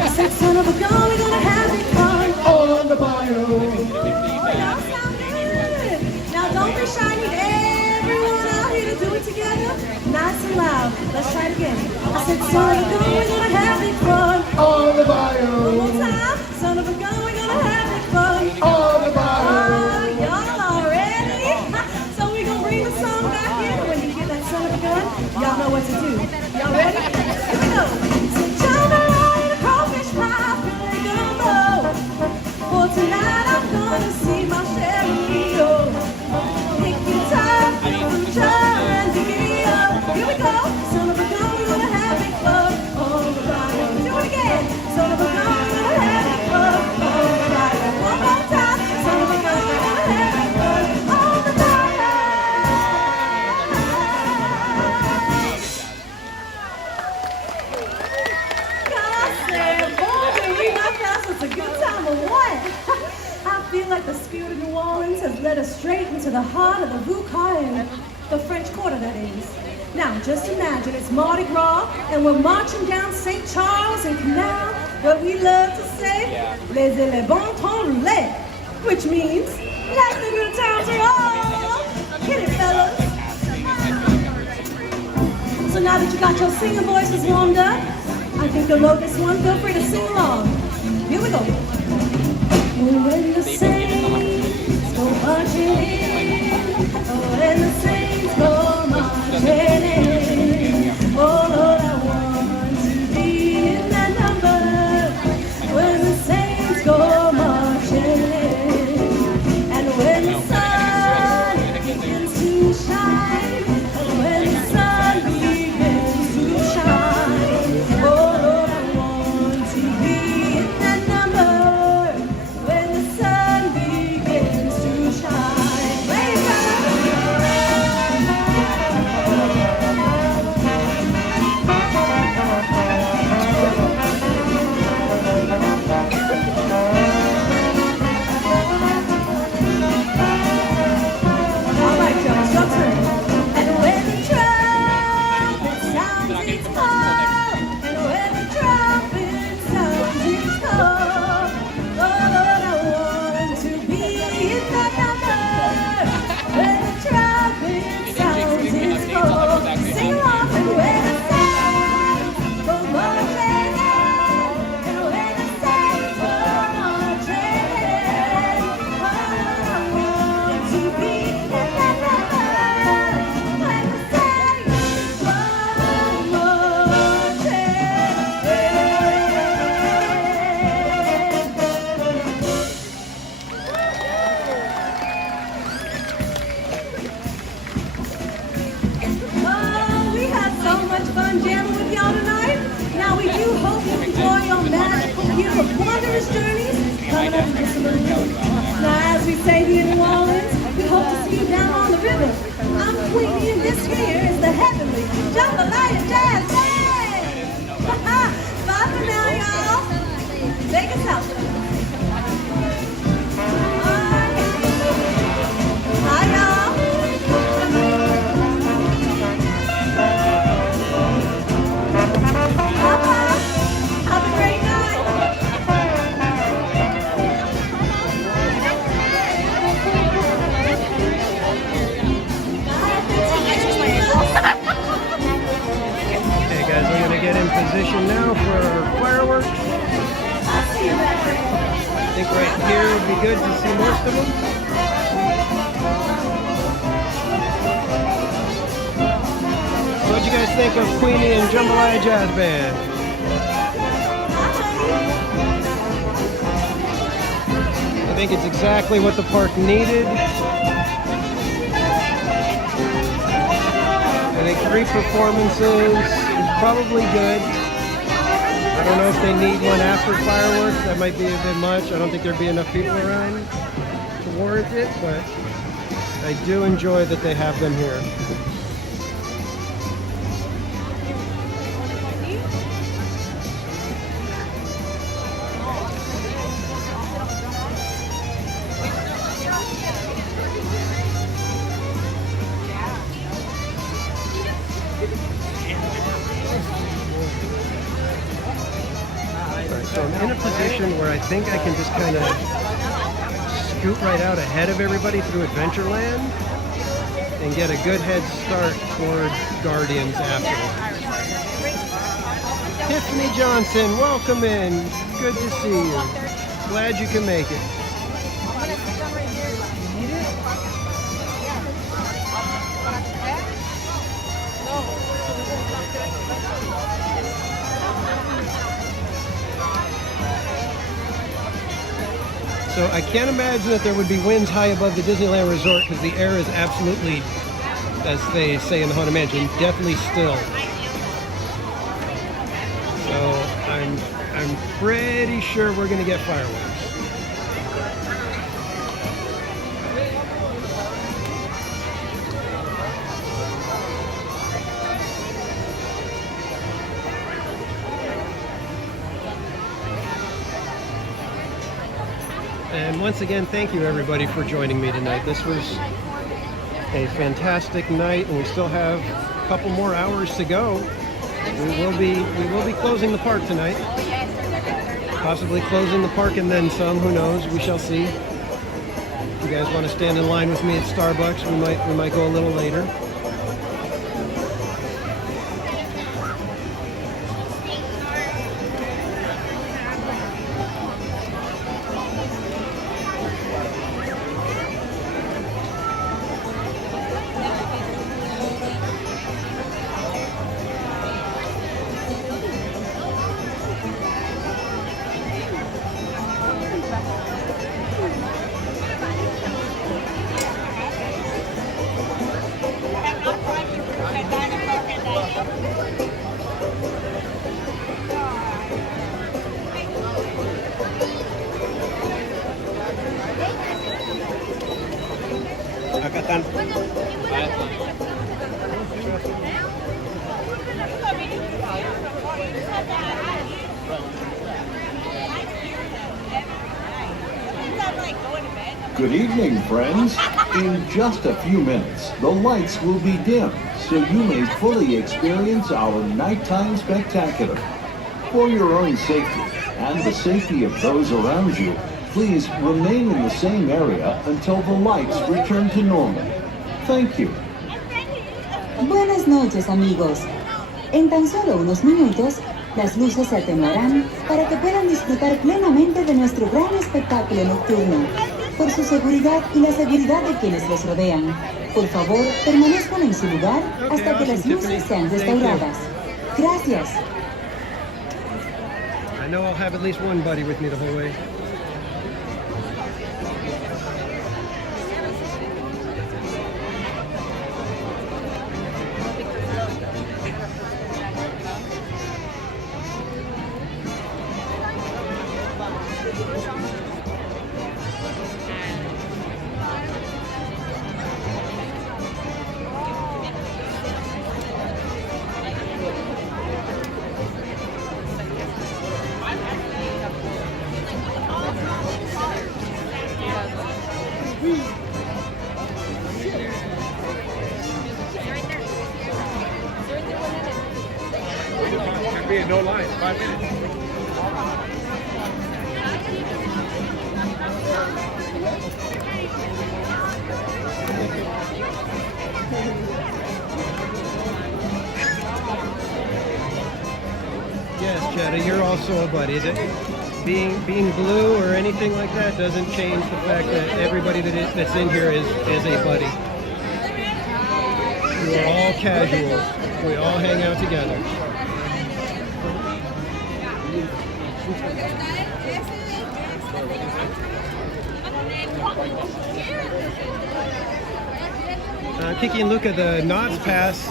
I said, son of a gun, we're gonna have it fun. On the bio. Y'all sound good. Now don't be shy, I need everyone out here to do it together. Nice and loud. Let's try it again. I said, son of a gun, we're gonna have it fun. On the bio. One more time. Son of a gun, we're gonna have it fun. On the bio. Y'all are ready? So we're gonna bring the song back in. When you get that son of a gun, y'all know what to do. Y'all ready? Here we go. So jambalaya, the crawfish pie, feeling gumbo. For tonight I'm gonna see my Cherio. Pick your time, and dig up. Here we go. Son of a gun, we're gonna have it fun. On the bio. Do it again. Son of a gun, we're gonna have it fun. On the bio. One more time. Son of a gun, we're gonna have it fun. On the bio. God said, boy, did we not pass us a good time or what? I feel like the spirit of New Orleans has led us straight into the heart of the Vucain, the French Quarter, that is. Now, just imagine it's Mardi Gras, and we're marching down St. Charles and Canal, but we love to say, les éléphants roulés, which means, let the good times roll. Hit it, fellas. So now that you got your singing voices warmed up, I think you'll know this one. Feel free to sing along. Here we go. When the saints go marching in, when the saints go marching in, oh Lord, I want to be in that number. When the saints go marching in, and when the sun begins to shine, and when the sun begins to shine, oh Lord, I want to be in that number. When the sun begins to shine. Wait, all right, y'all, it's your turn. And when the trumpet sounds its call, and when the trumpet sounds its call, oh Lord, I want to be in that number. When the trumpet sounds its call, sing along. And when the saints go marching in, and when the saints go marching in, oh Lord, I want to be in that number. When the saints go marching Oh, we had so much fun jamming with y'all tonight. Now we do hope you enjoy your magical, beautiful, wondrous journeys coming up in just a little bit. Now, as we say here in New Orleans, we hope to see you down on the river. I'm Queenie, and this here is the heavenly Jambalaya Jazz. Hey! Bye for now, y'all. Take us out. Hi, y'all. Have a great night. Okay, guys, we're going to get in position now for our fireworks. I think right here would be good to see most of them. So what'd you guys think of Queenie and Jambalaya Jazz Band? I think it's exactly what the park needed. I think 3 performances is probably good. I don't know if they need one after fireworks. That might be a bit much. I don't think there'd be enough people around to warrant it, but I do enjoy that they have them here. I think I can just kind of scoot right out ahead of everybody through Adventureland and get a good head start toward Guardians afterwards. Tiffany Johnson, welcome in. Good to see you. Glad you can make it. So I can't imagine that there would be winds high above the Disneyland Resort because the air is absolutely, as they say in the Haunted Mansion, deathly still. So I'm pretty sure we're going to get fireworks. And once again, thank you everybody for joining me tonight. This was a fantastic night, and we still have a couple more hours to go. We will be closing the park tonight. Possibly closing the park and then some, who knows, we shall see. If you guys want to stand in line with me at Starbucks, we might go a little later. Good evening, friends. In just a few minutes, the lights will be dim, so you may fully experience our nighttime spectacular. For your own safety and the safety of those around you, please remain in the same area until the lights return to normal. Thank you. Buenas noches, amigos. En tan solo unos minutos, las luces se atenuarán para que puedan disfrutar plenamente de nuestro gran espectáculo nocturno. Por su seguridad y la seguridad de quienes los rodean, por favor, permanezcan en su lugar hasta que las luces sean restauradas. Gracias. I know I'll have at least one buddy with me the whole way. No line, 5 minutes. Yes, Jetta, you're also a buddy. Being blue or anything like that doesn't change the fact that everybody that's in here is a buddy. We're all casual. We all hang out together. Kiki and Luca, the Knott's Pass.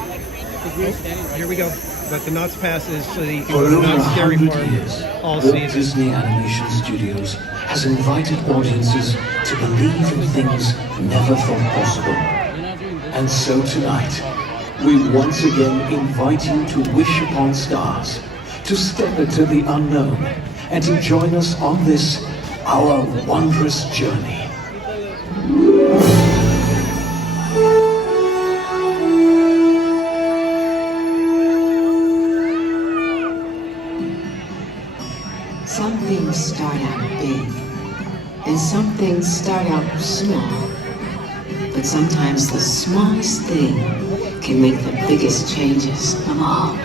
Here we go. But the Knott's Pass is so that you can go to Knott's Scary Farm all Walt season. Disney Animation Studios has invited audiences to believe in things never thought possible. And so tonight, we once again invite you to wish upon stars, to step into the unknown, and to join us on this, our wondrous journey. Some things start out And some things start out small, but sometimes the smallest thing can make the biggest changes of all.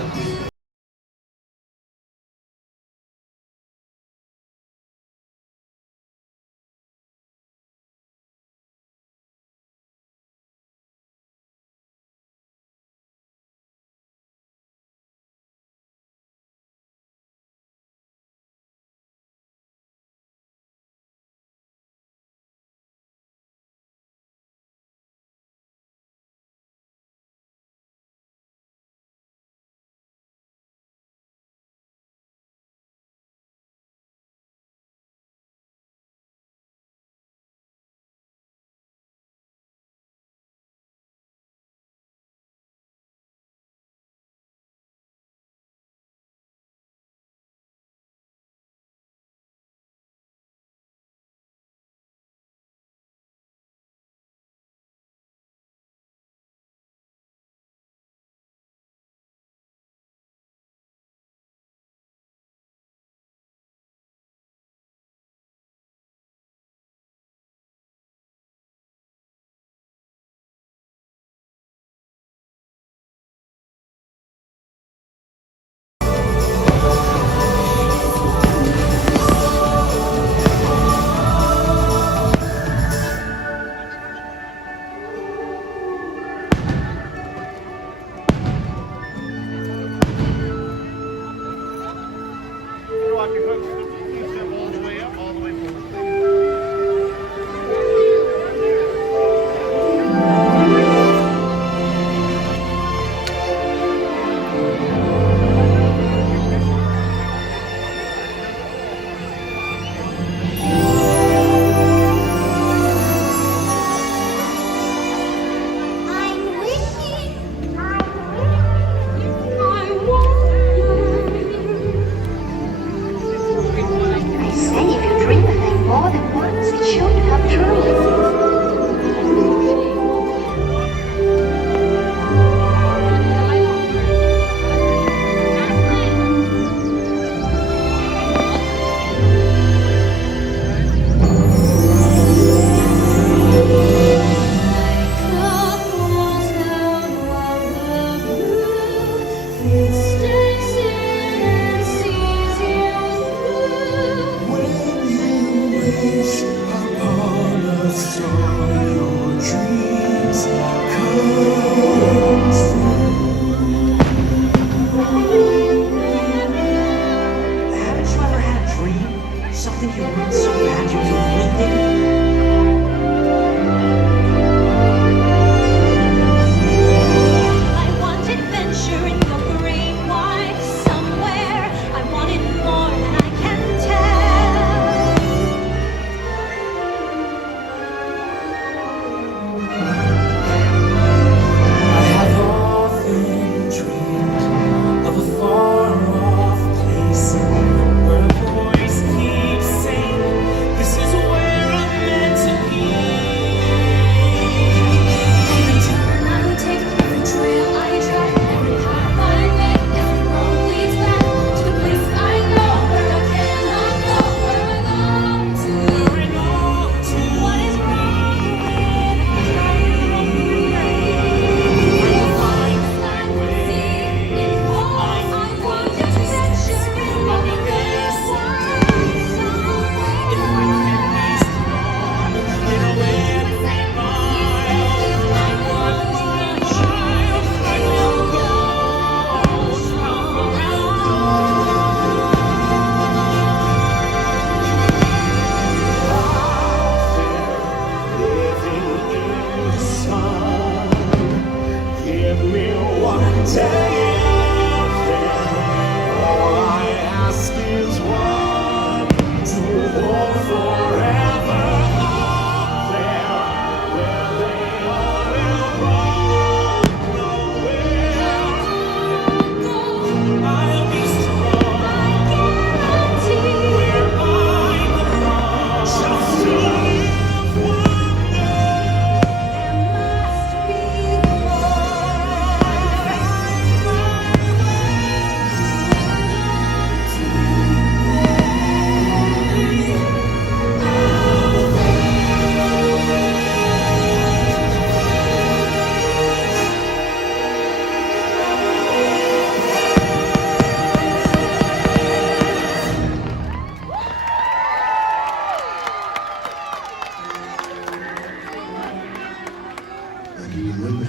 can you remember?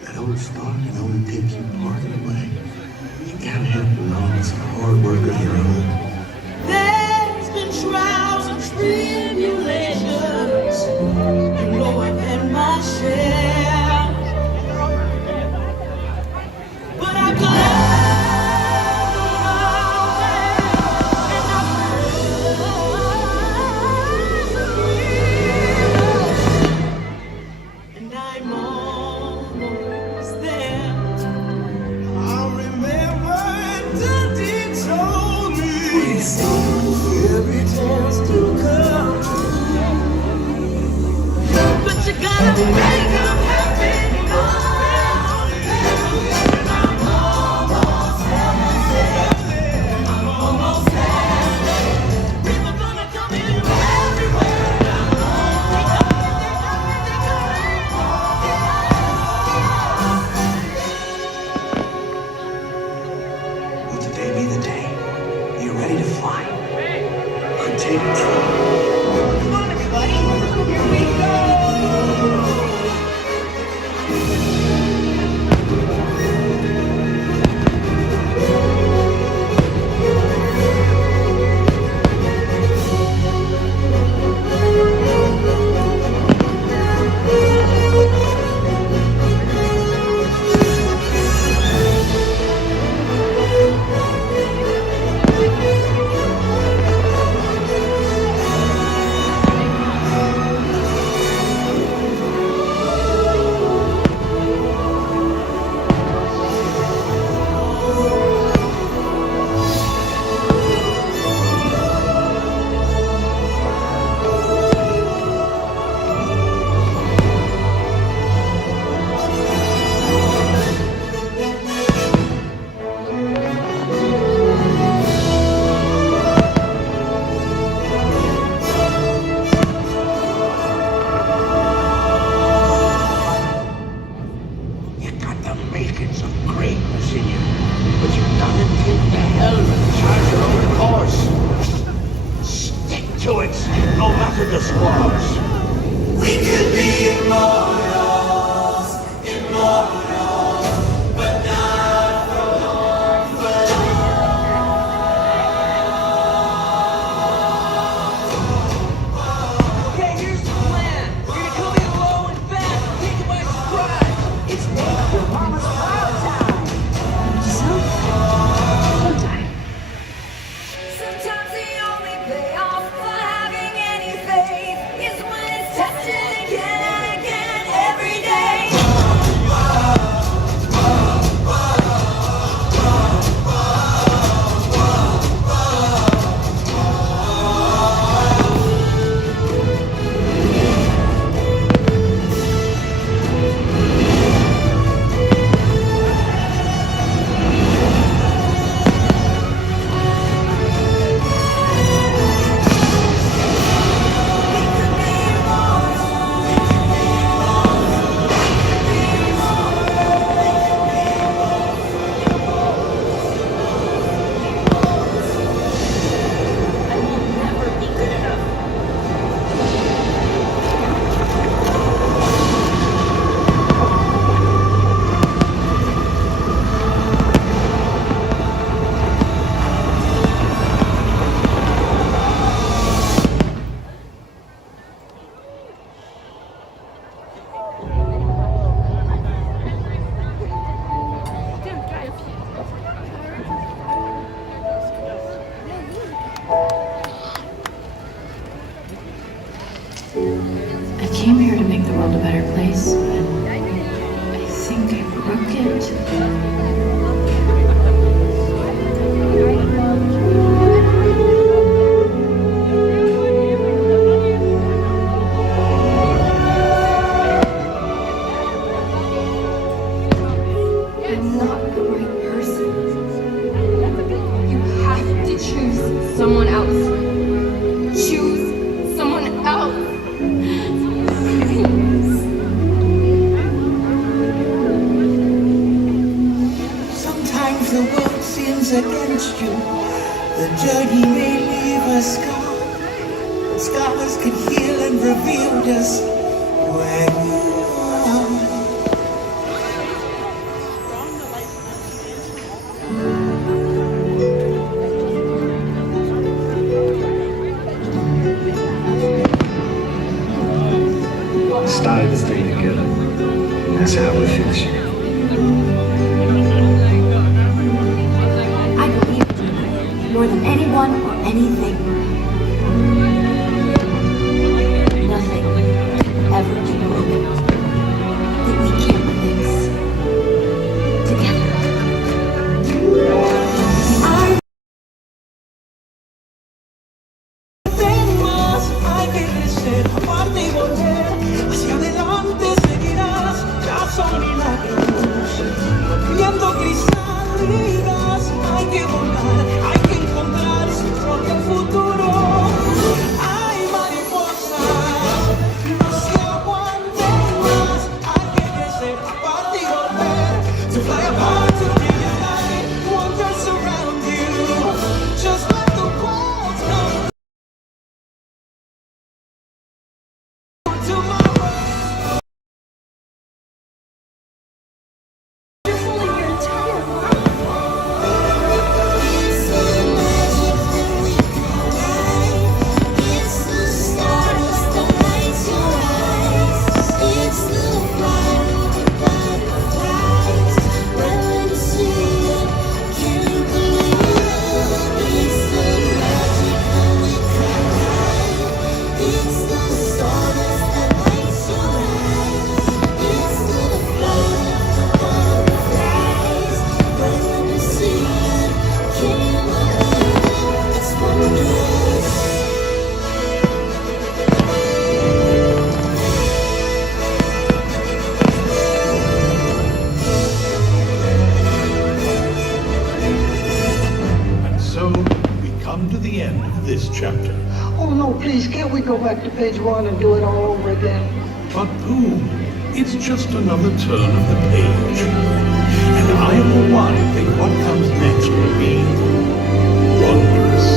That old star can only take you part of the way. You can't help but know it's a hard work of your own. There's been trials and tribulations, and more than my share. But I'm glad and I'm almost there. I remember Daddy told me every chance to come true. But you gotta make them happy. I'm almost there. People gonna come in everywhere. Will today be the day? Are you ready to fly? Or take control? Come on, everybody. Here we go. You got the makings of greatness in you, but you gotta take the helm and chart your own course. Stick to it, no matter the squads. We could be immortals, but not for long, for long. Okay, here's the plan. You're gonna come in low and fast and take it by surprise. It's make your mama's proud time. Sometimes the only payoff for having any faith is when it's tested again and again every day. I came here to make the world a better place, but I think I broke it. I'm not the right person. You have to choose someone else. Choose someone else. Please. stay together. That's how we fix it. I believe in you more than anyone or anything. Nothing can ever be broken that we can't fix together. Hay que crecer, aparte y volver, hacia adelante seguirás, ya son milagros, viendo cristalinas, hay que volar, hay que encontrar su propio futuro, hay mariposas, no se aguanten más, hay que crecer, aparte y volver, to fly apart, to reunite, wonders around you, just like the walls come. This chapter. Oh no, please, can't we go back to page 1 and do it all over again? But boom, it's just another turn of the page. And I, for one, think what comes next will be wondrous.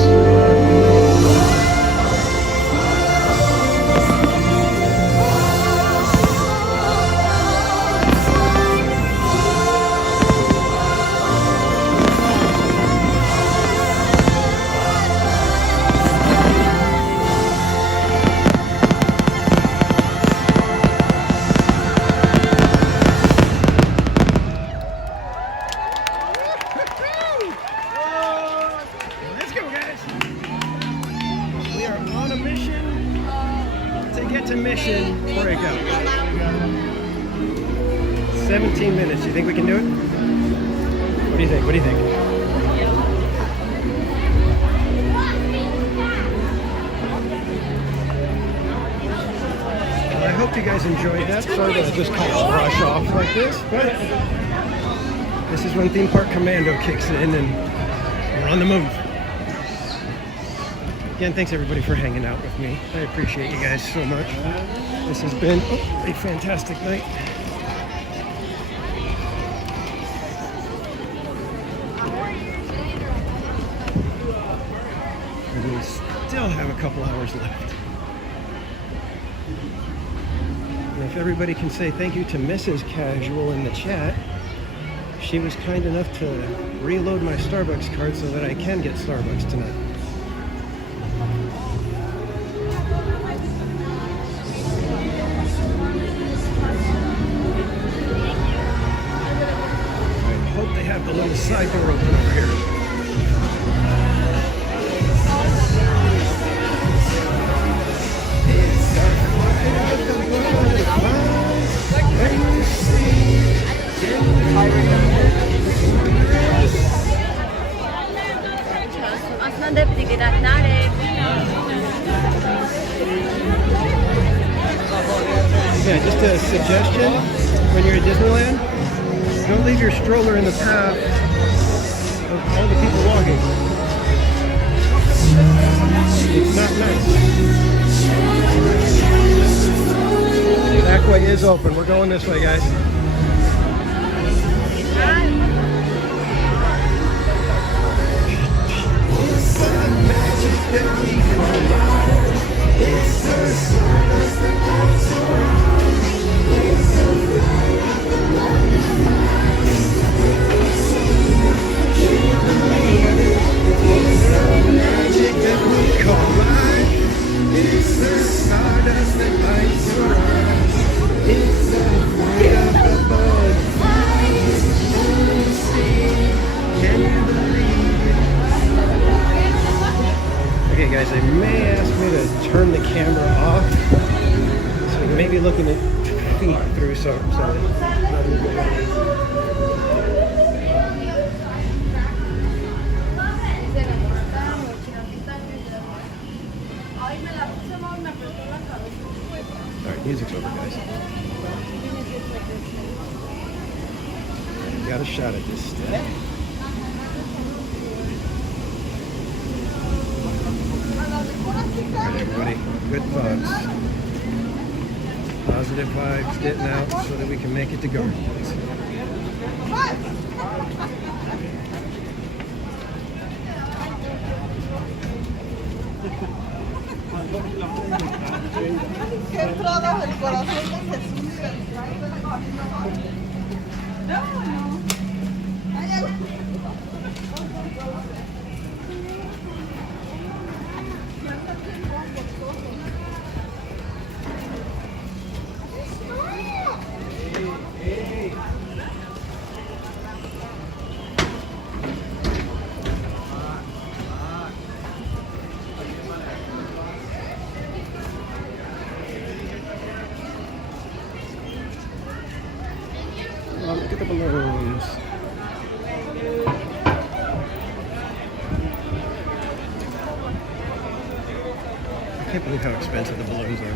To mission breakout. 17 minutes. You think we can do it? What do you think? What do you think? Well, I hope you guys enjoyed that. Sorry to just kind of rush off like this, but this is when Theme Park Commando kicks in and we're on the move. Again, thanks everybody for hanging out with me. I appreciate you guys so much. This has been a fantastic night. And we still have a couple hours left. And if everybody can say thank you to Mrs. Casual in the chat, she was kind enough to reload my Starbucks card so that I can get Starbucks tonight. The little side door open over here. Yeah, just a suggestion when you're at Disneyland. Don't leave your stroller in the path of all the people walking. It's not nice. The back way is open. We're going this way, guys. It's the stardust that lights your eyes. It's through something. Alright, music's over, guys. Got a shot at this still. Alright, everybody, good thoughts. Positive vibes getting out so that we can make it to Guardians. Oh, look at the balloons. I can't believe how expensive the balloons are.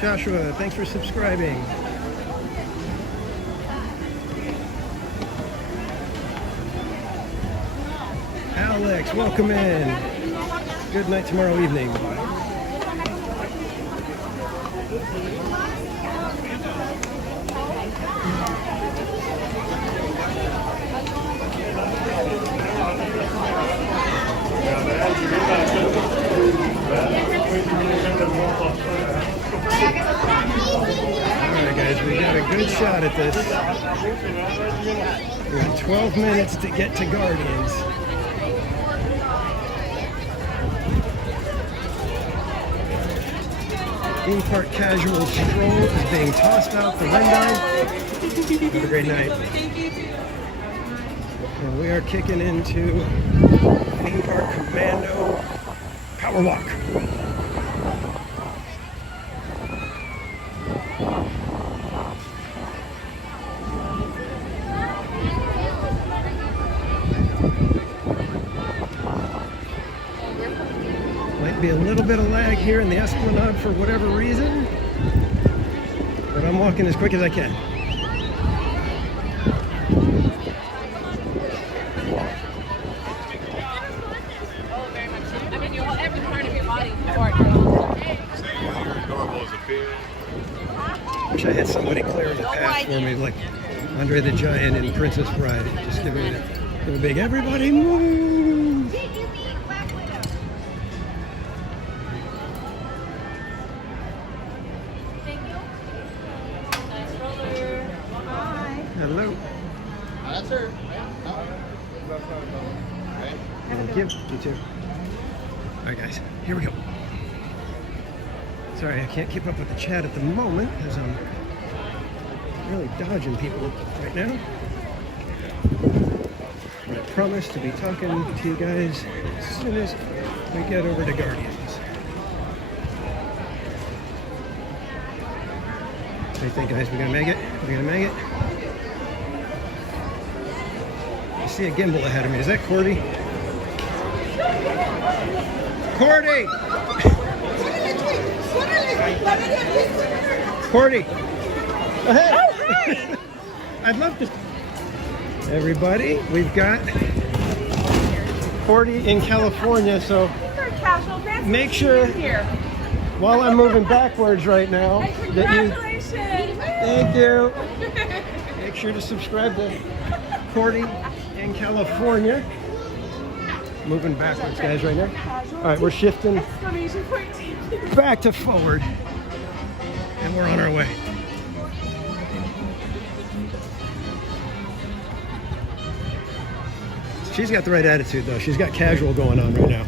Joshua, thanks for subscribing. Alex, welcome in. Good night tomorrow evening. Alright guys, we got a good shot at this. We got 12 minutes to get to Guardians. Theme park casual stroll is being tossed out the window. Have a great night. And we are kicking into theme park commando power walk. Might be a little bit of lag here in the Esplanade for whatever reason, but I'm walking as quick as I can. I mean, every part of your body is Wish I had somebody clearing the path for me, like Andre the Giant in Princess Bride. Just give me a big everybody move. Hello. That's her. Thank you. You too. Alright guys, here we go. Sorry, I can't keep up with the chat at the moment because I'm really dodging people right now. But I promise to be talking to you guys as soon as we get over to Guardians. What do you think, guys? We gonna make it? We gonna make it? I see a gimbal ahead of me. Is that Cordy? Cordy! Cordy! Oh, hey! I'd love to. Everybody, we've got Cordy in California, so make sure while I'm moving backwards right now that you. Thank you. Make sure to subscribe to Cordy in California. Moving backwards, guys, right now. All right, we're shifting back to forward, and we're on our way. She's got the right attitude, though. She's got casual going on right now.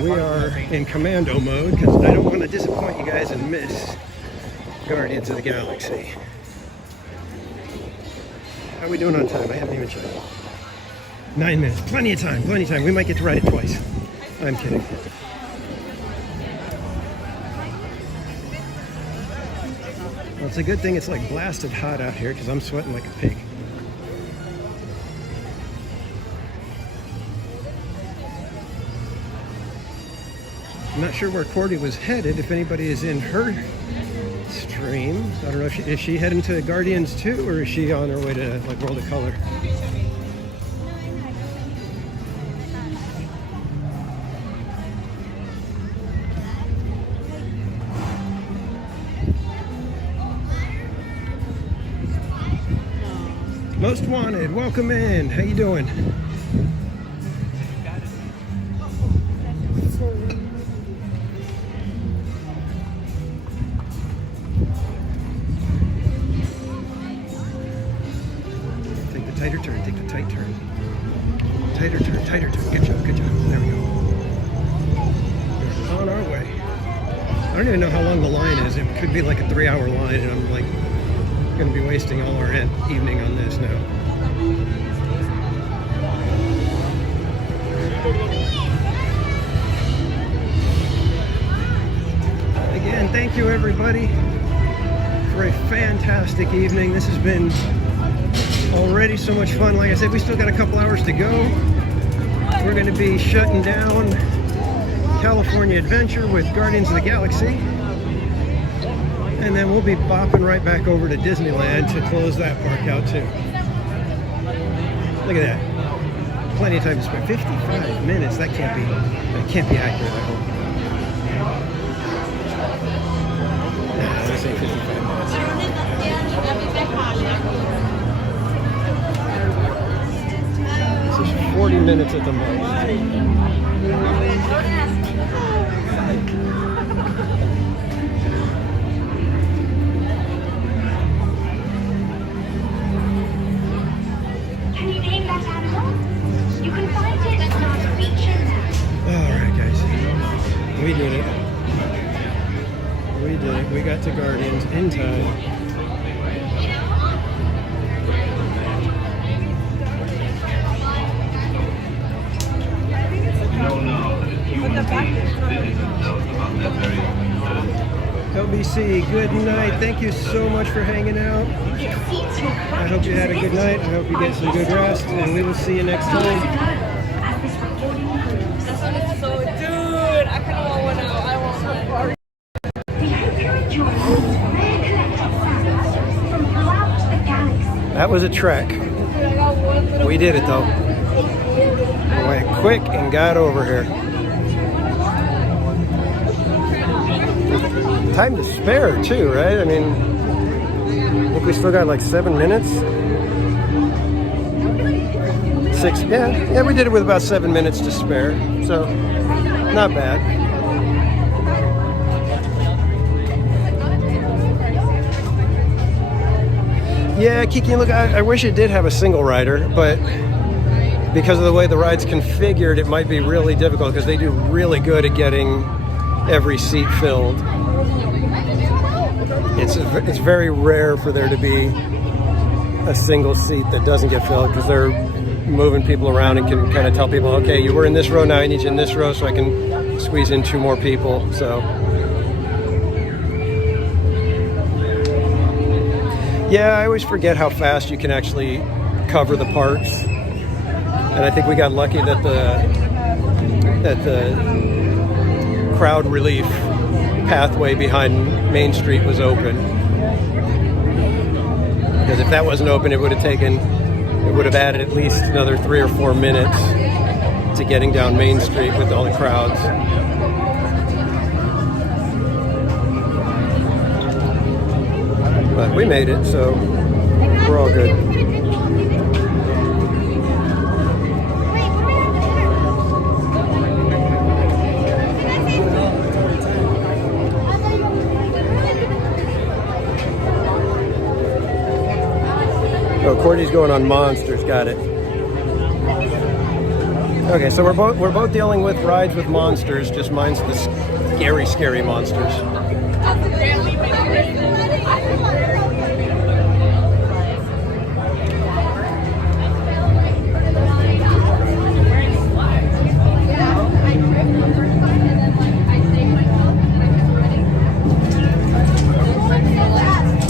We are in commando mode because I don't want to disappoint you guys and miss Guardians of the Galaxy. How are we doing on time? I haven't even checked. 9 minutes. Plenty of time. Plenty of time. We might get to ride it twice. I'm kidding. Well, it's a good thing it's like blasted hot out here because I'm sweating like a pig. I'm not sure where Cordy was headed, if anybody is in her stream. I don't know if is she heading to Guardians too, or is she on her way to like World of Color? Most Wanted, welcome in. How you doing? Take the tighter turn, take the tight turn. Tighter turn, tighter turn. Good job, good job. There we go. We're on our way. I don't even know how long the line is. It could be like a 3-hour line, and I'm like going to be wasting all our evening on this now. Again, thank you everybody for a fantastic evening. This has been already so much fun. Like I said, we still got a couple hours to go. We're going to be shutting down California Adventure with Guardians of the Galaxy. And then we'll be bopping right back over to Disneyland to close that park out too. Look at that. Plenty of time to spare. 55 minutes. That can't be accurate, I hope. Nah, this ain't 55 minutes. This is 40 minutes at the most. We did it. We did it. We got to Guardians in time. LBC, good night. Thank you so much for hanging out. I hope you had a good night. I hope you get some good rest, and we will see you next time. That was a trek. We did it though. We went quick and got over here. Time to spare too, right? I mean, I think we still got like 7 minutes. 6, yeah, we did it with about 7 minutes to spare. So, not bad. Yeah, Kiki, look, I wish it did have a single rider, but because of the way the ride's configured, it might be really difficult because they do really good at getting every seat filled. It's very rare for there to be a single seat that doesn't get filled because they're moving people around and can kind of tell people, okay, you were in this row, now I need you in this row so I can squeeze in 2 more people, so. Yeah, I always forget how fast you can actually cover the parks. And I think we got lucky that the crowd relief pathway behind Main Street was open. Because if that wasn't open, it would have added at least another 3 or 4 minutes to getting down Main Street with all the crowds. But we made it, so we're all good. Oh, Cordy's going on Monsters, got it. Okay, so we're both dealing with rides with monsters, just mine's the scary monsters.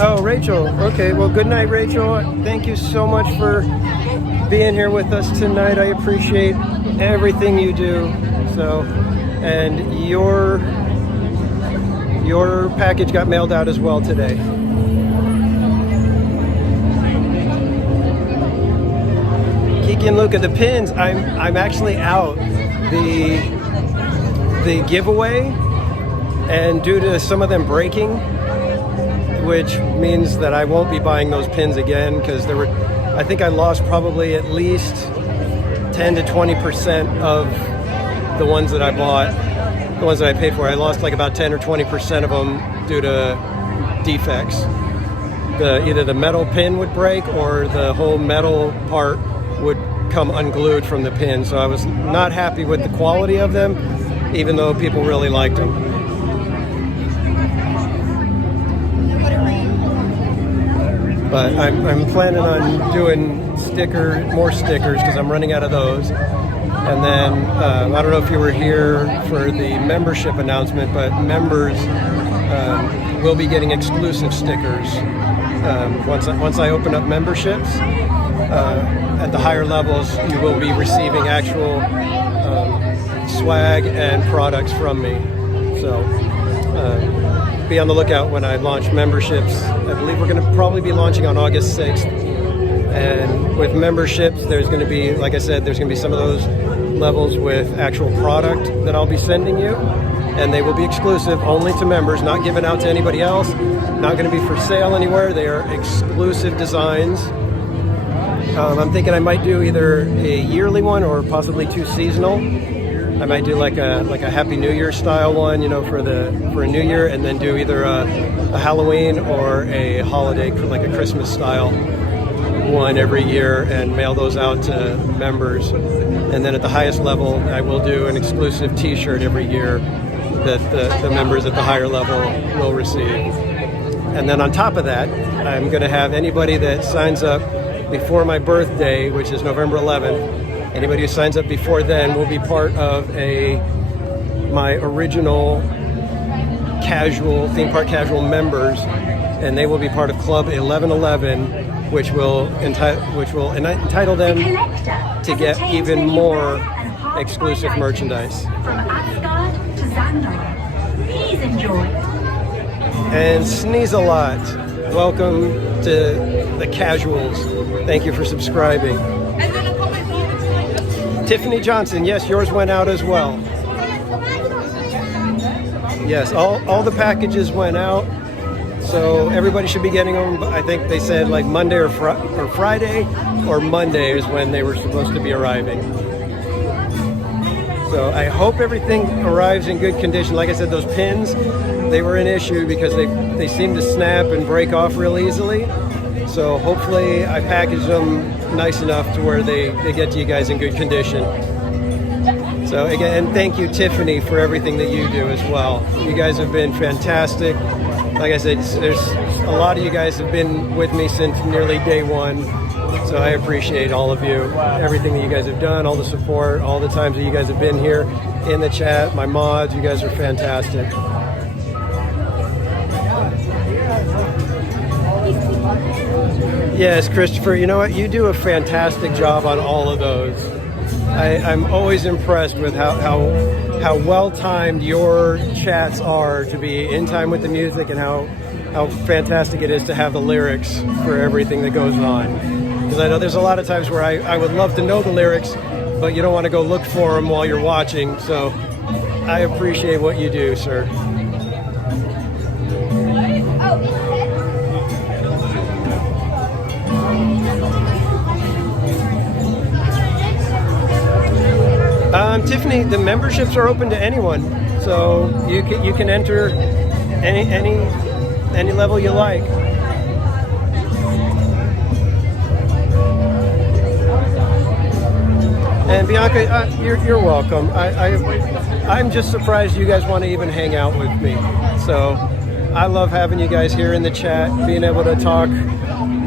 Oh, Rachel. Okay, well, good night, Rachel. Thank you so much for being here with us tonight. I appreciate everything you do. So, and your package got mailed out as well today. Kiki and Luca, the pins, I'm actually out. The giveaway, and due to some of them breaking, which means that I won't be buying those pins again, because I think I lost probably at least 10 to 20% of the ones that I bought, the ones that I paid for. I lost like about 10 or 20% of them due to defects. Either the metal pin would break or the whole metal part would come unglued from the pin. So I was not happy with the quality of them, even though people really liked them. But I'm planning on doing more stickers, because I'm running out of those. And then I don't know if you were here for the membership announcement, but members will be getting exclusive stickers once I open up memberships. At the higher levels, you will be receiving actual swag and products from me. So be on the lookout when I launch memberships. I believe we're going to probably be launching on August 6th. And with memberships, there's going to be, like I said, there's going to be some of those levels with actual product that I'll be sending you. And they will be exclusive only to members, not given out to anybody else, not going to be for sale anywhere. They are exclusive designs. I'm thinking I might do either a yearly one or possibly 2 seasonal. I might do like a Happy New Year style one, for a New Year, and then do either a Halloween or a holiday, like a Christmas style one every year, and mail those out to members. And then at the highest level, I will do an exclusive T-shirt every year that the members at the higher level will receive. And then on top of that, I'm going to have anybody that signs up before my birthday, which is November 11th, anybody who signs up before then will be part of my original theme park casual members, and they will be part of Club 1111, which will entitle them to get even more exclusive merchandise. From Asgard to Xandar. Please enjoy. And Sneeze a Lot, welcome to the casuals. Thank you for subscribing. Tiffany Johnson, yes, yours went out as well. Yes, all the packages went out, so everybody should be getting them. I think they said like Monday or Friday or Monday is when they were supposed to be arriving. So I hope everything arrives in good condition. Like I said, those pins, they were an issue because they seem to snap and break off real easily. So hopefully I packaged them nice enough to where they get to you guys in good condition. So again, and thank you, Tiffany, for everything that you do as well. You guys have been fantastic. Like I said, there's a lot of you guys have been with me since nearly day one. So I appreciate all of you, everything that you guys have done, all the support, all the times that you guys have been here in the chat, my mods, you guys are fantastic. Yes, Christopher, you know what? You do a fantastic job on all of those. I'm always impressed with how well-timed your chats are to be in time with the music, and how fantastic it is to have the lyrics for everything that goes on. Because I know there's a lot of times where I would love to know the lyrics, but you don't want to go look for them while you're watching. So I appreciate what you do, sir. Tiffany, the memberships are open to anyone, so you can enter any level you like. And Bianca, you're welcome. I'm just surprised you guys want to even hang out with me. So I love having you guys here in the chat, being able to talk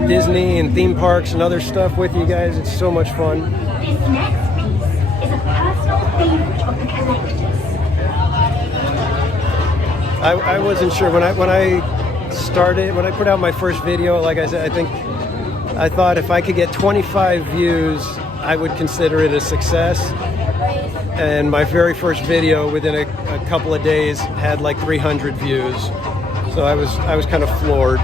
Disney and theme parks and other stuff with you guys. It's so much fun. This next piece is a personal favorite of the collectors. I wasn't sure when I started, when I put out my first video, like I said, I thought if I could get 25 views, I would consider it a success. And my very first video, within a couple of days, had like 300 views. So I was kind of floored.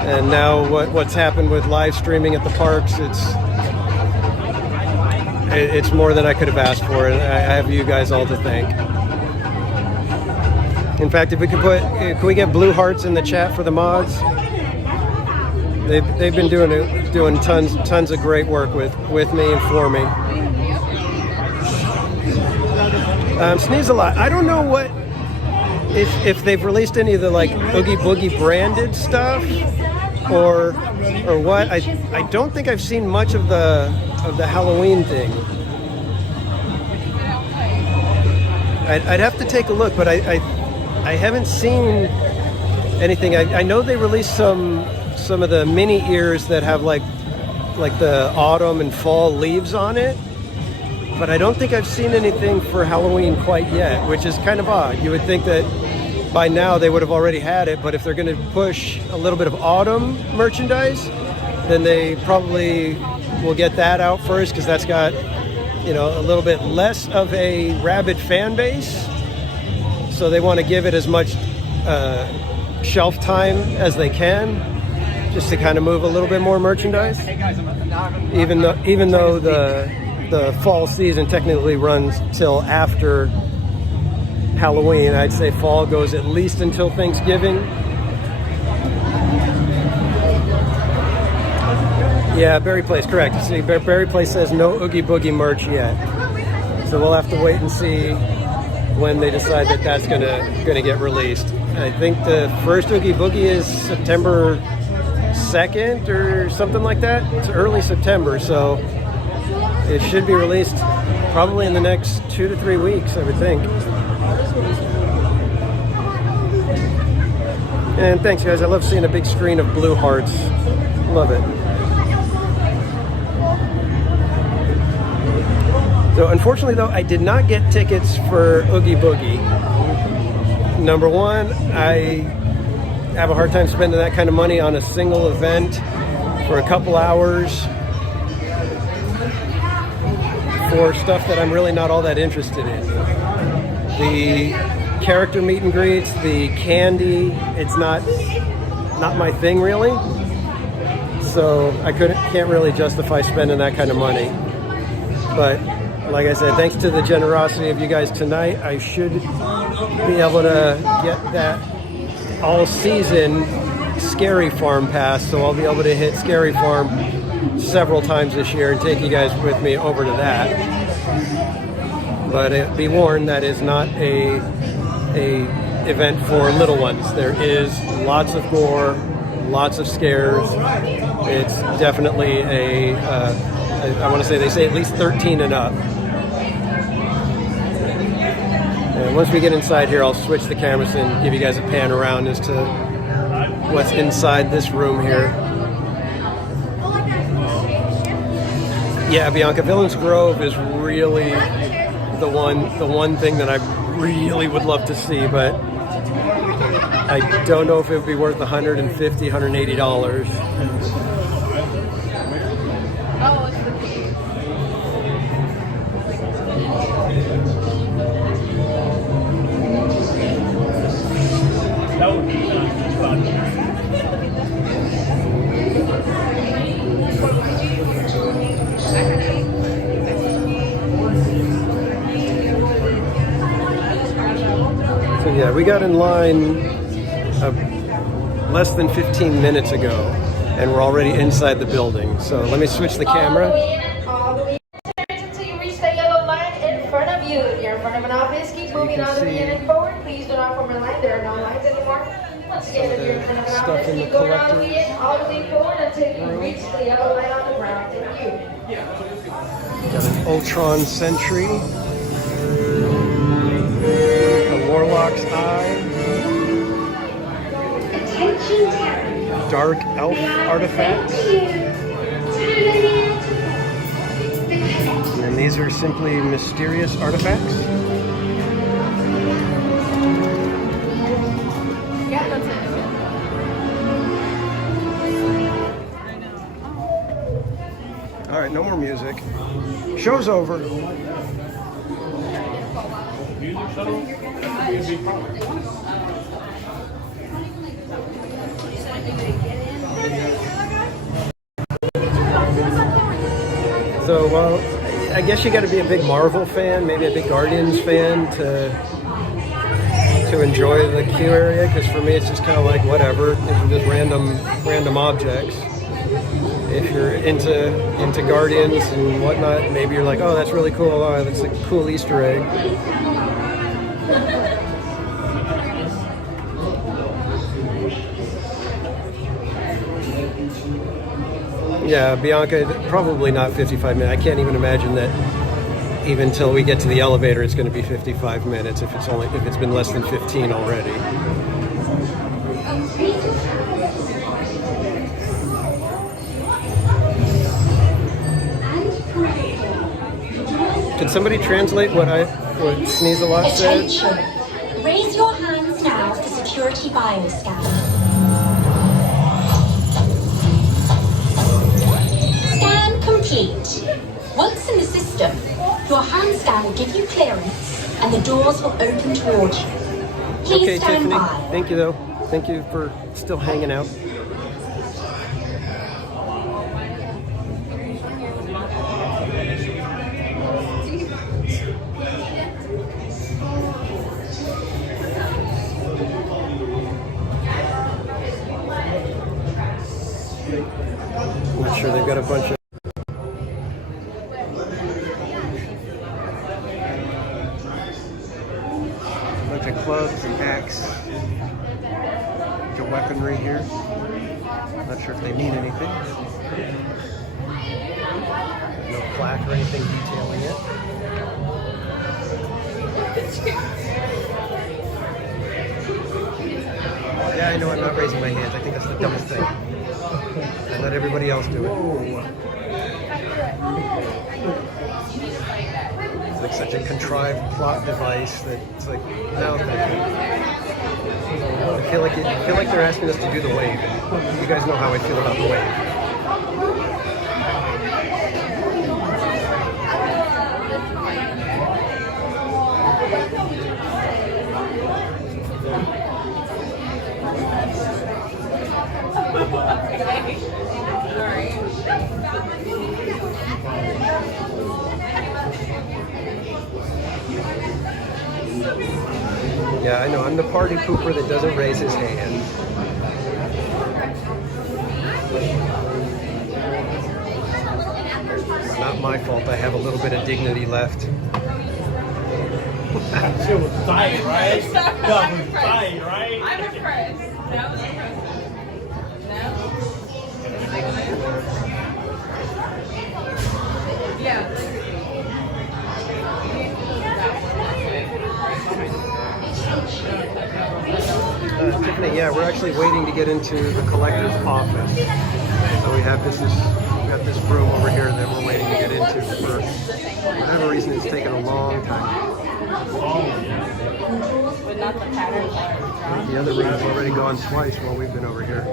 And now what's happened with live streaming at the parks, it's more than I could have asked for, and I have you guys all to thank. In fact, if we could we get blue hearts in the chat for the mods? They've been doing tons of great work with me and for me. Sneeze a lot. I don't know what if they've released any of the like Oogie Boogie branded stuff or what. I don't think I've seen much of the Halloween thing. I'd have to take a look, but I haven't seen anything. I know they released some of the mini ears that have like the autumn and fall leaves on it, but I don't think I've seen anything for Halloween quite yet, which is kind of odd. You would think that by now they would have already had it, but if they're going to push a little bit of autumn merchandise, then they probably will get that out first, because that's got, you know, a little bit less of a rabid fan base, so they want to give it as much shelf time as they can, just to kind of move a little bit more merchandise. Even though the fall season technically runs till after Halloween, I'd say fall goes at least until Thanksgiving. Yeah, Berry Place, correct. See, Berry Place says no Oogie Boogie merch yet, so we'll have to wait and see when they decide that that's gonna get released. I think the first Oogie Boogie is September 2nd or something like that. It's early September, so it should be released probably in the next 2 to 3 weeks, I would think. And thanks, guys. I love seeing a big screen of blue hearts. Love it. So unfortunately, though, I did not get tickets for Oogie Boogie. Number one, I have a hard time spending that kind of money on a single event for a couple hours for stuff that I'm really not all that interested in. The character meet and greets, the candy, it's not my thing really. So I can't really justify spending that kind of money. But like I said, thanks to the generosity of you guys tonight, I should be able to get that all season Scary Farm pass, so I'll be able to hit Scary Farm several times this year and take you guys with me over to that. But be warned, that is not a event for little ones. There is lots of gore, lots of scares. It's definitely I want to say, they say at least 13 and up. And once we get inside here, I'll switch the cameras and give you guys a pan around as to what's inside this room here. Yeah, Bianca, Villains Grove is really the one thing that I really would love to see, but I don't know if it would be worth $150, $180. So yeah, we got in line less than 15 minutes ago, and we're already inside the building. So let me switch the camera. All the way until you reach the yellow line in front of you. You're in front of an office. Keep moving all the way in and forward. Please do not form a line. There are no lines anymore. Once again, if you're in front of an office, keep going all the way in, all the way forward until you reach the yellow line on the ground. Thank you. Got an Ultron Sentry, a Warlock's Eye, Dark Elf artifacts, and these are simply mysterious artifacts. right, no more music. Show's over. So, well, I guess you got to be a big Marvel fan, maybe a big Guardians fan to enjoy the queue area. Because for me, it's just kind of like whatever. These are just random objects. If you're into Guardians and whatnot, maybe you're like, oh, that's really cool. Oh, that's a cool Easter egg. Yeah, Bianca, probably not 55 minutes. I can't even imagine that even till we get to the elevator, it's going to be 55 minutes if it's been less than 15 already. Can somebody translate what Sneeze-a-Lot said? Attention! Raise your hands now for security bioscan. Scan complete. Once in the system, your hand scan will give you clearance and the doors will open towards you. Please Okay, stand Tiffany. by. Thank you, though. Thank you for still hanging out. Not sure they've got a bunch of clubs and axe, bunch of weaponry here. Not sure if they mean anything. No plaque or anything detailing it. Yeah, I know I'm not raising my hands. I think that's the dumbest thing. I let everybody else do it. It's like such a contrived plot device that it's like, no, thank you. I feel like they're asking us to do the wave. You guys know how I feel about the wave. Yeah, I know. I'm the party pooper that doesn't raise his hand. It's not my fault. I have a little bit of dignity left. Shit was tight, right? That was tight, right? I'm impressed. That was impressive. No? Yeah. Tiffany, yeah, we're actually waiting to get into the collector's office. So we have this room over here that we're waiting to get into for whatever reason. It's taken a long time. The other room has already gone twice while we've been over here.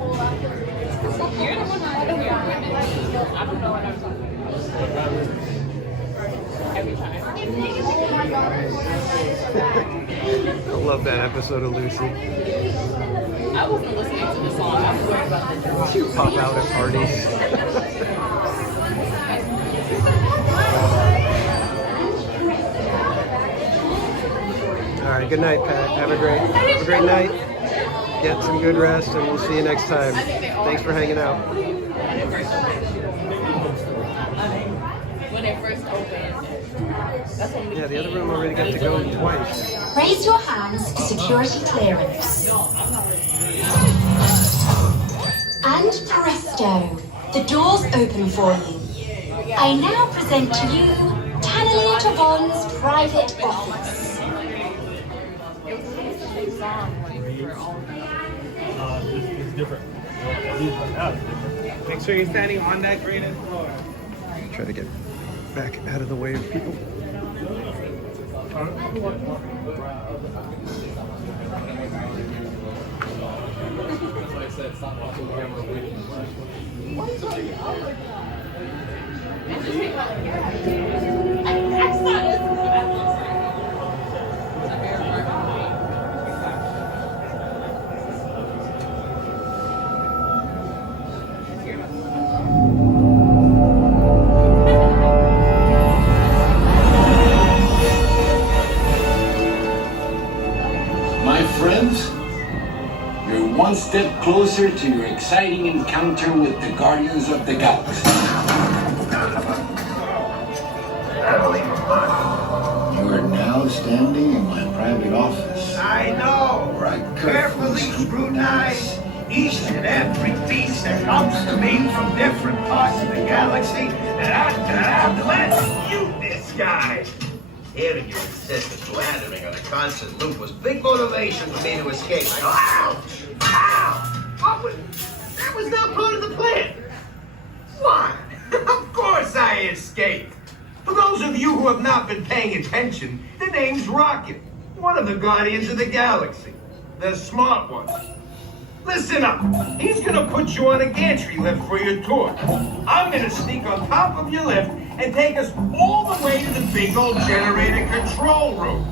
I love that episode of Lucy. I wasn't listening to the song. I was worried about the drums. You pop out at parties. All right, good night, Pat. Have a great night. Get some good rest, and we'll see you next time. Thanks for hanging out. When it first opened. Yeah, the other room already got to go twice. Raise your hands for security clearance. And presto, the doors open for you. I now present to you Tannery Tavon's private office. It's different. Make sure you're standing on that graded floor. Try to get back out of the way of people. My friends, you're one step closer to your exciting encounter with the Guardians of the Galaxy. You are now standing in my private office. I know. Where I Carefully scrutinize each and every piece that comes to me from different parts of the galaxy, and I'm letting you disguise. Hearing your incessant blathering on a constant loop was big motivation for me to escape. Ouch! Ow! That was not part of the plan. What? Of course I escaped. For those of you who have not been paying attention, the name's Rocket, one of the Guardians of the Galaxy. The smart one. Listen up. He's gonna put you on a gantry lift for your tour. I'm gonna sneak on top of your lift and take us all the way to the big old generator control room.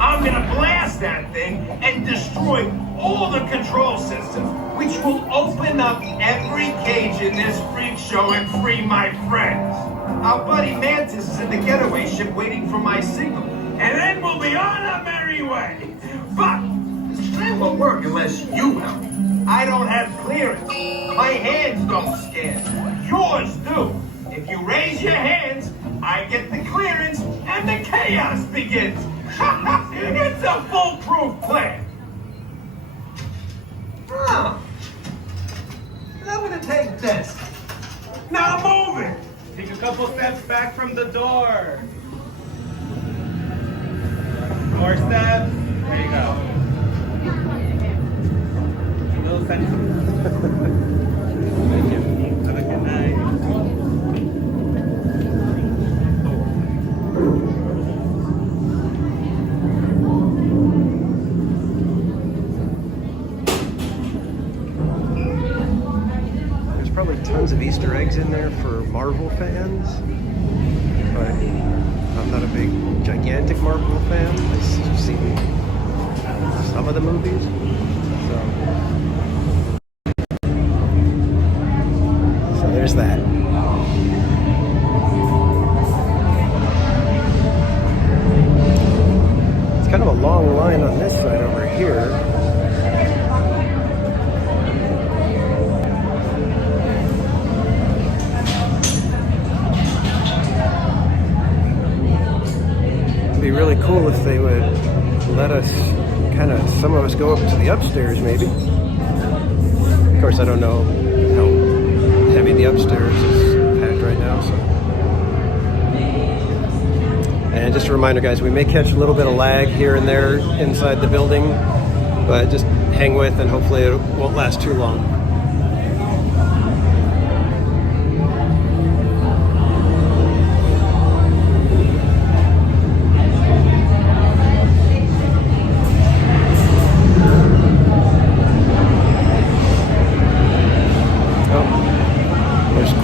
I'm gonna blast that thing and destroy all the control systems, which will open up every cage in this freak show and free my friends. Our buddy Mantis is in the getaway ship waiting for my signal, and then we'll be on our merry way. But this plan won't work unless you help. I don't have clearance. My hands don't scan. Yours do. If you raise your hands, I get the clearance and the chaos begins. It's a foolproof plan. Oh. I'm gonna take this. Now move it. Take a couple steps back from the door. More steps. There you go. A little second. Thank you. Have a good night. There's probably tons of Easter eggs in there for Marvel fans, but I'm not a big, gigantic Marvel fan. I've seen some of the movies, so there's that. It's kind of a long line on this side over here. Be really cool if they would let us some of us go up to the upstairs maybe. Of course I don't know how heavy the upstairs is packed right now, so. And just a reminder guys, we may catch a little bit of lag here and there inside the building, but just hang with and hopefully it won't last too long.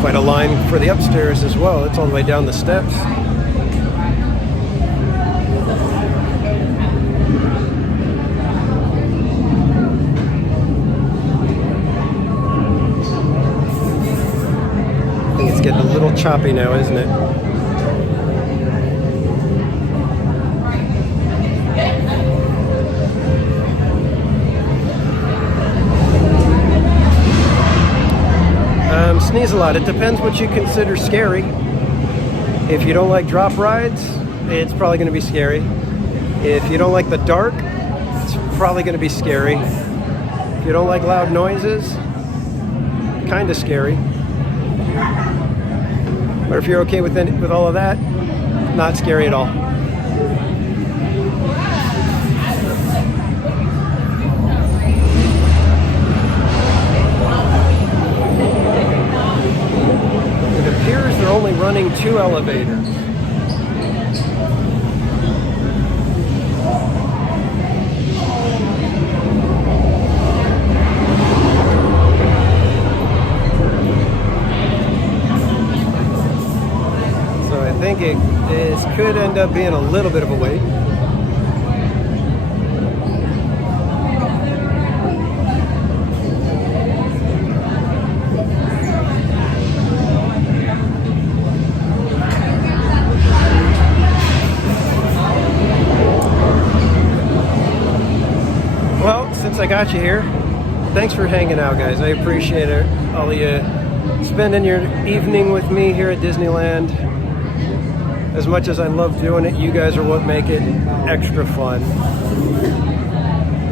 Quite a line for the upstairs as well. It's all the way down the steps. I think it's getting a little choppy now, isn't it? Sneeze a lot. It depends what you consider scary. If you don't like drop rides, it's probably going to be scary. If you don't like the dark, it's probably going to be scary. If you don't like loud noises, kind of scary. But if you're okay with all of that, not scary at all. They're only running 2 elevators. think this could end up being a little bit of a wait. Well, since I got you here, thanks for hanging out, guys. I appreciate it. All of you spending your evening with me here at Disneyland. As much as I love doing it, you guys are what make it extra fun.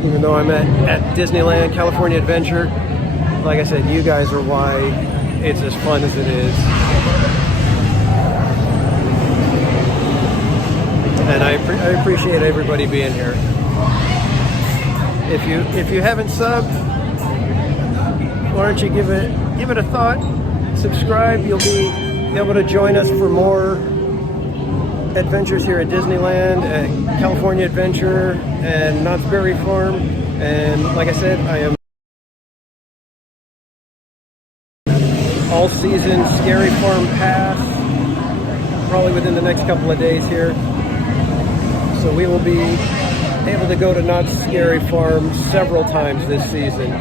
Even though I'm at Disneyland, California Adventure, like I said, you guys are why it's as fun as it is. And I appreciate everybody being here. If you haven't subbed, why don't you give it a thought? Subscribe. You'll be able to join us for more adventures here at Disneyland, at California Adventure, and Knott's Berry Farm. And like I said, I am all season Scary Farm Pass, probably within the next couple of days here. So we will be able to go to Knott's Scary Farm several times this season.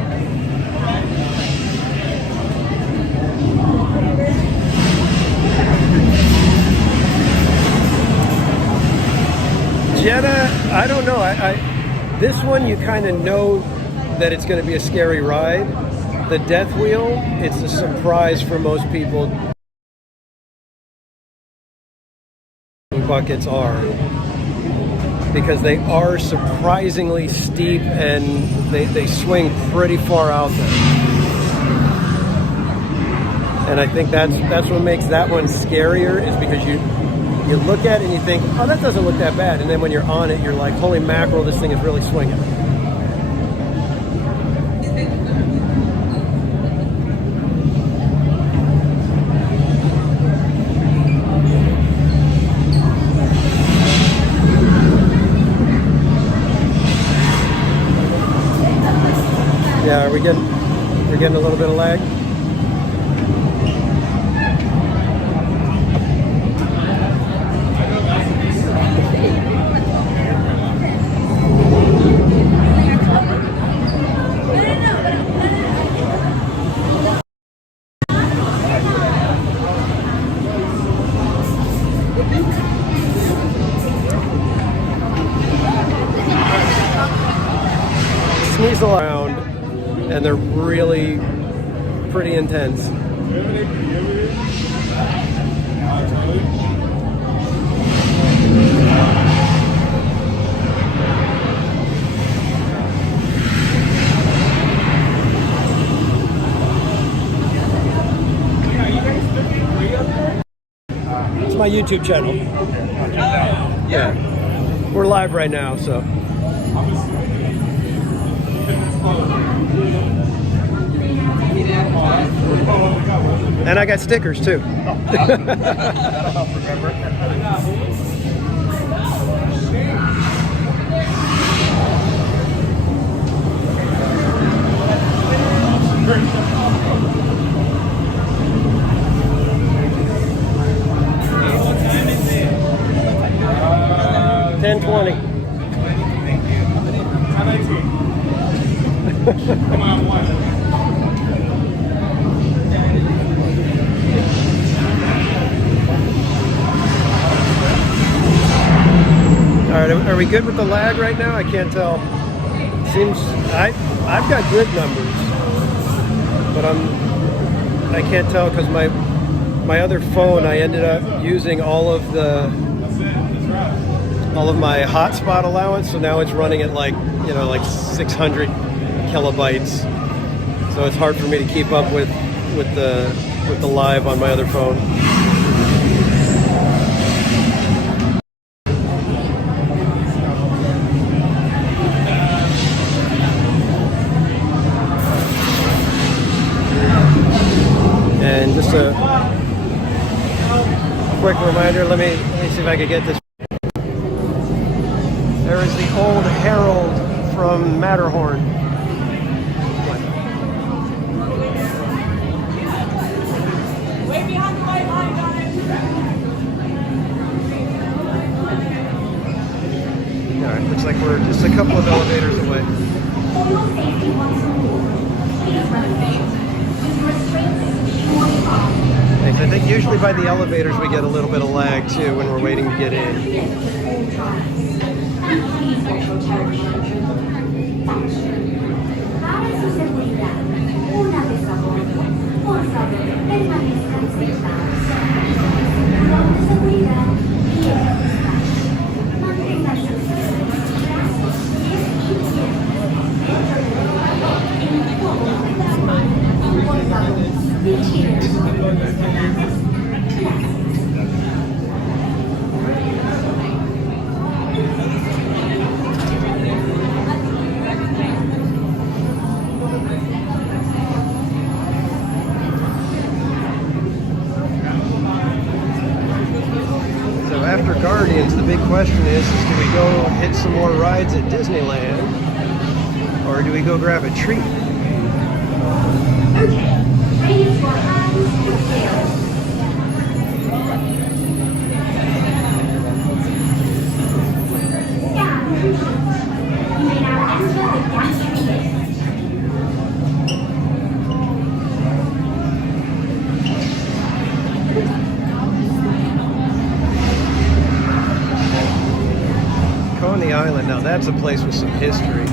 Jenna, I don't know. This one, you kind of know that it's going to be a scary ride. The Death Wheel, it's a surprise for most people. Buckets are, because they are surprisingly steep and they swing pretty far out there. And I think that's what makes that one scarier, is because you look at it and you think, oh, that doesn't look that bad. And then when you're on it, you're like, holy mackerel, this thing is really swinging. Yeah, we're getting a little bit of lag. Sneeze around, and they're really pretty intense. It's my YouTube channel. Yeah, we're live right now, so. And I got stickers too. That'll help remember. 10:20. Come on, one. All right, are we good with the lag right now? I can't tell. Seems I've got good numbers, but I can't tell because my other phone, I ended up using all of my hotspot allowance, so now it's running at like 600 kilobytes. So it's hard for me to keep up with the live on my other phone. And just a quick reminder, let me see if I can get this. There is the old Herald from Matterhorn. Way behind the white line, guys. like we're just a couple of elevators away. For your safety once more, please remain with your restraints securely fastened. Thanks. I think usually by the elevators we get a little bit of lag too when we're waiting to get in. And please watch your territory. Para su seguridad, una vez a bordo, por favor, permanezcan sentados. Cinturón de seguridad y el despacho. Mantengan sus brazos, pies y piernas dentro del elevador en todo momento. Por favor, retire sus órdenes cerradas. Gracias. After Guardians, the big question is do we go hit some more rides at Disneyland, or do we go grab a treat? Okay, raise your hands to zero. Scan complete. You may now enter the gantry lift. Coney Island, now that's a place with some history.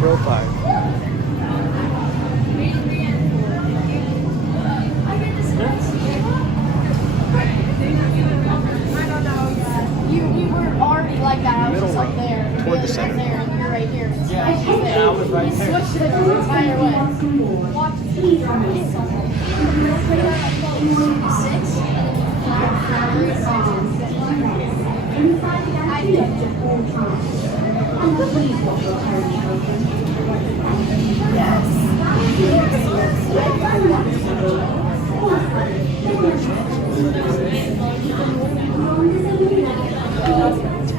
Row 5. Toward the center. You're right here. Yeah, I was right there. Switch to the entire way. Watch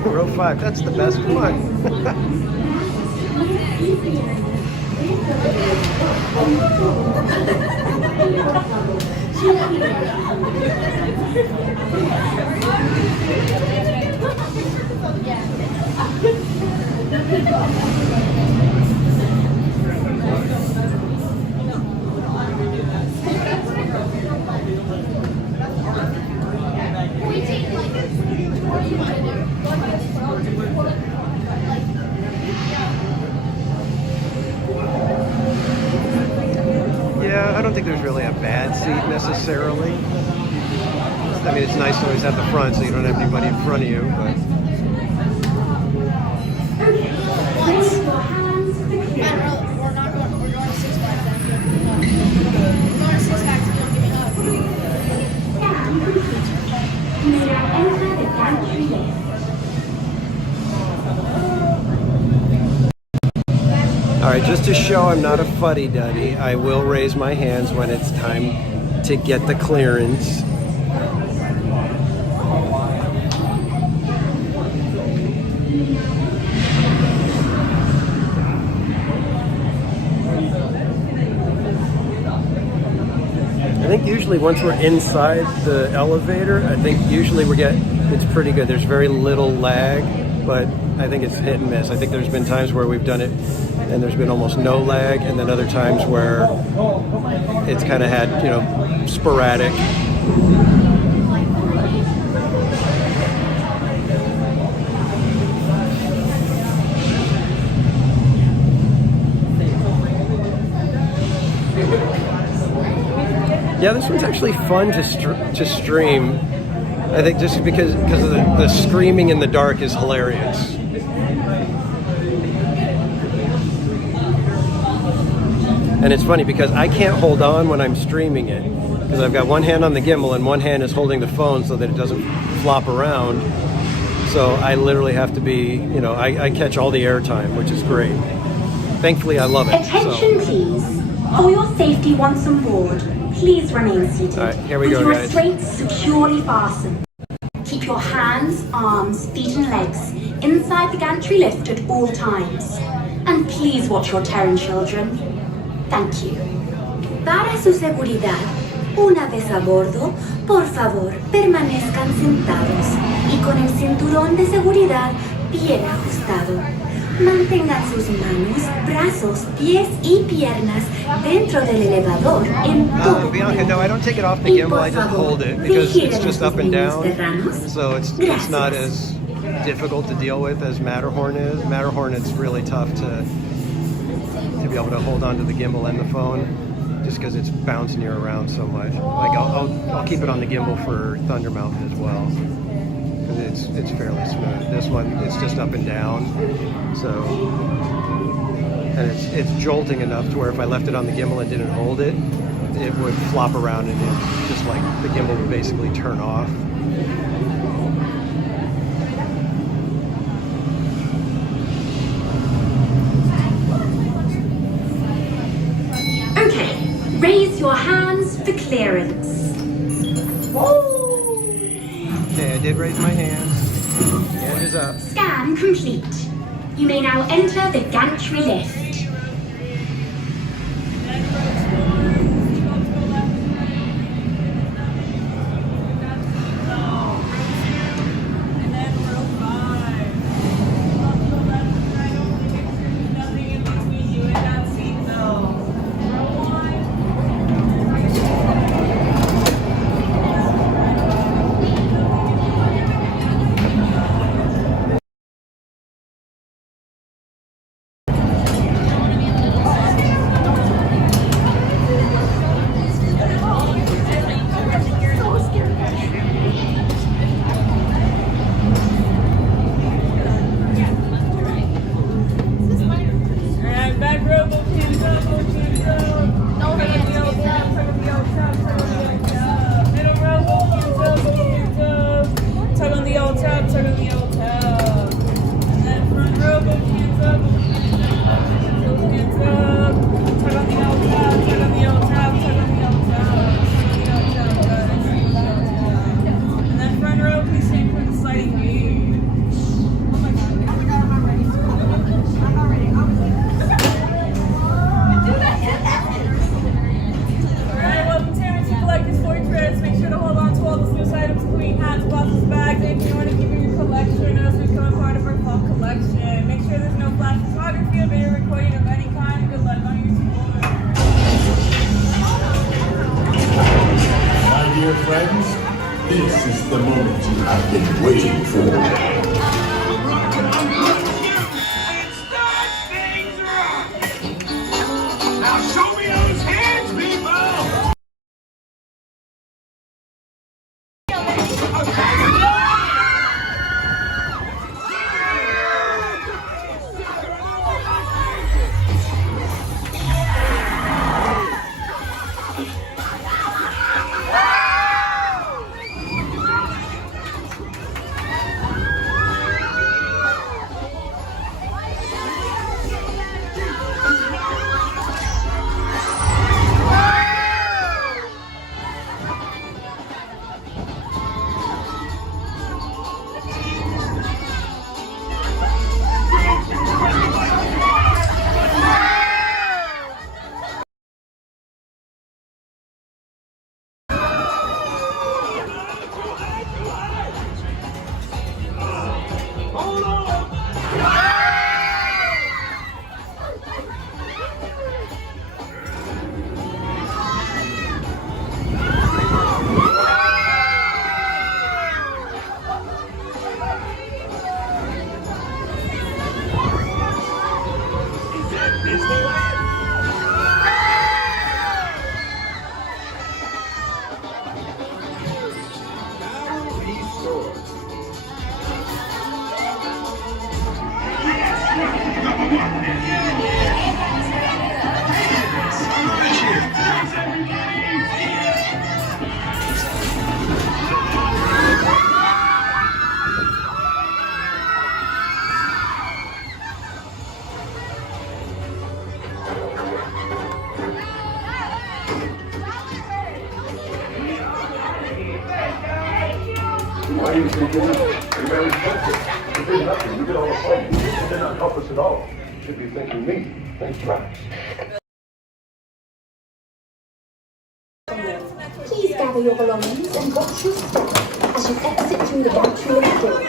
Row 5, that's the best one. Yeah, I don't think there's really a bad seat necessarily. I mean, it's nice to always have the front so you don't have anybody in front of you, but... We're going to Six Flags after. We're going to Six Flags if you don't give me a hug. You may now enter the gantry lift. Alright, just to show I'm not a fuddy-duddy, I will raise my hands when it's time to get the clearance. I think usually once we're inside the elevator, I think usually it's pretty good. There's very little lag, but I think it's hit and miss. I think there's been times where we've done it and there's been almost no lag, and then other times where it's kind of had, you know, sporadic. Yeah, this one's actually fun to stream. I think just because of the screaming in the dark is hilarious. And it's funny because I can't hold on when I'm streaming it because I've got one hand on the gimbal and one hand is holding the phone so that it doesn't flop around. So I literally have to be, you know, I catch all the airtime, which is great. Thankfully, I love it. Attention, please. For your safety once on board, Please remain seated. All right, here we with go, your guys. restraints securely fastened. Keep your hands, arms, feet and legs inside the gantry lift at all times. And please watch your Terran children. Thank you. Para su seguridad, una vez a bordo, por favor, permanezcan sentados y con el cinturón de seguridad bien ajustado. Mantengan sus manos, brazos, pies y piernas dentro del elevador en todo Bianca, no, I don't take it off the gimbal, I just hold it because it's just up and down. So it's not as difficult to deal with as Matterhorn is. Matterhorn, it's really tough to be able to hold onto the gimbal and the phone just because it's bouncing you around so much. Like I'll keep it on the gimbal for Thundermouth as well. It's fairly smooth. This one, it's just up and down, so, and it's jolting enough to where if I left it on the gimbal and didn't hold it, it would flop around and it just like the gimbal would basically turn off. Okay, raise your hands for clearance. Woo! Okay, I did raise my hands. Hand is up. Scan complete. You may now enter the gantry lift. This is the moment you have been waiting for. very expensive. You did nothing. You did all the fighting. You did not help us at all. You should be thanking me. Thanks, Travis. Please gather your belongings and watch your step as you exit through the gantry of doors.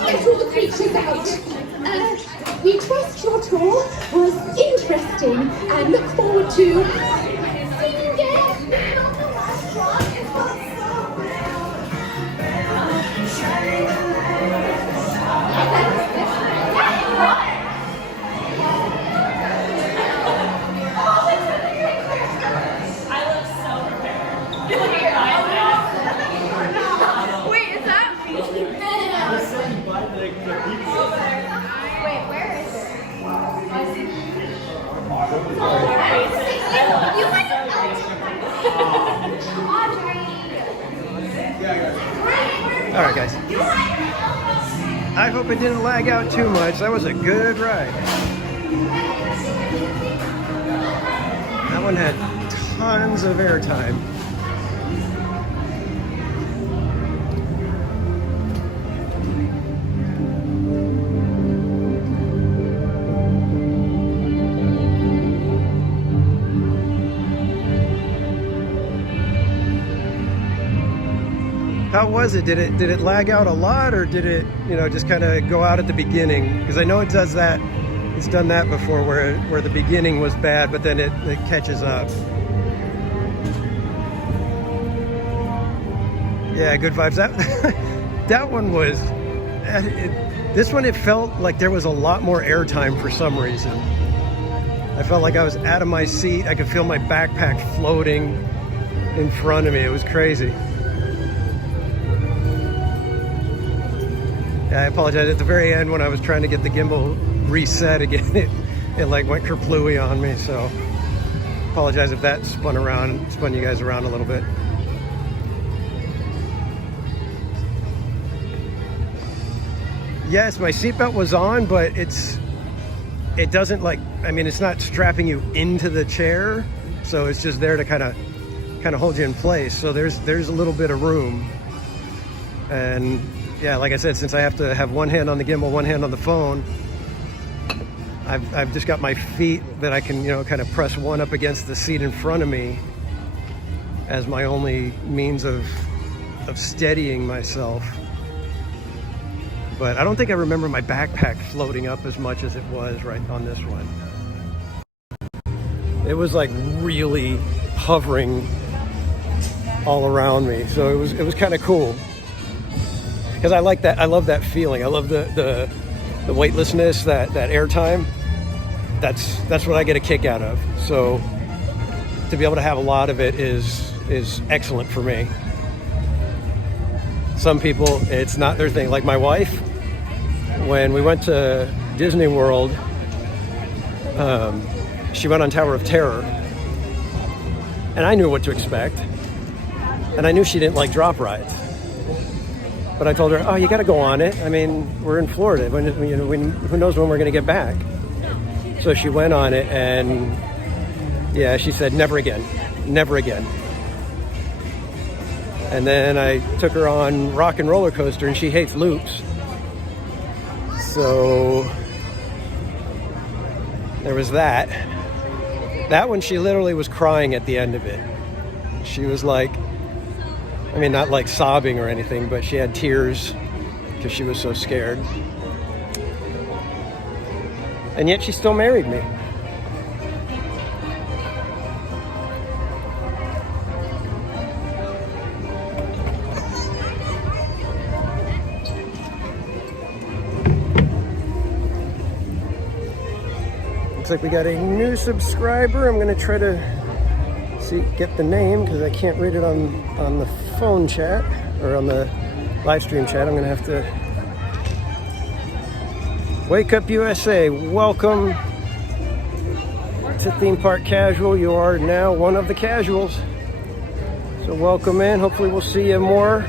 Let all the creatures out. We trust your tour was interesting and look forward to seeing you again. All right, guys. I hope it didn't lag out too much. That was a good ride. That one had tons of airtime. How was it? Did it lag out a lot, or did it, just kind of go out at the beginning? Because I know it does that. It's done that before, where the beginning was bad, but then it catches up. Yeah, good vibes. That one was. This one, it felt like there was a lot more airtime for some reason. I felt like I was out of my seat. I could feel my backpack floating in front of me. It was crazy. I apologize. At the very end, when I was trying to get the gimbal reset again, it like went kerplooey on me. So apologize if that spun you guys around a little bit. Yes, my seatbelt was on, but it doesn't it's not strapping you into the chair, so it's just there to kind of hold you in place. So there's a little bit of room. And yeah, like I said, since I have to have one hand on the gimbal, one hand on the phone, I've just got my feet that I can, kind of press one up against the seat in front of me as my only means of steadying myself. But I don't think I remember my backpack floating up as much as it was right on this one. It was like really hovering all around me, so it was kind of cool. Because I like that. I love that feeling. I love the weightlessness, that airtime. That's what I get a kick out of. So to be able to have a lot of it is excellent for me. Some people, it's not their thing. Like my wife, when we went to Disney World, she went on Tower of Terror, and I knew what to expect, and I knew she didn't like drop rides. But I told her, oh, you got to go on it. I mean, we're in Florida. Who knows when we're going to get back? So she went on it, and yeah, she said, never again, never again. And then I took her on Rock and Roller Coaster, and she hates loops. So there was that. That one, she literally was crying at the end of it. She was like, not like sobbing or anything, but she had tears because she was so scared. And yet she still married me. Looks like we got a new subscriber. I'm going to try to get the name because I can't read it on the phone chat or on the live stream chat. I'm going to have to. Wake Up USA, welcome to Theme Park Casual. You are now one of the casuals. So welcome in. Hopefully we'll see you more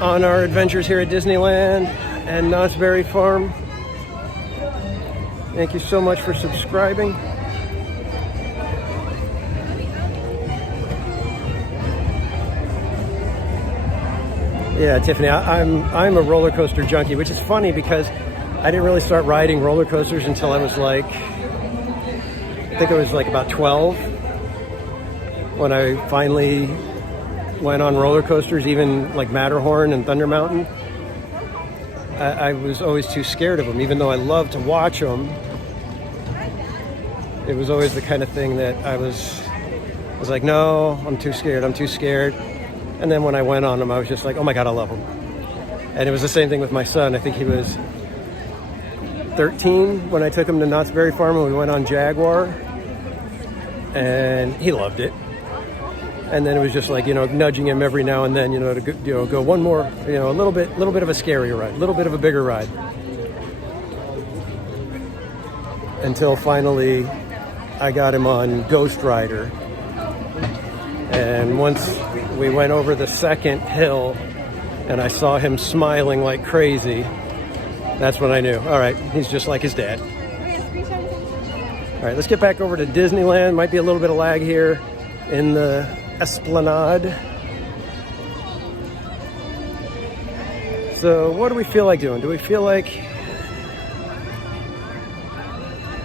on our adventures here at Disneyland and Knott's Berry Farm. Thank you so much for subscribing. Yeah, Tiffany, I'm a roller coaster junkie, which is funny because I didn't really start riding roller coasters until I was like, I think I was like about 12 when I finally went on roller coasters, even like Matterhorn and Thunder Mountain. I was always too scared of them, even though I loved to watch them. It was always the kind of thing that I was like, no, I'm too scared. And then when I went on them, I was just like, oh my God, I love them. And it was the same thing with my son. I think he was 13 when I took him to Knott's Berry Farm and we went on Jaguar. And he loved it. And then it was just like, nudging him every now and then, to go one more, a little bit of a scary ride, a little bit of a bigger ride. Until finally I got him on Ghost Rider. And once we went over the second hill and I saw him smiling like crazy, that's when I knew, all right, he's just like his dad. All right, let's get back over to Disneyland. Might be a little bit of lag here in the Esplanade. So what do we feel like doing? Do we feel like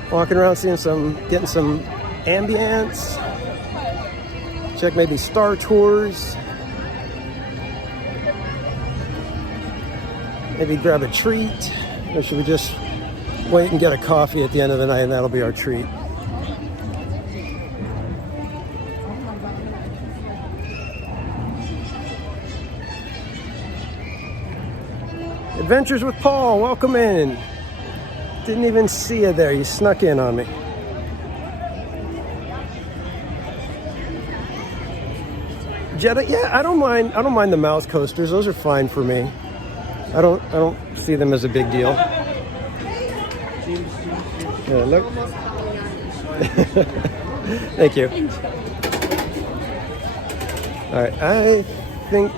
walking around, getting some ambience? Check maybe Star Tours. Maybe grab a treat. Or should we just wait and get a coffee at the end of the night and that'll be our treat? Adventures with Paul, welcome in. Didn't even see you there, you snuck in on me. Jetta, yeah, I don't mind the mouth coasters. Those are fine for me. I don't see them as a big deal. Yeah, look. Thank you. All right, I think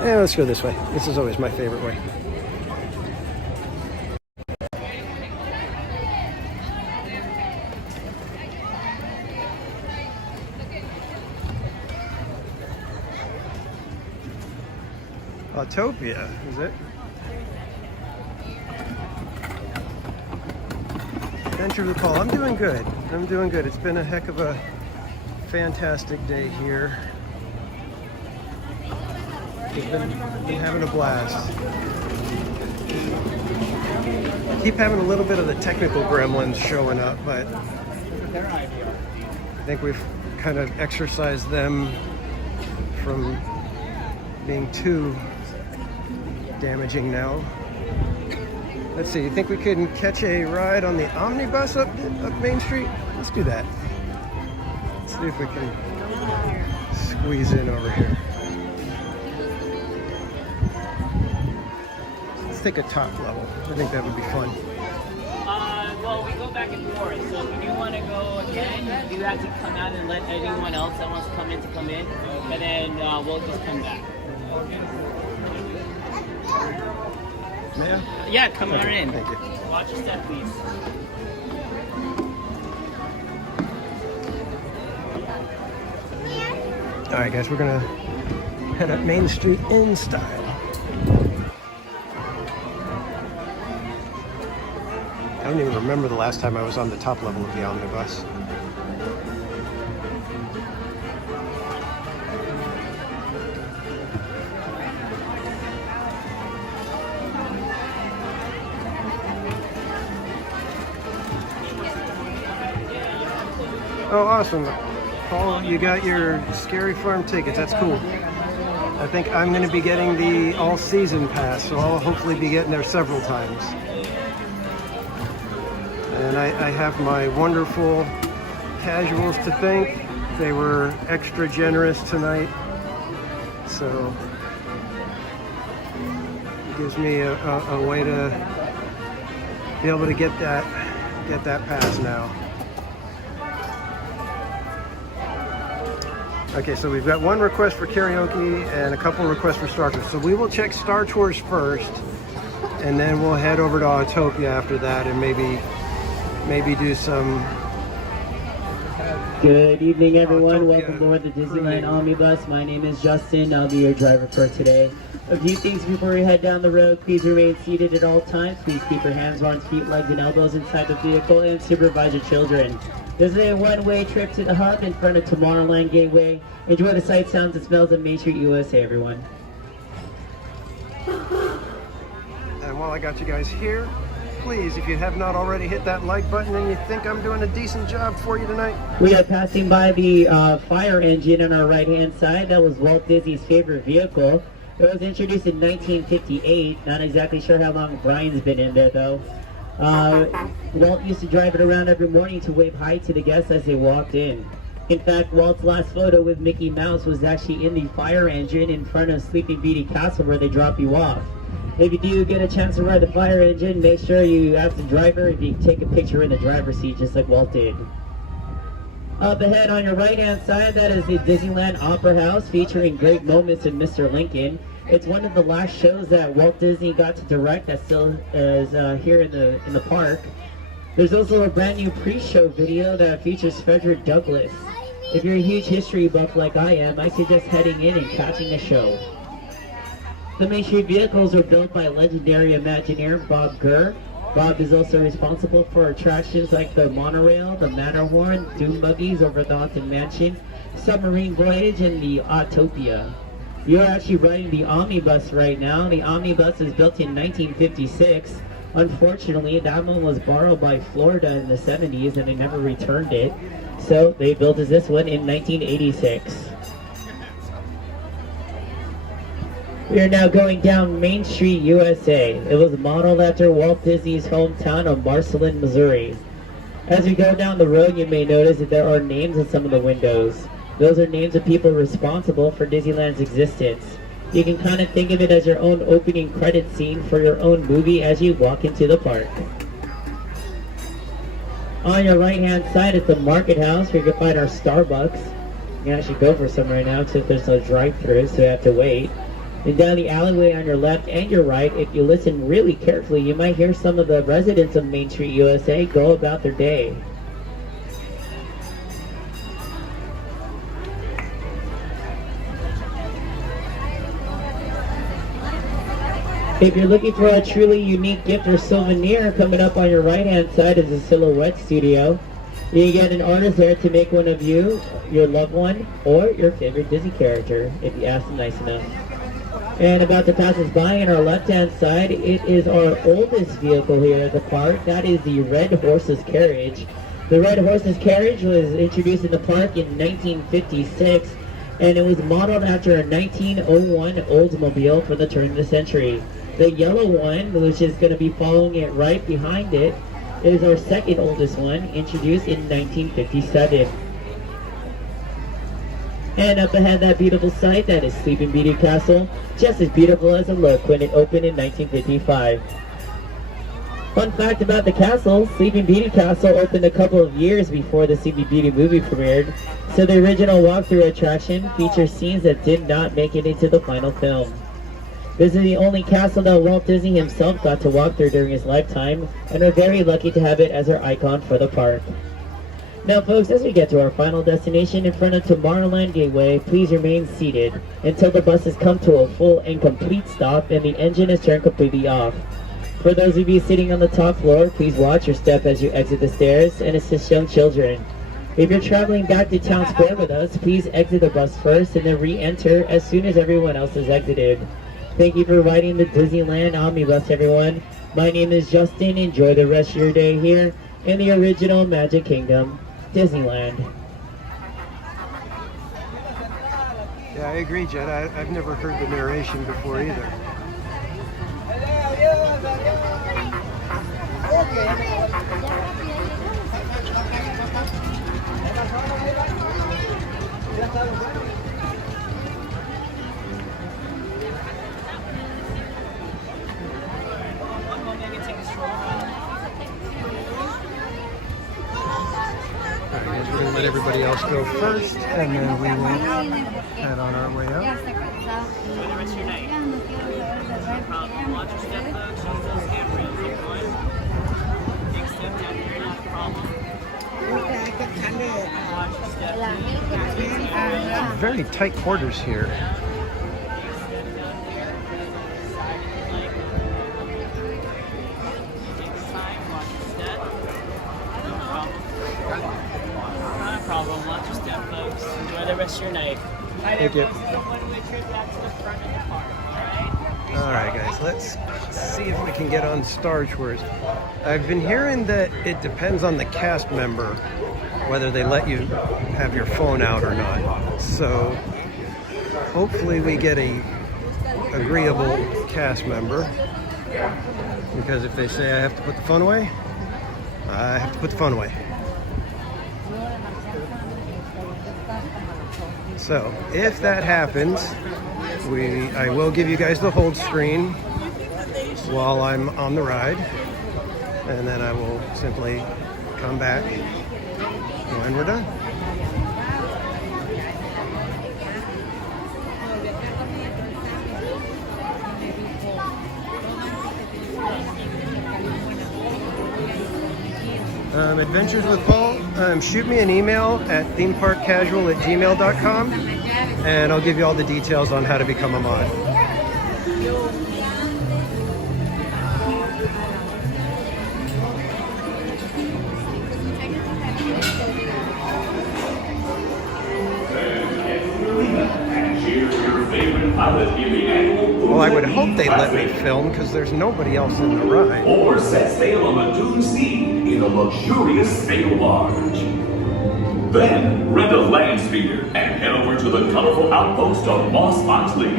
let's go this way. This is always my favorite way. Autopia, is it? Adventure with Paul. I'm doing good. It's been a heck of a fantastic day here. We've been having a blast. I keep having a little bit of the technical gremlins showing up, but I think we've kind of exercised them from being too damaging now. Let's see, you think we could catch a ride on the omnibus up Main Street? Let's do that. Let's see if we can squeeze in over here. Let's take a top level. I think that would be fun. Well, we go back and forth, so if you want to go again, you have to come out and let anyone else that wants to come in, and then we'll just come back. Yeah, come on in. Thank you. Watch your step, please. All right, guys, we're gonna head up Main Street in style. I don't even remember the last time I was on the top level of the omnibus. Oh, awesome. Paul, you got your Scary Farm tickets. That's cool. I think I'm going to be getting the all-season pass, so I'll hopefully be getting there several times. And I have my wonderful casuals to thank. They were extra generous tonight, so it gives me a way to be able to get that pass now. Okay, so we've got one request for karaoke and a couple requests for Star Tours. So we will check Star Tours first, and then we'll head over to Autopia after that, and maybe do some Good evening, everyone. Welcome aboard the Disneyland Omnibus. My name is Justin. I'll be your driver for today. A few things before we head down the road. Please remain seated at all times. Please keep your hands, arms, feet, legs, and elbows inside the vehicle and supervise your children. This is a one-way trip to the hub in front of Tomorrowland Gateway. Enjoy the sights, sounds, and smells of Main Street, USA, everyone. And while I got you guys here, please, if you have not already, hit that like button and you think I'm doing a decent job for you tonight. We are passing by the fire engine on our right-hand side. That was Walt Disney's favorite vehicle. It was introduced in 1958. Not exactly sure how long Brian's been in there, though. Walt used to drive it around every morning to wave hi to the guests as they walked in. In fact, Walt's last photo with Mickey Mouse was actually in the fire engine in front of Sleeping Beauty Castle where they drop you off. If you do get a chance to ride the fire engine, make sure you ask the driver if you can take a picture in the driver's seat just like Walt did. Up ahead on your right-hand side, that is the Disneyland Opera House featuring great moments of Mr. Lincoln. It's one of the last shows that Walt Disney got to direct that still is here in the park. There's also a brand new pre-show video that features Frederick Douglass. If you're a huge history buff like I am, I suggest heading in and catching the show. The Main Street vehicles were built by legendary Imagineer Bob Gurr. Bob is also responsible for attractions like the monorail, the Matterhorn, Dune buggies over the Haunted Mansion, Submarine Voyage, and the Autopia. You're actually riding the Omnibus right now. The Omnibus was built in 1956. Unfortunately, that one was borrowed by Florida in the 70s and they never returned it. So they built this one in 1986. We are now going down Main Street, USA. It was modeled after Walt Disney's hometown of Marceline, Missouri. As we go down the road, you may notice that there are names in some of the windows. Those are names of people responsible for Disneyland's existence. You can kind of think of it as your own opening credit scene for your own movie as you walk into the park. On your right-hand side is the Market House, where you can find our Starbucks. You can actually go for some right now, except there's no drive-thru, so you have to wait. And down the alleyway on your left and your right, if you listen really carefully, you might hear some of the residents of Main Street, USA go about their day. If you're looking for a truly unique gift or souvenir, coming up on your right-hand side is the Silhouette Studio. You can get an artist there to make one of you, your loved one, or your favorite Disney character, if you ask them nice enough. And about to pass us by on our left-hand side, it is our oldest vehicle here at the park. That is the Red Horse's Carriage. The Red Horse's Carriage was introduced in the park in 1956, and it was modeled after a 1901 Oldsmobile for the turn of the century. The yellow one, which is going to be following it right behind it, is our second oldest one, introduced in 1957. And up ahead, that beautiful sight, that is Sleeping Beauty Castle, just as beautiful as it looked when it opened in 1955. Fun fact about the castle, Sleeping Beauty Castle opened a couple of years before the Sleeping Beauty movie premiered, so the original walkthrough attraction features scenes that did not make it into the final film. This is the only castle that Walt Disney himself got to walk through during his lifetime, and we're very lucky to have it as our icon for the park. Now folks, as we get to our final destination in front of Tomorrowland Gateway, please remain seated until the buses come to a full and complete stop and the engine is turned completely off. For those of you sitting on the top floor, please watch your step as you exit the stairs and assist young children. If you're traveling back to Town Square with us, please exit the bus first and then re-enter as soon as everyone else has exited. Thank you for riding the Disneyland Omnibus, everyone. My name is Justin. Enjoy the rest of your day here in the original Magic Kingdom, Disneyland. Yeah, I agree, Jed. I've never heard the narration before either. We're going to let everybody else go first, and then we will head on our way out. Enjoy the rest of your night. No problem. Watch your step folks. Use those handrails, everyone. Take a step down here, not a problem. very tight quarters here. Not a problem. Lots of stuff, folks. Enjoy the rest of your night. Hi there, Thank you. folks. It's a one-way trip back to the front of the park. All right, guys, let's see if we can get on Star Tours. I've been hearing that it depends on the cast member whether they let you have your phone out or not. So hopefully we get a agreeable cast member, because if they say I have to put the phone away, I have to put the phone away. So if that happens, I will give you guys the hold screen while I'm on the ride, and then I will simply come back when we're done. Adventures with Paul, shoot me an email at themeparkcasual@gmail.com, and I'll give you all the details on how to become a mod. Well, I would hope they'd let me film, because there's nobody else in the ride. Or set sail on the dune sea in a luxurious sail barge. Then rent a land speeder and head over to the colorful outpost of Mos Eisley.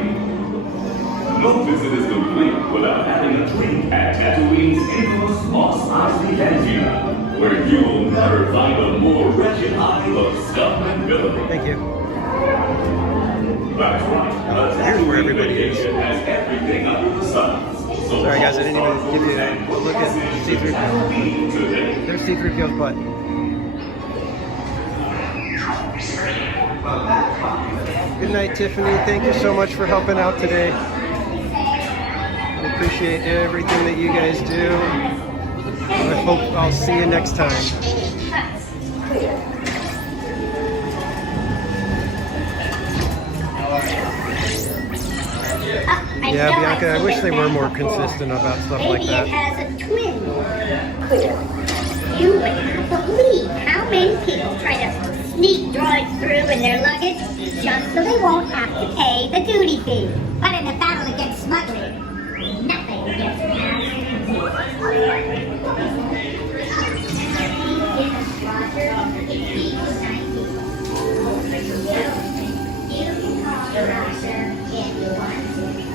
No visit is complete without having a treat at Tatooine's infamous Mos Eisley Cantina, where you'll never find a more wretched hive of scum and villainy. Thank you. That's right. Here's where everybody is. Has everything under the sun. So sorry guys, I didn't even give you a look at C-3PO. There's C-3PO's butt. Good night, Tiffany. Thank you so much for helping out today. I appreciate everything that you guys do. I hope I'll see you next time. Yeah, Bianca, I wish they were more consistent about stuff like that. Maybe it has a twin. Clear. You would not believe how many people try to sneak droids through in their luggage just so they won't have to pay the duty fee. But in a battle against smuggling, nothing gets past. You can call your officer if you want to.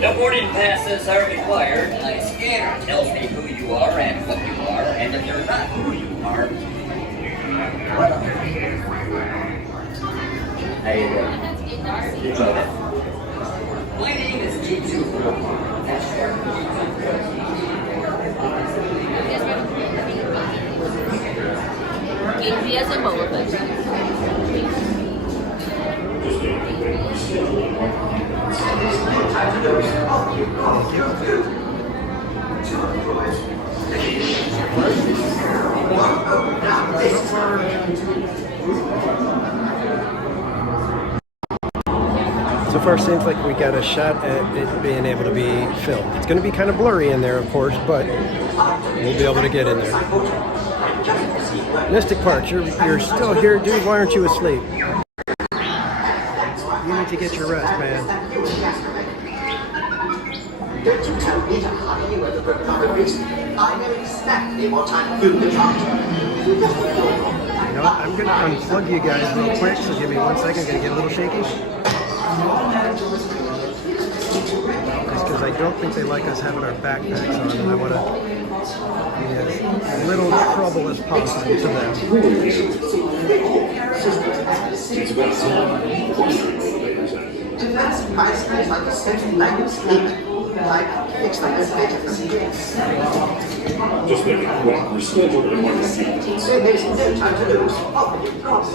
No boarding passes are required. A scanner tells me who you are and what you are, and if you're not who you are, well, how you doing? My name is G2. Easy as a bullet. So far, seems like we got a shot at it being able to be filmed. It's going to be kind of blurry in there, of course, but we'll be able to get in there. Mystic Parks, you're still here, dude. Why aren't you asleep? You need to get your rest, man. Don't you tell me to hurry you over the priorities. I know exactly what I'm doing. You know what? I'm going to unplug you guys real quick, so give me 1 second. I'm going to get a little shaky. Just because I don't think they like us having our backpacks on, and I want to be as little trouble as possible to them. To vast prices like a second language sleep, like fix my elevator for Just make it quick. We're scheduled in one seat. So there's no time to lose. Off you cross.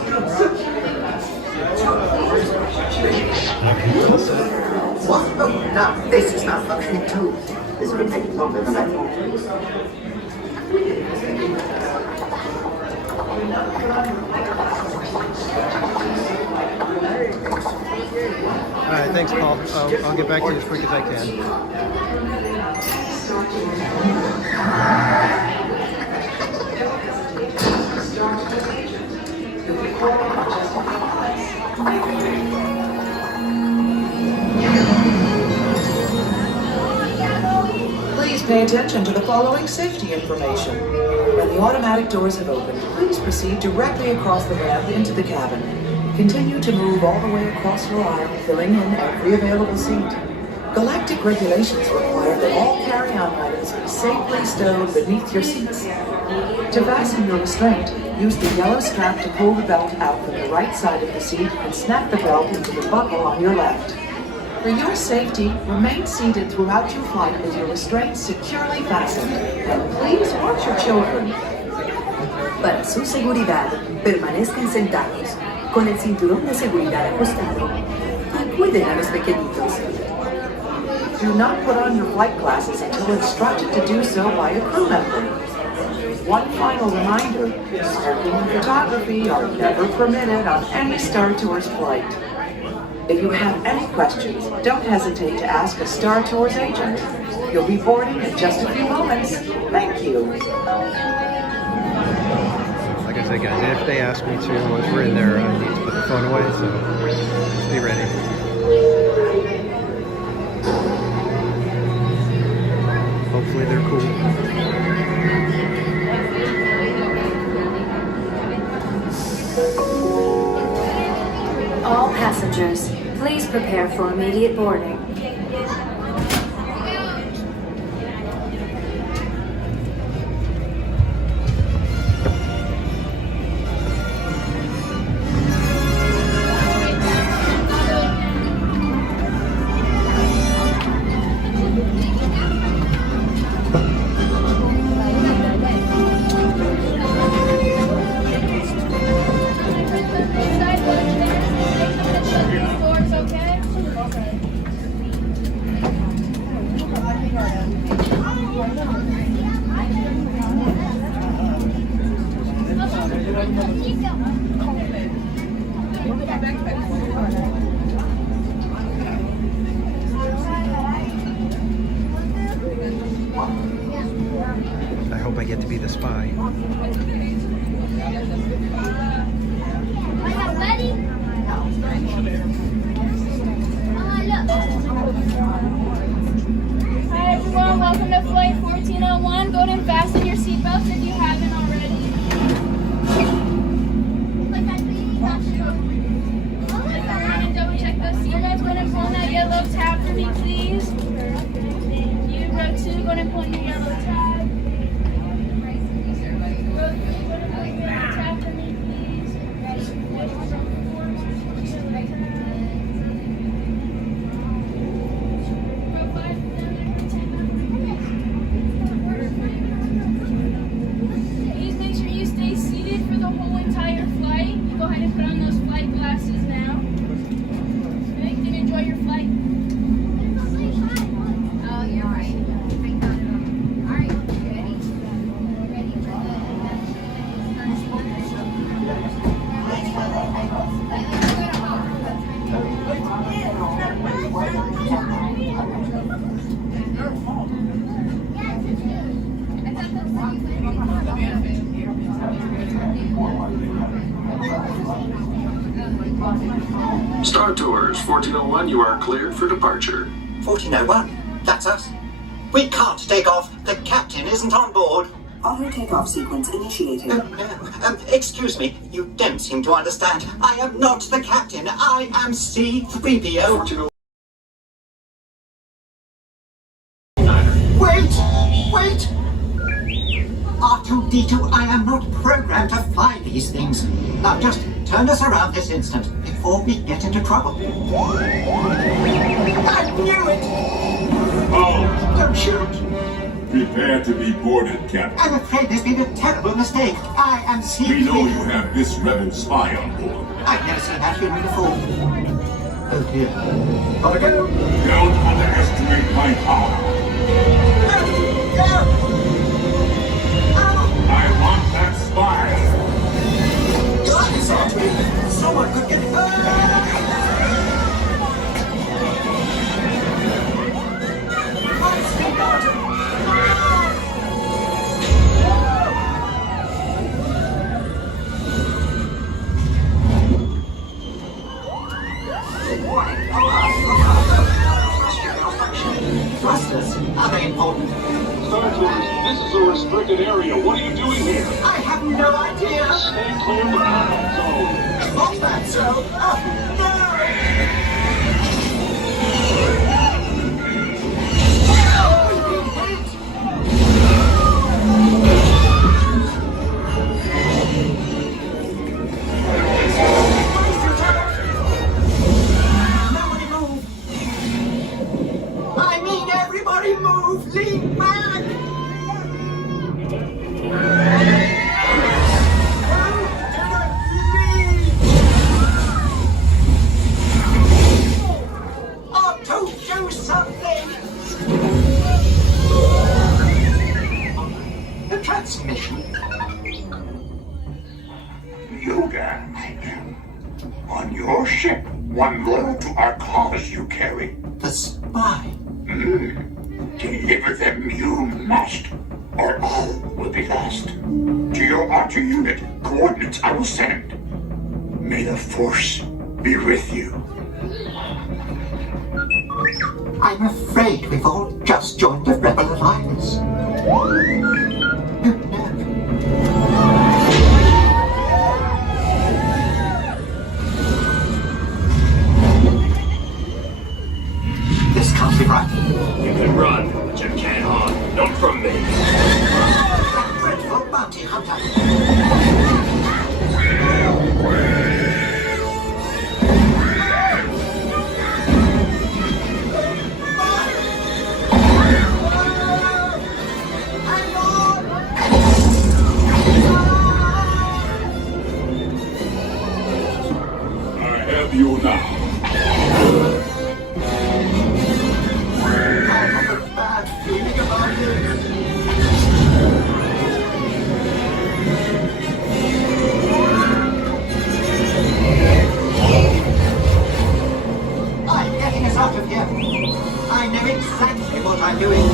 What? Oh, no, this is not functioning too. This will take longer than I thought. Alright, thanks, Paul. I'll get back to you as quick as I can. Please pay attention to the following safety information. When the automatic doors have opened, please proceed directly across the ramp into the cabin. Continue to move all the way across your aisle, filling in every available seat. Galactic regulations require that all carry-on items be safely stowed beneath your seats. To fasten your restraint, use the yellow strap to pull the belt out from the right side of the seat and snap the belt into the buckle on your left. For your safety, remain seated throughout your flight with your restraints securely fastened. And please watch your children. Para su seguridad, permanezcan sentados, con el cinturón de seguridad ajustado, y cuiden a los pequeñitos. Do not put on your flight glasses until instructed to do so by a crew member. One final reminder, smoking and photography are never permitted on any Star Tours flight. If you have any questions, don't hesitate to ask a Star Tours agent. You'll be boarding in just a few moments. Thank you. Like I said, guys, if they ask me to, once we're in there, I need to put the phone away, so just be ready. Hopefully they're cool. All passengers, please prepare for immediate boarding. I hope I get to be the spy. Hi everyone, welcome to Flight 1401. Go ahead and fasten your seatbelts if you haven't already. And double check those seatbelts. Go ahead and pull on that yellow tab for me, please. on your yellow tab. Row 3, go to the yellow tab for me, please. Row 4, yellow tab. Row 5, yellow tab. Please make sure you stay seated for the whole entire flight. Go ahead and put on those flight glasses now. Okay, you can enjoy your flight. Oh, you're right. I got it all. All right, ready? Ready for Star Tours 1401, you are cleared for departure. 1401? That's us. We can't take off. The captain isn't on board. Auto takeoff sequence initiated. Excuse me, you don't seem to understand. I am not the captain. I am C-3PO. Wait! R2-D2, I am not programmed to fly these things. Now just turn us around this instant before we get into trouble. I knew it! Oh, Don't shoot! prepare to be boarded, Captain. I'm afraid there's been a terrible mistake. I am C-3PO. We know you have this rebel spy on board. I've never seen that human before. Oh dear. Gotta go! Don't underestimate my power. I want that spy. Someone could get hurt! Thrusters, are they important? Star Tours, this is a restricted area. What are you doing here? I have no idea! Stay clear of the combat zone. Combat zone? Oh, no! Nobody move! I mean, everybody move! Lean back! Otto, do something! The transmission. Yoga, I am. On your ship, one loyal to our cause you carry. The spy. Deliver them you must, or all will be lost. To your R2 unit, coordinates I will send. May the Force be with you. I'm afraid we've all just joined the Rebel Alliance. This can't be right. You can run, but you can't hide. Not from me. That dreadful bounty hunter. I have you now. Bad feeling about it. I'm getting us out of here. I know exactly what I'm doing.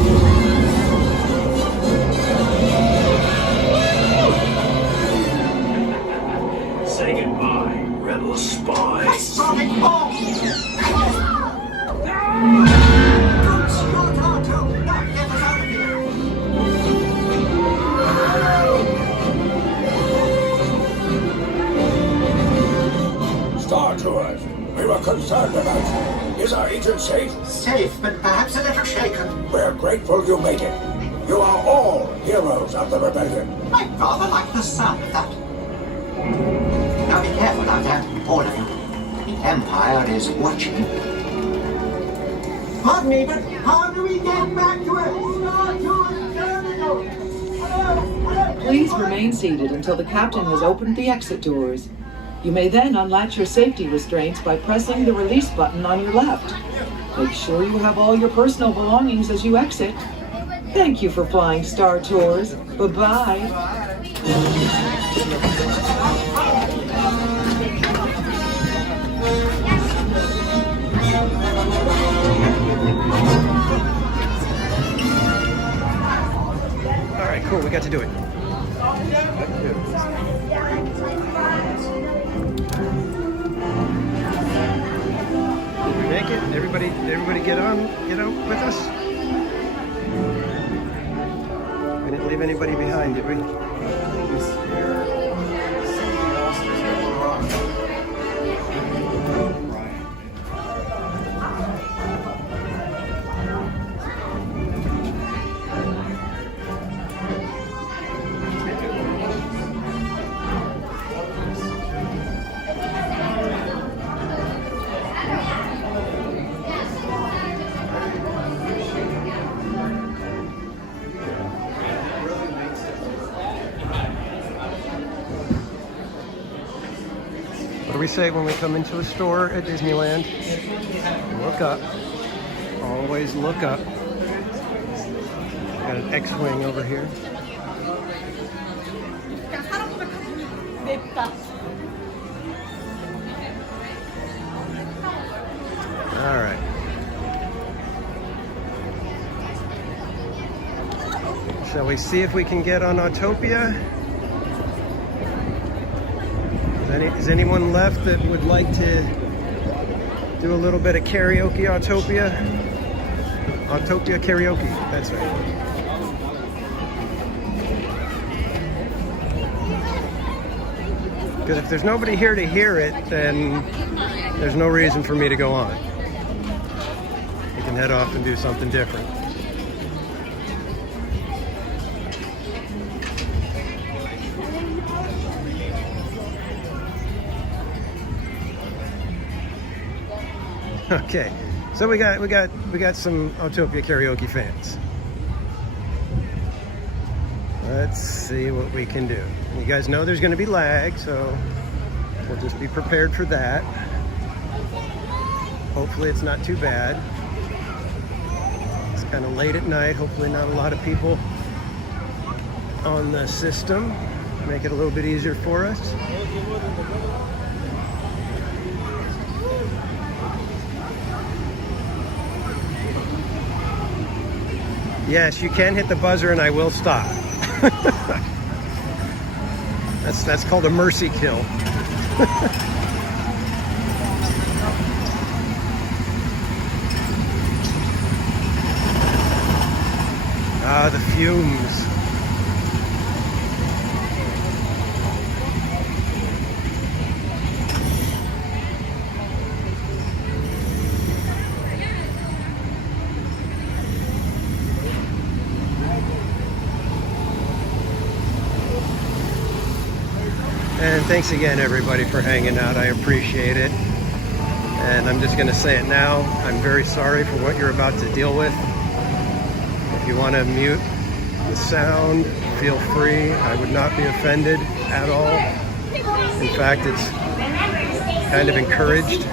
Say goodbye, rebel spy. A sonic bomb! Good shot, Otto! Now get us out of here! Star Tours, we were concerned about you. Is our agent safe? Safe, but perhaps a little shaken. We're grateful you made it. You are all heroes of the rebellion. I rather like the sound of that. Now be careful out there, all of you. The Empire is watching. Pardon me, but how do we get back to it? Star Tours Terminal! Please remain seated until the captain has opened the exit doors. You may then unlatch your safety restraints by pressing the release button on your left. Make sure you have all your personal belongings as you exit. Thank you for flying Star Tours. Bye-bye. All right, cool. We got to do it. Make it. Everybody get on with us. We didn't leave anybody behind, did we? What do we say when we come into a store at Disneyland? Look up. Always look up. Got an X-Wing over here. All right. Shall we see if we can get on Autopia? Is anyone left that would like to do a little bit of karaoke Autopia? Autopia karaoke, that's right. Because if there's nobody here to hear it, then there's no reason for me to go on. You can head off and do something different. Okay, so we got some Autopia karaoke fans. Let's see what we can do. You guys know there's going to be lag, so we'll just be prepared for that. Hopefully it's not too bad. It's kind of late at night. Hopefully not a lot of people on the system. Make it a little bit easier for us. Yes, you can hit the buzzer and I will stop. That's called a mercy kill. Ah, the fumes. And thanks again, everybody, for hanging out. I appreciate it. And I'm just going to say it now. I'm very sorry for what you're about to deal with. If you want to mute the sound, feel free. I would not be offended at all. In fact, it's kind of encouraged. Keeping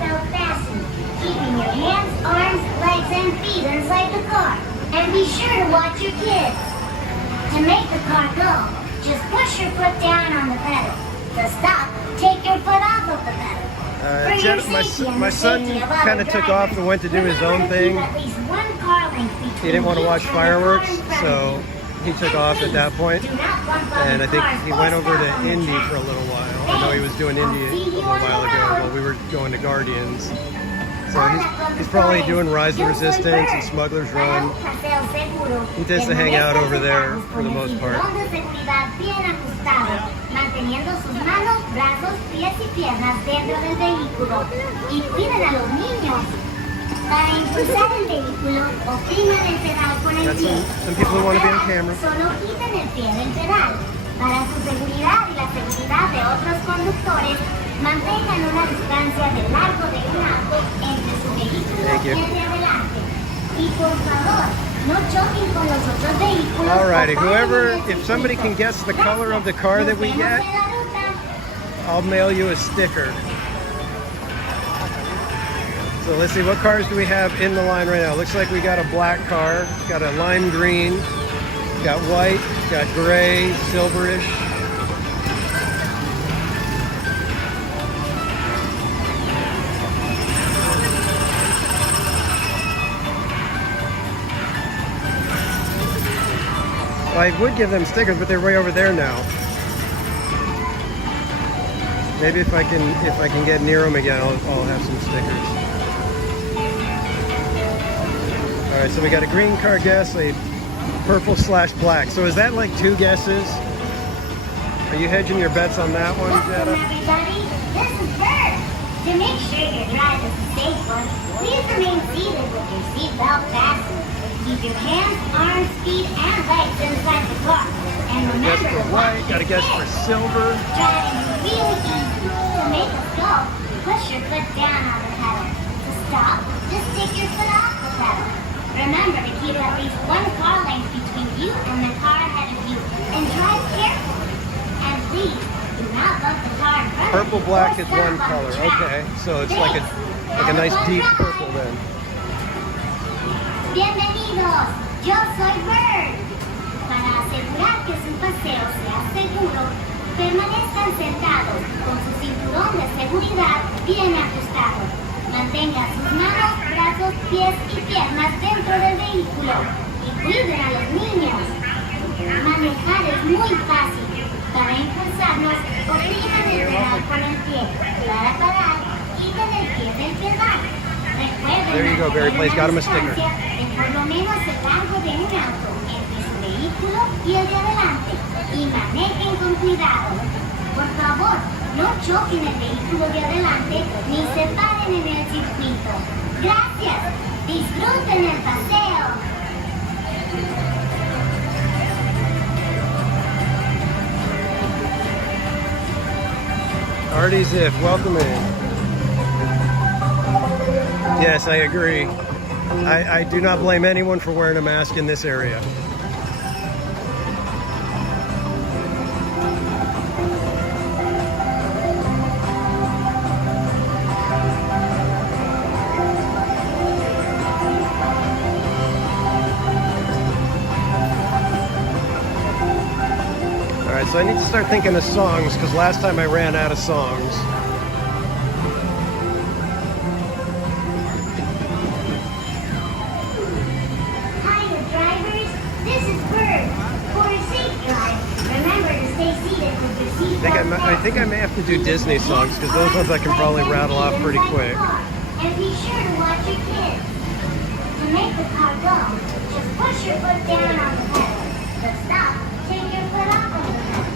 your hands, arms, legs, and feet inside the car. And be sure to watch your kids. To make the car go, just push your foot down on the pedal. To stop, take your foot off of the pedal. My son kind of took off and went to do his own thing. He didn't want to watch fireworks, so he took off at that point. And I think he went over to Indy for a little while. I know he was doing Indy a little while ago while we were going to Guardians. So he's probably doing Rise of the Resistance and Smuggler's Run. He tends to hang out over there for the most part. Manteniendo sus manos, brazos, pies y piernas dentro del vehículo. Y cuiden a los niños. Para impulsar el vehículo, opriman el pedal con el Got pie. some people who want to be on Para camera. solo quiten el pie del pedal. Para su seguridad y la seguridad de otros conductores, mantengan una distancia de largo de un auto entre su vehículo Thank y you. el de adelante. Y por favor, no choquen con los otros vehículos. Alrighty, o whoever, paren en el if somebody can guess the color of the car that we get, I'll mail you a sticker. So let's see, what cars do we have in the line right now? Looks like we got a black car, got a lime green, got white, got gray, silverish. Well, I would give them stickers, but they're way over there now. Maybe if I can get near them again, I'll have some stickers. All right, so we got a green car guess, a purple/black. So is that like two guesses? Are you hedging your bets on that one, Welcome Jetta? everybody, this is Bert. To make sure your drive is a safe one, please remain seated with your seatbelt fastened. Keep your hands, arms, feet, and legs inside the car. And Guess remember for to white, got a guess for silver. driving is really easy. To make us go, push your foot down on the pedal. To stop, just take your foot off the pedal. Remember to keep at least one car length between you and the car ahead of you. And drive carefully. And please, do not bump the car in front of you. Purple black or is stop one on the color. track. Okay, so it's like a nice deep purple then. Bienvenidos, yo soy Bird. Para asegurar que su paseo sea seguro, permanezcan sentados con su cinturón de seguridad bien ajustado. Mantengan sus manos, brazos, pies y piernas dentro del vehículo y cuiden a los niños. Manejar es muy fácil. Para impulsarnos, opriman el pedal con el pie. Para parar, quiten el pie del pedal. Recuerden There you go, Barry Place. Got him a sticker. de por lo menos el largo de un auto entre su vehículo y el de adelante y manejen con cuidado. Por favor, no choquen el vehículo de adelante ni se paren en el circuito. Gracias. Disfruten el paseo. Artie Ziff, welcome in. Yes, I agree. I do not blame anyone for wearing a mask in this area. All right, so I need to start thinking of songs because last time I ran out of songs. Hiya, drivers. This is Bird. For a safe drive, remember to stay seated with your seatbelt I think I may have to do Disney songs because those ones I can probably rattle off pretty quick. And be sure to watch your kids. To make the car go, just push your foot down on the pedal. To stop, take your foot off of the pedal.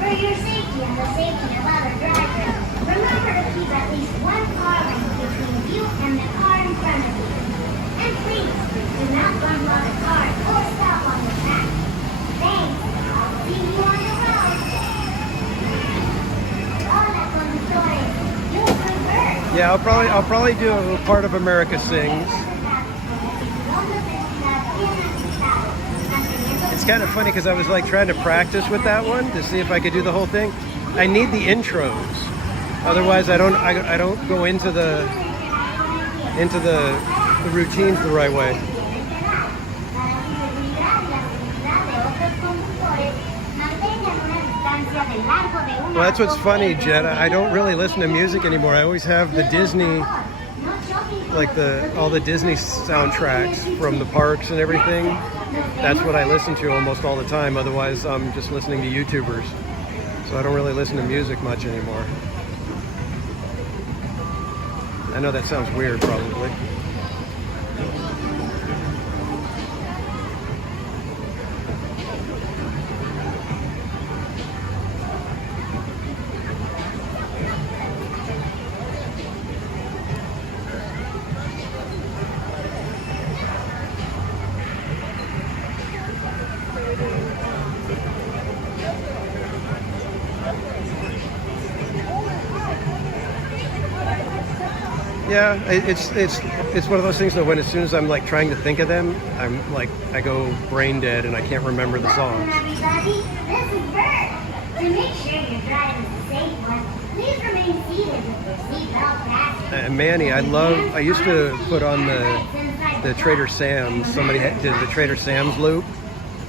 For your safety and the safety of other drivers, remember to keep at least one car length between you and the car in front of you. And please, do not bump on the car or stop on the track. Thanks. I'll see you on the road. Hola, conductores. Yo soy Bird. Yeah, I'll probably do a part of America Sings. It's kind of funny because I was like trying to practice with that one to see if I could do the whole thing. I need the intros, otherwise I don't go into the routines the right way. Well, that's what's funny, Jetta. I don't really listen to music anymore. I always have the Disney, like all the Disney soundtracks from the parks and everything. That's what I listen to almost all the time. Otherwise, I'm just listening to YouTubers. So I don't really listen to music much anymore. I know that sounds weird, probably. Yeah, it's one of those things that when as soon as I'm like trying to think of them, I'm like I go brain dead and I can't remember the song. Everybody, this is Bert. To make sure your drive is a safe one, please remain seated with your seatbelt fastened. And Manny, I used to put on the Trader Sam's. Somebody did the Trader Sam's loop,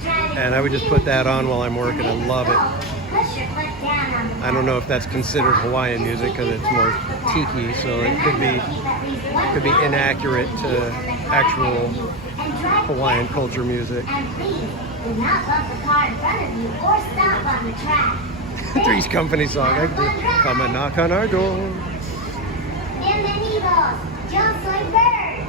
and I would just put that on while I'm working. I love it. I don't know if that's considered Hawaiian music because it's more tiki, so it could be inaccurate to actual Hawaiian culture music. And please, do not bump the car in front of you or stop on the track. Three's Company song. I could do, come and knock on our door. Bienvenidos, yo soy Bird.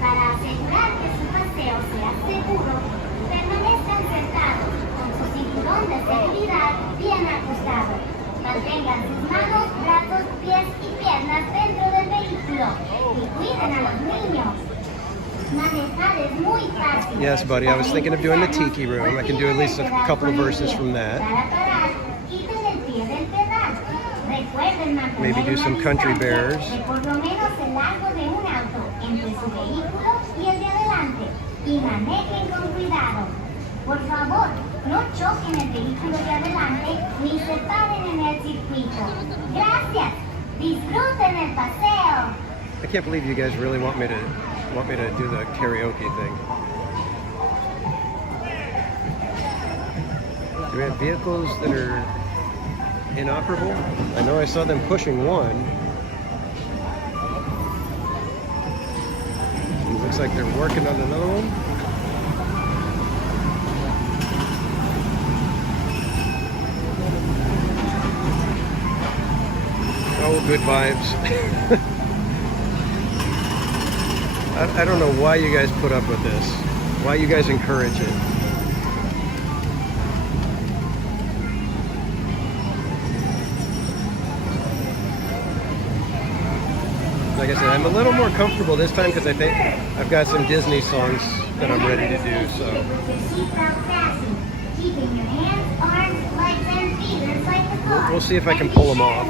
Para asegurar que su paseo sea seguro, permanezcan sentados con su cinturón de seguridad bien ajustado. Mantengan sus manos, brazos, pies y piernas dentro del vehículo y cuiden a los niños. Manejar es muy fácil. Yes, buddy, I was thinking of doing the Tiki Room. I can do at least a couple of verses from that. Maybe do some Country Bears. Por favor, no choquen el vehículo de adelante ni se paren en el circuito. Gracias. Disfruten el paseo. I can't believe you guys really want me to do the karaoke thing. Do we have vehicles that are inoperable? I know I saw them pushing one. It looks like they're working on another one. Oh, good vibes. I don't know why you guys put up with this. Why you guys encourage it. Like I said, I'm a little more comfortable this time because I think I've got some Disney songs that I'm ready to do, so. We'll see if I can pull them off.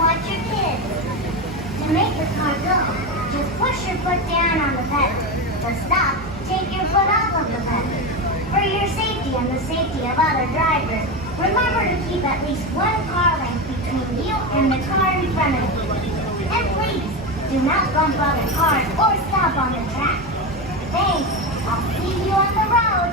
To make the car go, just push your foot down on the pedal. To stop, take your foot off of the pedal. For your safety and the safety of other drivers, remember to keep at least one car length between you and the car in front of you. And please, do not bump other cars or stop on the track. Thanks. I'll see you on the road.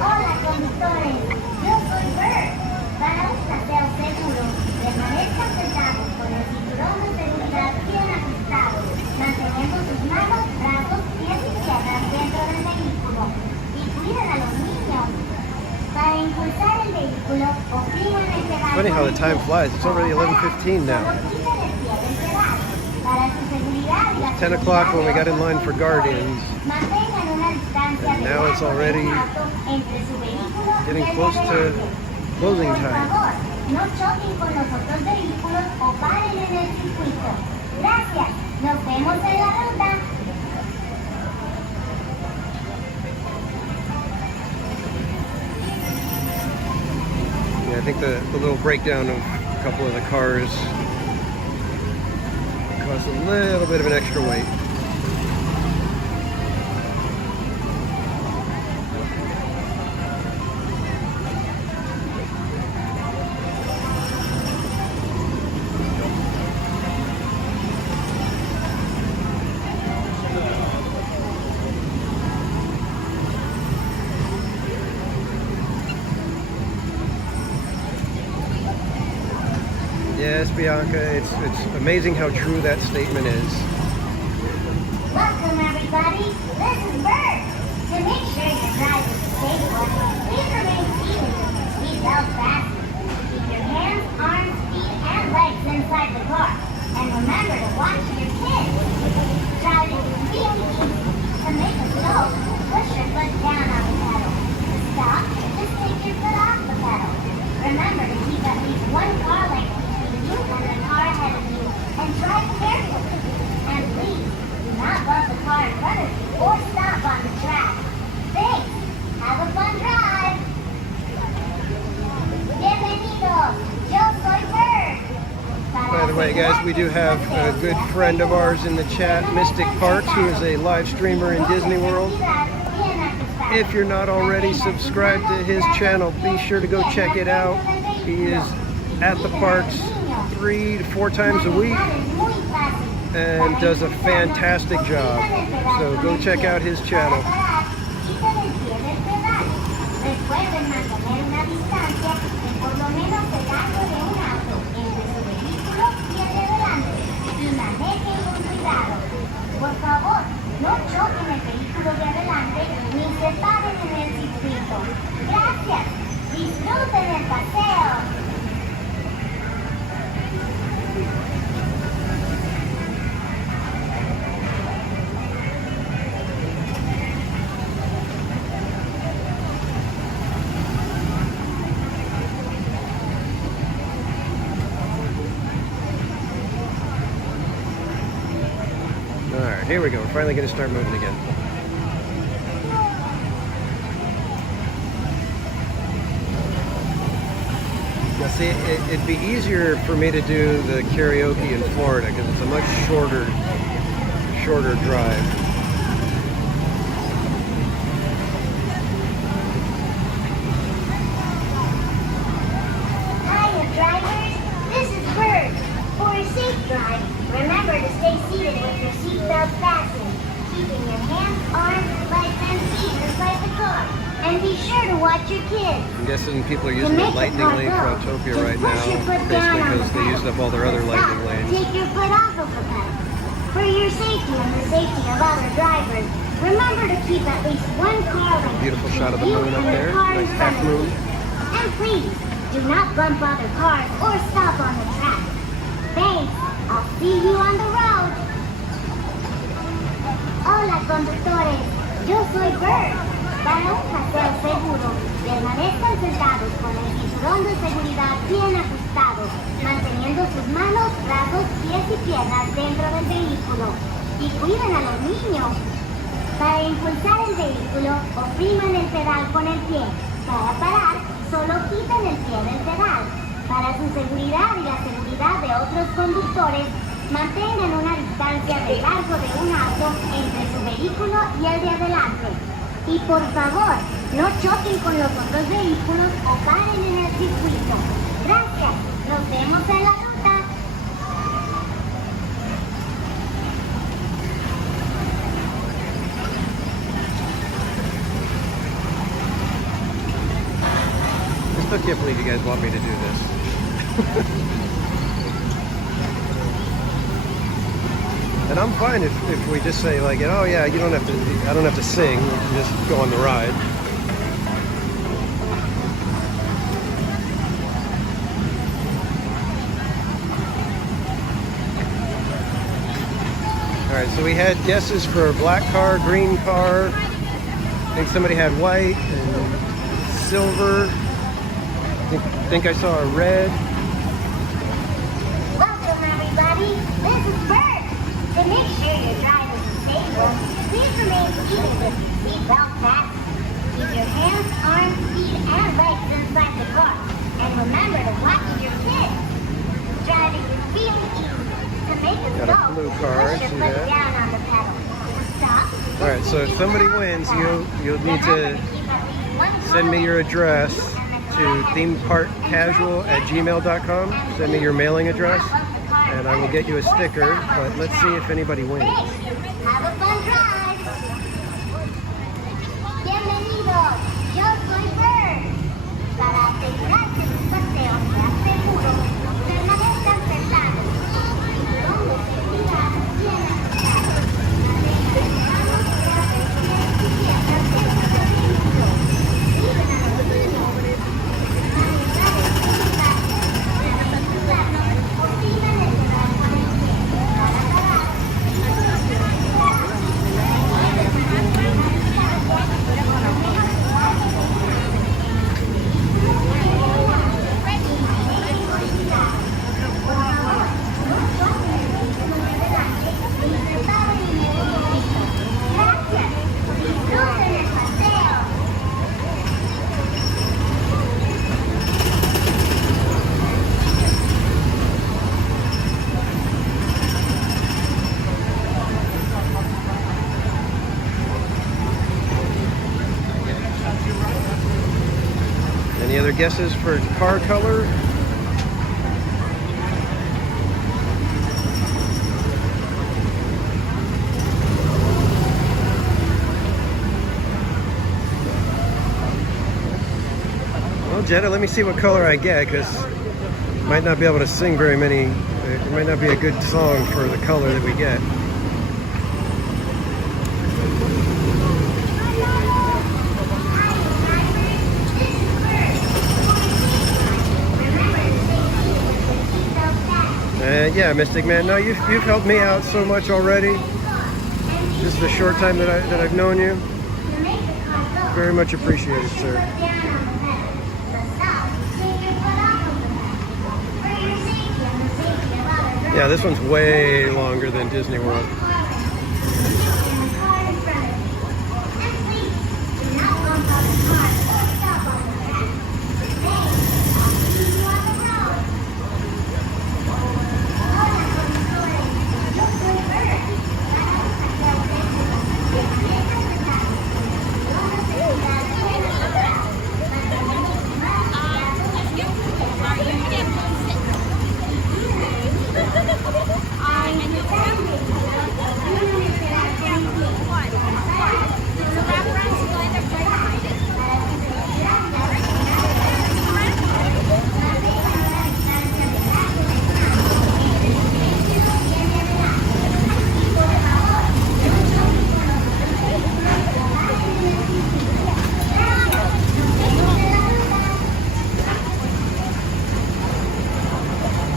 Hola, conductores. Yo soy Bert. Para un paseo seguro, permanezcan sentados con el cinturón de seguridad bien ajustado, manteniendo sus manos, brazos, pies y piernas dentro del vehículo y cuiden a los niños. Para impulsar el vehículo, opriman el pedal. Funny how the time flies. It's already 11:15 now. 10 o'clock when we got in line for Guardians. And now it's already getting close to closing time. No choquen con los otros vehículos o paren en el circuito. Gracias. Nos vemos en la ruta. Yeah, I think the little breakdown of a couple of the cars caused a little bit of an extra weight. Yes, Bianca, it's amazing how true that statement is. Welcome, everybody. This is Bert. To make sure your drive is a safe one, please remain seated with your seatbelt fastened. Keep your hands, arms, feet, and legs inside the car. And remember to watch your kids. Driving is really easy. To make a slow, push your foot down on the pedal. To stop, just take your foot off the pedal. Remember to keep at least one car length between you and the car ahead of you, and drive carefully. And guys, we do have a good friend of ours in the chat, Mystic Parks, who is a live streamer in Disney World. If you're not already subscribed to his channel, be sure to go check it out. He is at the parks 3 to 4 times a week and does a fantastic job. So go check out his channel. Por favor, no choquen el vehículo de adelante ni se paren en el circuito. Gracias. Disfruten el paseo. Alright, here we go. We're finally going to start moving again. Now see, it'd be easier for me to do the karaoke in Florida because it's a much shorter drive. Hiya, drivers. This is Bird. For a safe drive, remember to stay seated with your seatbelt fastened, keeping your hands, arms, legs, and feet inside the car. And be sure to watch your kids. I'm guessing people are using the lightning lane for Autopia right now, basically because they used up all their other lightning lanes. Take your foot off of the pedal. For your safety and the safety of other drivers, remember to keep at least one car length. Beautiful shot of the moon up there, nice half moon. And please, do not bump other cars or stop on the track. Thanks. I'll see you on the road. Hola, conductores. Yo soy Bird. Para un paseo seguro, permanezcan sentados con el cinturón de seguridad bien ajustado, manteniendo sus manos, brazos, pies y piernas dentro del vehículo. Y cuiden a los niños. Para impulsar el vehículo, opriman el pedal con el pie. Para parar, solo quiten el pie del pedal. Para su seguridad y la seguridad de otros conductores, mantengan una distancia de largo de un auto entre su vehículo y el de adelante. Y por favor, no choquen con los otros vehículos o paren en el circuito. Gracias. Nos vemos en la ruta. I still can't believe you guys want me to do this. And I'm fine if we just say like, oh yeah, you don't have to, I don't have to sing, you can just go on the ride. Alright, so we had guesses for black car, green car. I think somebody had white and silver. I think I saw a red. Welcome everybody. This is Bird. To make sure your drive is stable, please remain seated with your seatbelt fastened. Keep your hands, arms, feet, and legs inside the car. And remember to watch your kids. Driving is really easy. To make it Got a blue car, push your see foot that? down on the pedal. Stop. Alright, so if somebody wins, you'll need to send me your address to themeparkcasual@gmail.com. Send me your mailing address, and I will get you a sticker, but let's see if anybody wins. Have a fun drive. Bienvenidos. Yo soy Bird. Para asegurar que su paseo sea seguro, permanezcan sentados. Cinturón de seguridad bien ajustado. Mantengan sus manos, brazos, pies y piernas dentro del vehículo. Cuiden a los niños. Manejar es seguridad. Para impulsarnos, opriman el pedal con el pie. Para parar, other guesses for car color? Well, Jetta, let me see what color I get, because might not be able to sing very many. It might not be a good song for the color that we get. Yeah, Mystic Man. No, you've helped me out so much already. Just the short time that I've known you. Very much appreciated, sir. Yeah, this one's way longer than Disney World.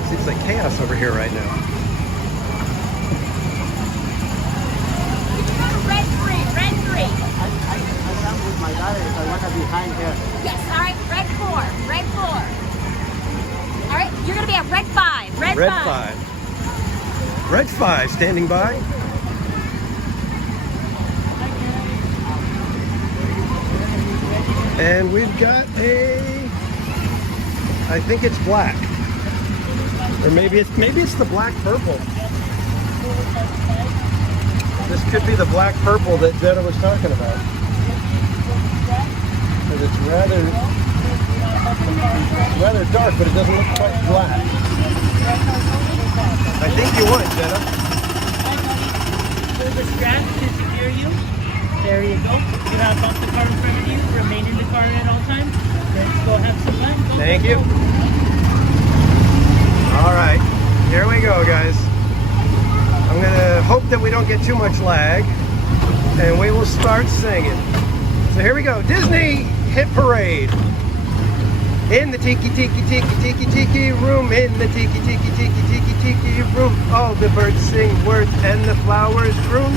Seems like chaos over here right now. Red three. I am with my daughter, so I want to be behind her. Yes, all right, red four. All right, you're gonna be at red five. Red five. Red 5 standing by. And we've got I think it's black. Or maybe it's the black purple. This could be the black purple that Zeta was talking about. Because it's rather dark, but it doesn't look quite black. I think you won, Zeta. Pull the strap to secure you. There you go. You have off the car in front of you. Remain in the car at all times. Let's go have some fun. Thank you. All right, here we go, guys. I'm gonna hope that we don't get too much lag, and we will start singing. So here we go. Disney Hit Parade. In the tiki tiki tiki tiki tiki room, in the tiki tiki tiki tiki tiki room, all the birds sing words and the flowers bloom.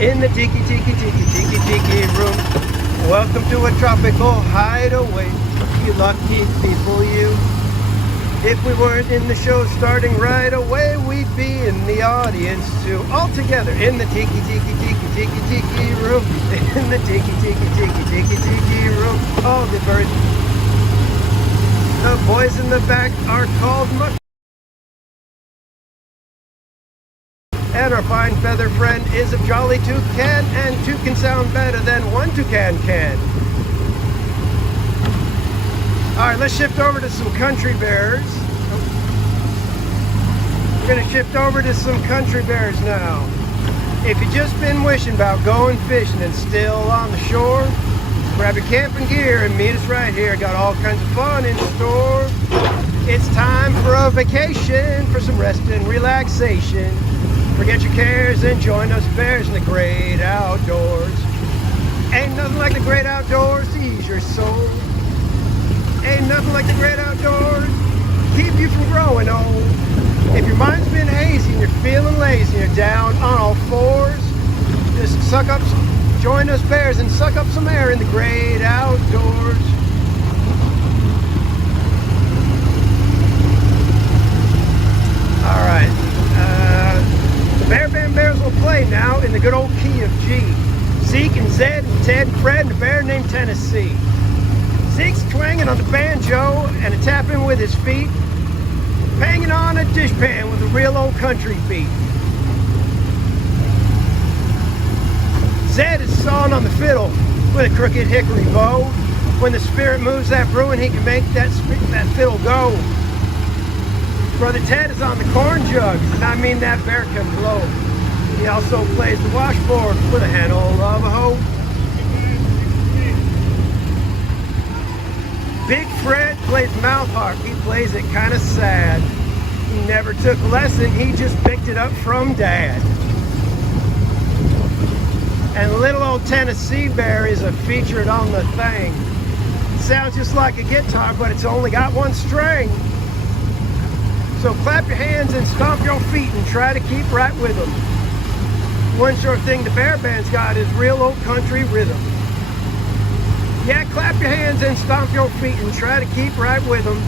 In the tiki tiki tiki tiki tiki room. Welcome to a tropical hideaway, you lucky people, you. If we weren't in the show starting right away, we'd be in the audience too. All together in the tiki tiki tiki tiki tiki room. In the tiki tiki tiki tiki tiki room. All the birds. The boys in the back are called muck. And our fine feather friend is a jolly toucan, and two can sound better than one toucan can. All right, let's shift over to some country bears. We're gonna shift over to some country bears now. If you've just been wishing about going fishing and still on the shore, grab your camping gear and meet us right here. Got all kinds of fun in store. It's time for a vacation, for some rest and relaxation. Forget your cares and join us bears in the great outdoors. Ain't nothing like the great outdoors to ease your soul. Ain't nothing like the great outdoors, keep you from growing old. If your mind's been hazy and you're feeling lazy and you're down on all fours, just join us bears and suck up some air in the great outdoors. All right, the Bear Band Bears will play now in the good old key of G. Zeke and Zed and Ted and Fred and a bear named Tennessee. Zeke's twanging on the banjo and a tapping with his feet, banging on a dishpan with a real old country beat. Zed is sawing on the fiddle with a crooked hickory bow. when the spirit moves that Bruin, he can make that fiddle go. Brother Ted is on the corn jugs, and I mean that bear can blow. He also plays the washboard with a handle of a hoe. Big Fred plays mouth harp. He plays it kind of sad. He never took a lesson, he just picked it up from Dad. And little old Tennessee Bear is a featured on the thing. Sounds just like a guitar, but it's only got one string. So clap your hands and stomp your feet and try to keep right with them. One sure thing the Bear Band's got is real old country rhythm. Yeah, clap your hands and stomp your feet and try to keep right with them.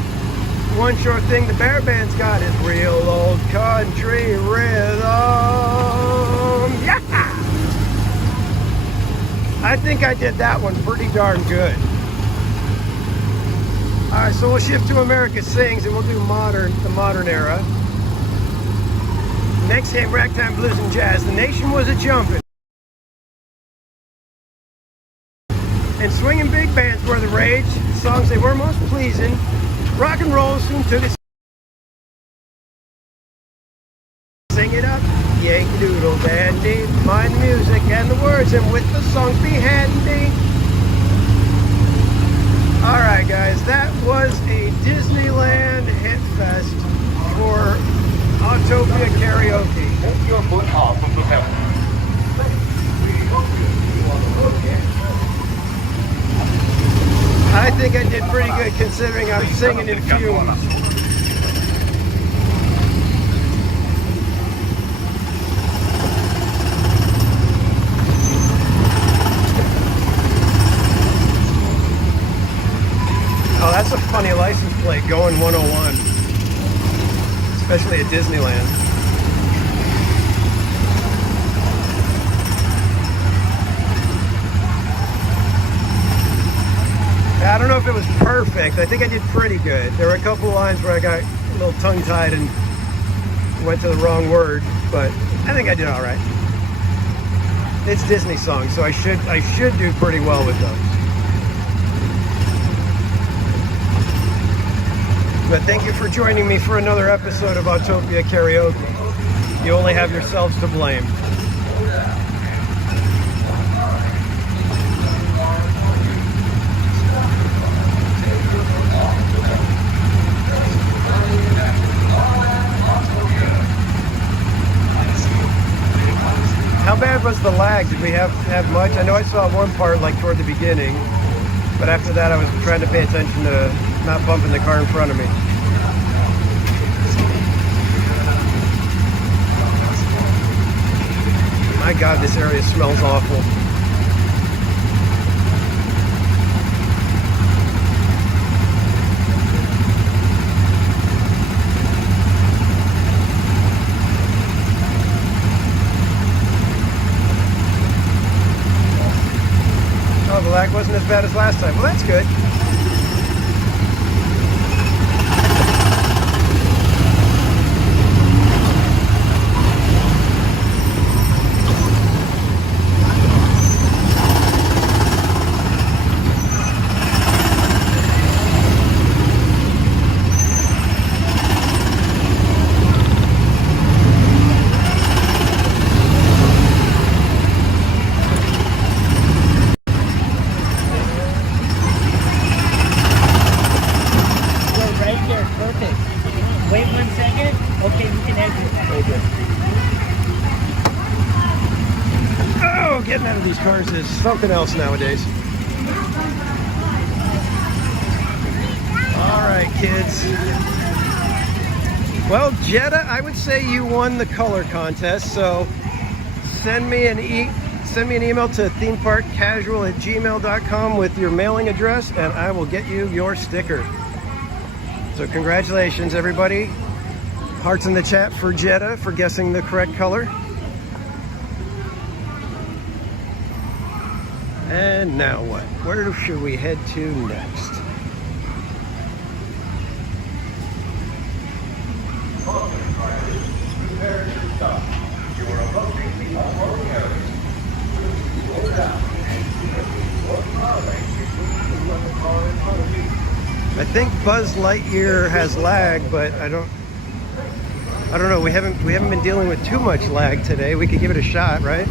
One sure thing the Bear Band's got is real old country rhythm. Yeah! I think I did that one pretty darn good. Alright, so we'll shift to America Sings and we'll do the modern era. Next came Ragtime Blues and Jazz. The nation was a-jumping. And swinging big bands were the rage. The songs they were most pleasing. Rock and roll soon took its. Sing it up, Yankee Doodle Dandy. Mind the music and the words, and with the songs be handy. Alright guys, that was a Disneyland hit fest for Autopia karaoke. Take your foot off of the pedal. I think I did pretty good considering I'm singing in fumes. Oh, that's a funny license plate, going 101. Especially at Disneyland. I don't know if it was perfect. I think I did pretty good. There were a couple lines where I got a little tongue-tied and went to the wrong word, but I think I did all right. It's Disney songs, so I should do pretty well with those. But thank you for joining me for another episode of Autopia Karaoke. You only have yourselves to blame. How bad was the lag? Did we have much? I know I saw one part like toward the beginning, but after that I was trying to pay attention to not bumping the car in front of me. My God, this area smells awful. Oh, the lag wasn't as bad as last time. Well, that's good. Getting out of these cars is something else nowadays. All right, kids. Well, Jetta, I would say you won the color contest. So send me an email to themeparkcasual@gmail.com with your mailing address, and I will get you your sticker. So congratulations, everybody. Hearts in the chat for Jetta for guessing the correct color. And now what? Where should we head to next? think Buzz Lightyear has lag, but I don't know. We haven't been dealing with too much lag today. We could give it a shot, right?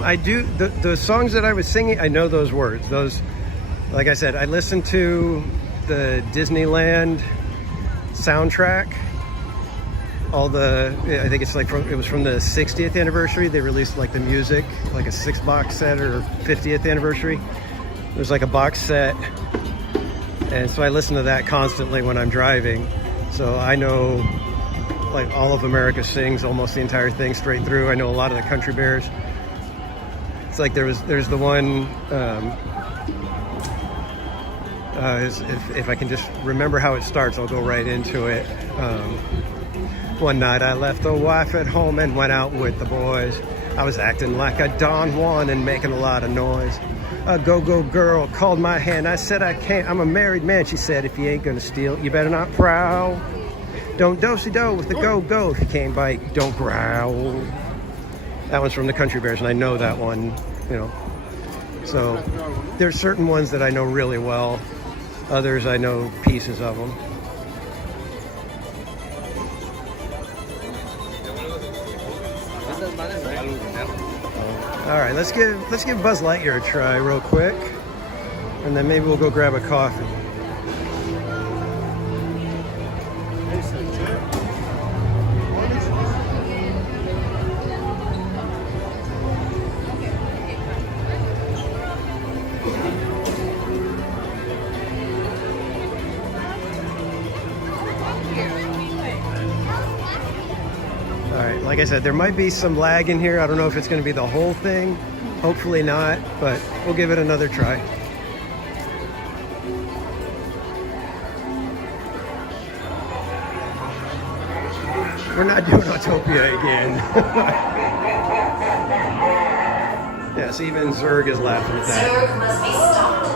I do the songs that I was singing. I know those words. Those, like I said, I listened to the Disneyland soundtrack. I think it's like it was from the 60th anniversary. They released like the music, like a 6-box set, or 50th anniversary. It was like a box set, and so I listen to that constantly when I'm driving. So I know like all of America Sings, almost the entire thing straight through. I know a lot of the Country Bears. Like there's the one, if I can just remember how it starts, I'll go right into it. One night I left the wife at home and went out with the boys. I was acting like a Don Juan and making a lot of noise. A go-go girl called my hand. I said I can't, I'm a married man. She said, if you ain't gonna steal, you better not prowl. Don't do-si-do with the go-go. If you can't bite, don't growl. That one's from the Country Bears, and I know that one, you know. So there's certain ones that I know really well. Others I know pieces of them. All right, let's give Buzz Lightyear a try real quick, and then maybe we'll go grab a coffee. Like I said, there might be some lag in here. I don't know if it's going to be the whole thing. Hopefully not, but we'll give it another try. We're not doing Autopia again. Yes, even Zurg is laughing at that. Zurg must be stopped.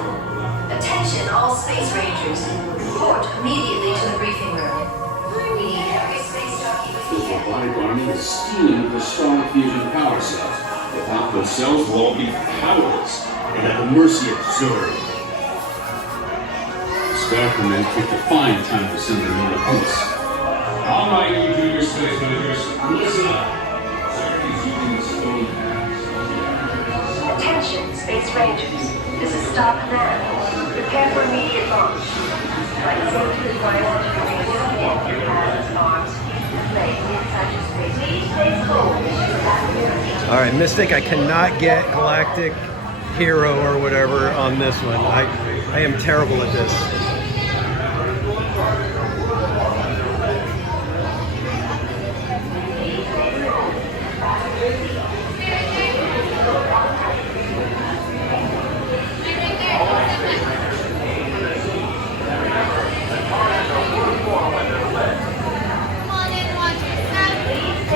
Attention, all Space Rangers. Report immediately to the briefing room. We need every space jockey The robotic army is stealing the strong fusion power cells. Without those cells, we'll all be powerless and at the mercy of Zurg. Scarper men picked a fine time to send them on a piece. All right, you junior space managers, listen up. Zurg is using the stone packs. Attention, Space Rangers. This is Star Command. Prepare for immediate launch. Flight safety requires you to remove your hands, arms, all right, Mystic, I cannot get Galactic Hero or whatever on this one. I am terrible at this.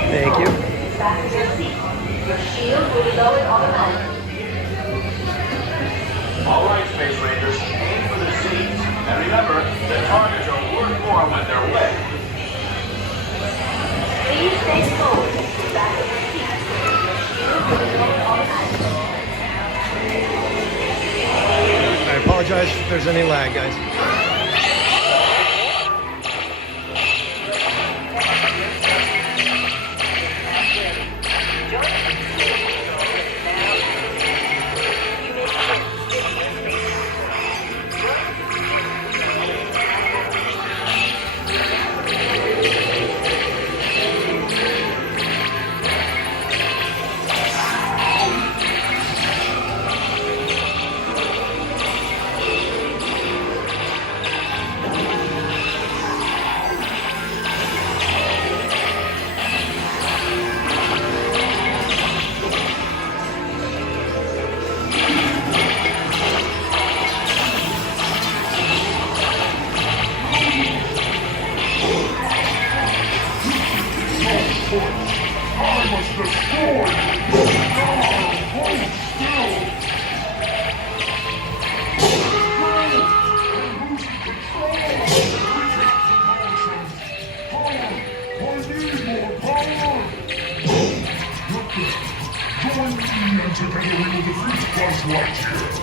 Thank you. Your shield will be lowered automatically. All right, Space Rangers, aim for the seats. And remember, the targets are worth more when they're wet. Please stay forward. Back of your seat. Your shield will be lowered automatically. I apologize if there's any lag, guys. defeat Buzz Lightyear.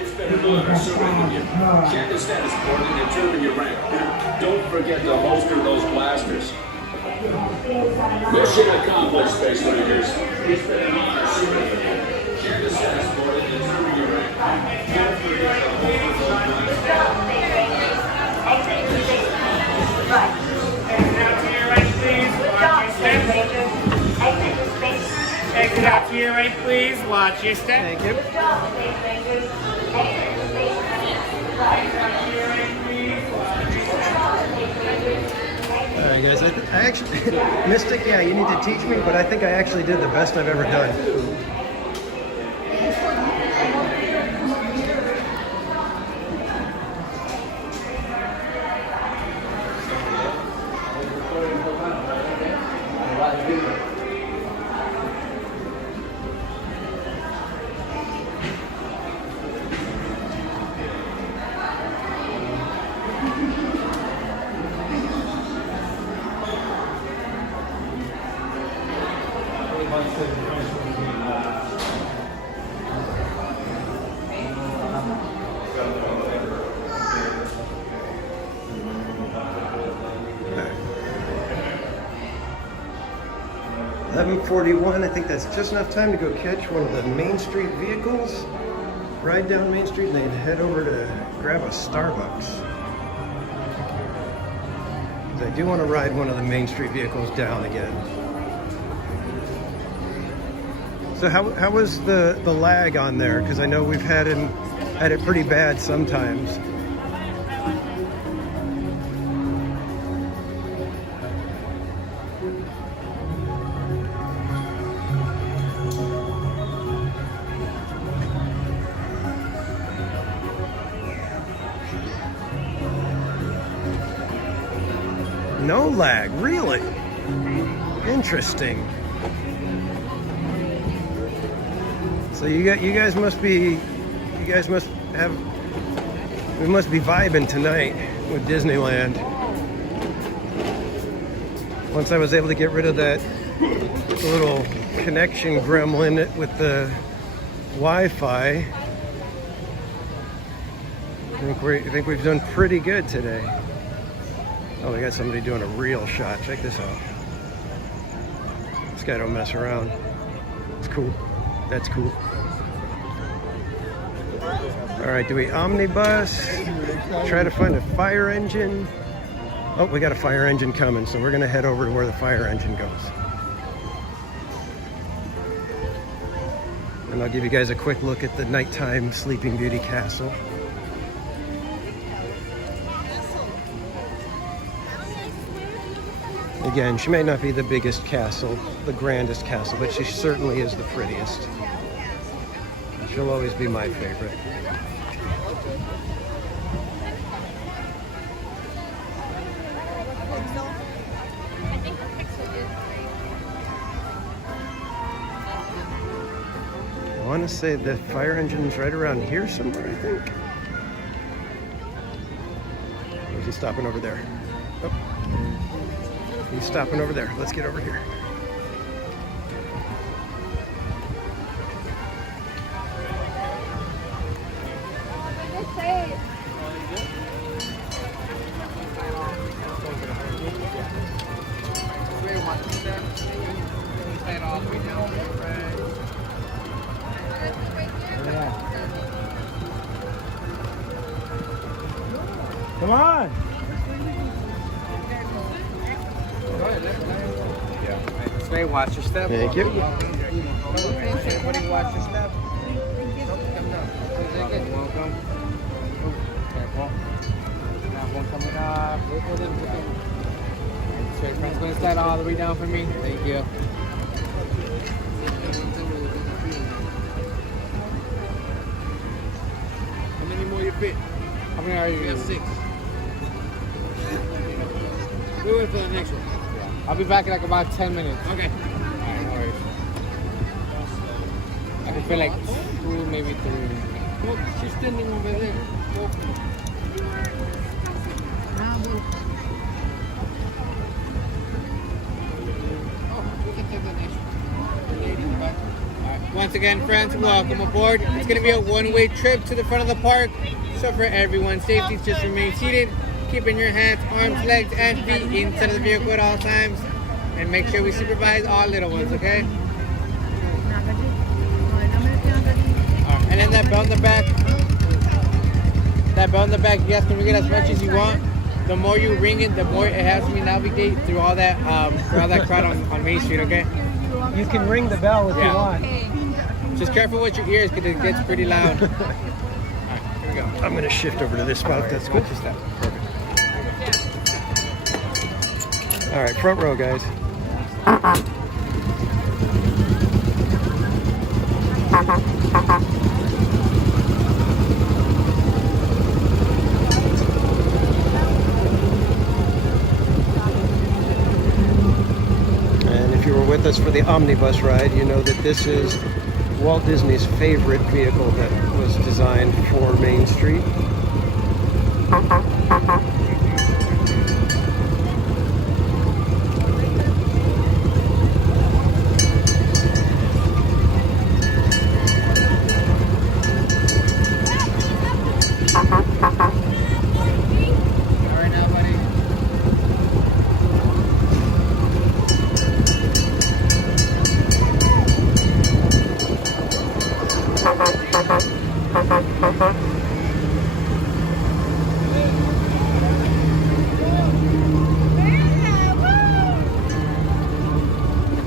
It's been an honor serving you. Check the status board and determine your rank. Don't forget to holster those blasters. Mission accomplished, Space Rangers. It's been an honor serving you. Check the status board and determine your rank. Don't forget to holster those blasters. Exit out to your right, please. Watch your step. Thank you. Alright guys, I actually, Mystic, yeah, you need to teach me, but I think I actually did the best I've ever done. .41, I think that's just enough time to go catch one of the Main Street vehicles, ride down Main Street, and then head over to grab a Starbucks. 'Cause I do want to ride one of the Main Street vehicles down again. So how was the lag on there? Because I know we've had it pretty bad sometimes. No lag, really? Interesting. So we must be vibing tonight with Disneyland. Once I was able to get rid of that little connection gremlin with the Wi-Fi, I think we've done pretty good today. Oh, we got somebody doing a real shot. Check this out. This guy don't mess around. It's cool. That's cool. All right, do we omnibus? Try to find a fire engine. Oh, we got a fire engine coming, so we're gonna head over to where the fire engine goes. And I'll give you guys a quick look at the nighttime Sleeping Beauty castle. Again, she may not be the biggest castle, the grandest castle, but she certainly is the prettiest. She'll always be my favorite. I want to say the fire engine's right around here somewhere, I think. Or is he stopping over there? Oh. He's stopping over there. Let's get over here. Come on! Sway, watch your step. Thank you. Everybody watch your step. Welcome. Careful. Now one coming up. Straight friends, going to slide all the way down for me. Thank you. How many more you fit? How many are you? We have 6. We'll wait for the next one. I'll be back in like about 10 minutes. Okay. Alright, no worries. I can feel like 2, maybe 3. Look, she's standing over there. Look. Once again, friends, welcome aboard. It's going to be a one-way trip to the front of the park. So for everyone's safety, just remain seated, keeping your hands, arms, legs, and feet inside of the vehicle at all times. And make sure we supervise all little ones, okay? And then that bell in the back. That bell in the back, you guys can ring it as much as you want. The more you ring it, the more it helps me navigate through all that crowd on Main Street, okay? You can ring the bell if you want. Just careful with your ears because it gets pretty loud. Alright, here we go. I'm going to shift over to this spot if that's cool. All right, front row, guys. And if you were with us for the omnibus ride, you know that this is Walt Disney's favorite vehicle that was designed for Main Street.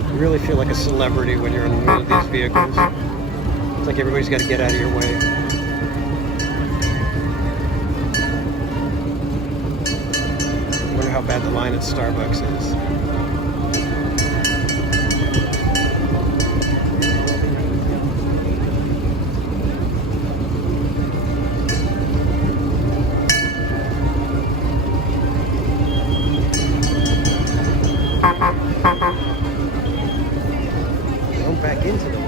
You really feel like a celebrity when you're in one of these vehicles. It's like everybody's got to get out of your way. I wonder how bad the line at Starbucks is. Don't back into the way.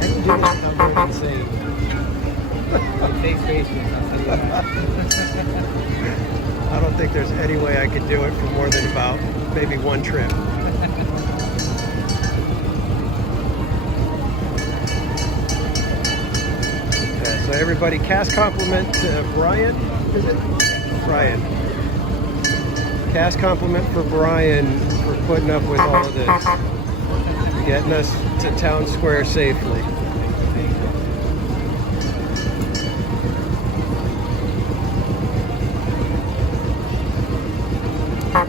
How do you do this without going insane? do it for more than about maybe one trip. Okay, so everybody, cast compliment to Brian. Is it Brian? Cast compliment for Brian for putting up with all of this, getting us to Town Square safely. I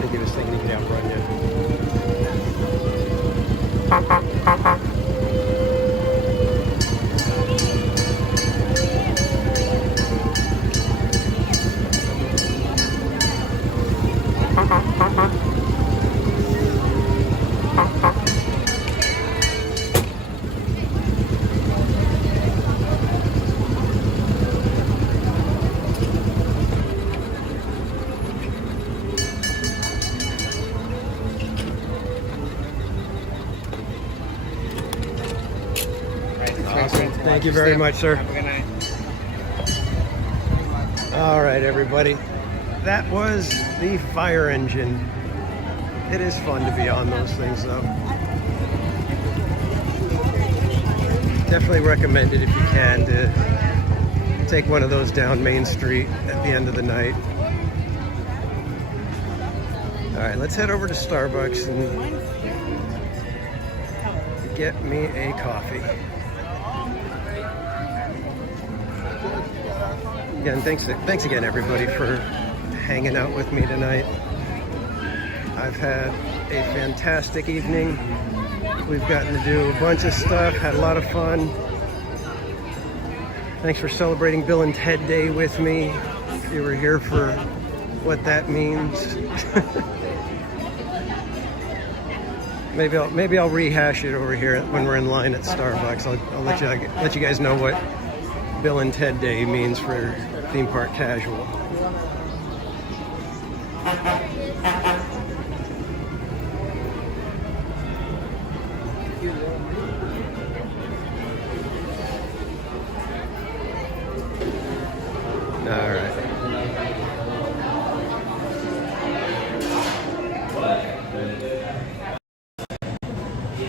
think he was thinking he could outrun you. Awesome. Thank you very much, sir. Have a good night. All right, everybody. That was the fire engine. It is fun to be on those things, though. Definitely recommend it if you can to take one of those down Main Street at the end of the night. All right, let's head over to Starbucks and get me a coffee. Again, thanks again, everybody, for hanging out with me tonight. I've had a fantastic evening. We've gotten to do a bunch of stuff, had a lot of fun. Thanks for celebrating Bill and Ted Day with me. If you were here for what that means. Maybe I'll rehash it over here when we're in line at Starbucks. I'll let you guys know what Bill and Ted Day means for theme park casual. All right.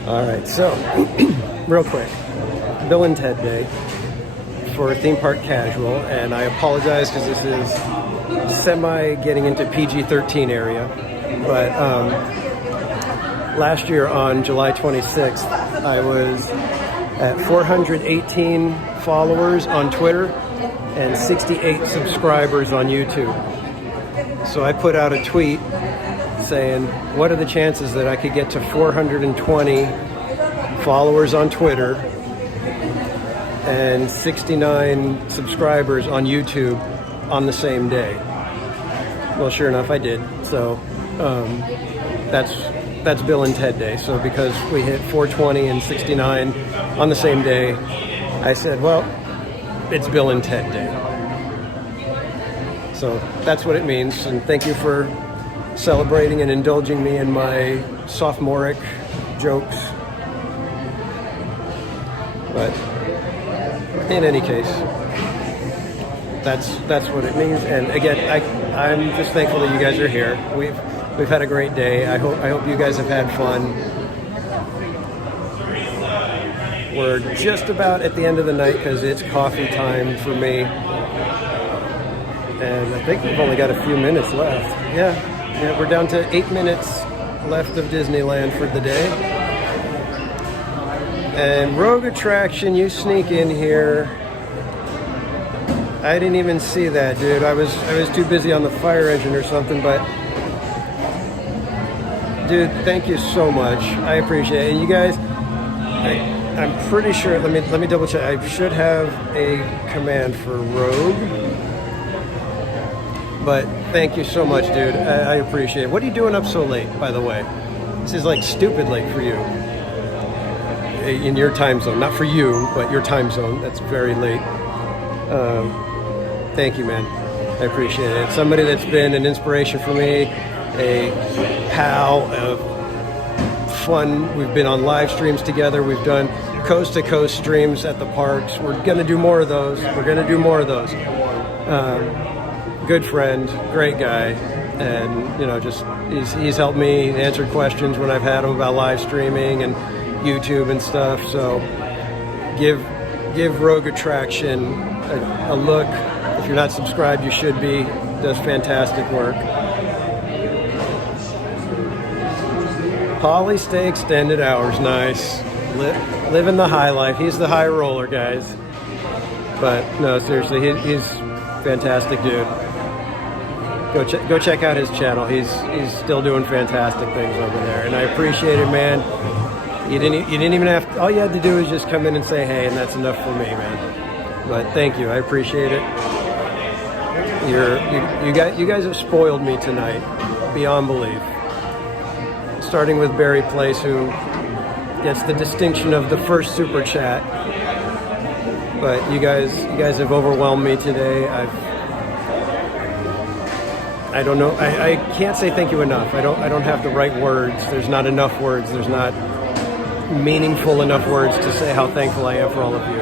All right, so real quick, Bill and Ted Day for theme park casual, and I apologize because this is semi getting into PG-13 area, but last year on July 26th, I was at 418 followers on Twitter and 68 subscribers on YouTube. So I put out a tweet saying, what are the chances that I could get to 420 followers on Twitter and 69 subscribers on YouTube on the same day? Well, sure enough, I did. So that's Bill and Ted Day. So because we hit 420 and 69 on the same day, I said, well, it's Bill and Ted Day. So that's what it means. And thank you for celebrating and indulging me in my sophomoric jokes. But in any case, that's what it means. And again, I'm just thankful that you guys are here. We've had a great day. I hope you guys have had fun. We're just about at the end of the night because it's coffee time for me. And I think we've only got a few minutes left. Yeah, we're down to 8 minutes left of Disneyland for the day. And Rogue Attraction, you sneak in here. I didn't even see that, dude. I was too busy on the fire engine or something, but dude, thank you so much. I appreciate it. And you guys, I'm pretty sure, let me double check. I should have a command for Rogue. But thank you so much, dude. I appreciate it. What are you doing up so late, by the way? This is like stupid late for you. In your time zone. Not for you, but your time zone. That's very late. Thank you, man. I appreciate it. Somebody that's been an inspiration for me, a pal, a fun. We've been on live streams together. We've done coast-to-coast streams at the parks. We're going to do more of those. Good friend, great guy, and just he's helped me answer questions when I've had him about live streaming and YouTube and stuff. So give Rogue Attraction a look. If you're not subscribed, you should be. Does fantastic work. Polly stay extended hours, nice. Living the high life. He's the high roller, guys. But no, seriously, he's fantastic dude. Go check out his channel. He's still doing fantastic things over there, and I appreciate it, man. You didn't even have to, all you had to do was just come in and say hey, and that's enough for me, man. But thank you, I appreciate it. You guys have spoiled me tonight beyond belief. Starting with Barry Place, who gets the distinction of the first super chat. But you guys have overwhelmed me today. I don't know. I can't say thank you enough. I don't have the right words. There's not enough words. There's not meaningful enough words to say how thankful I am for all of you.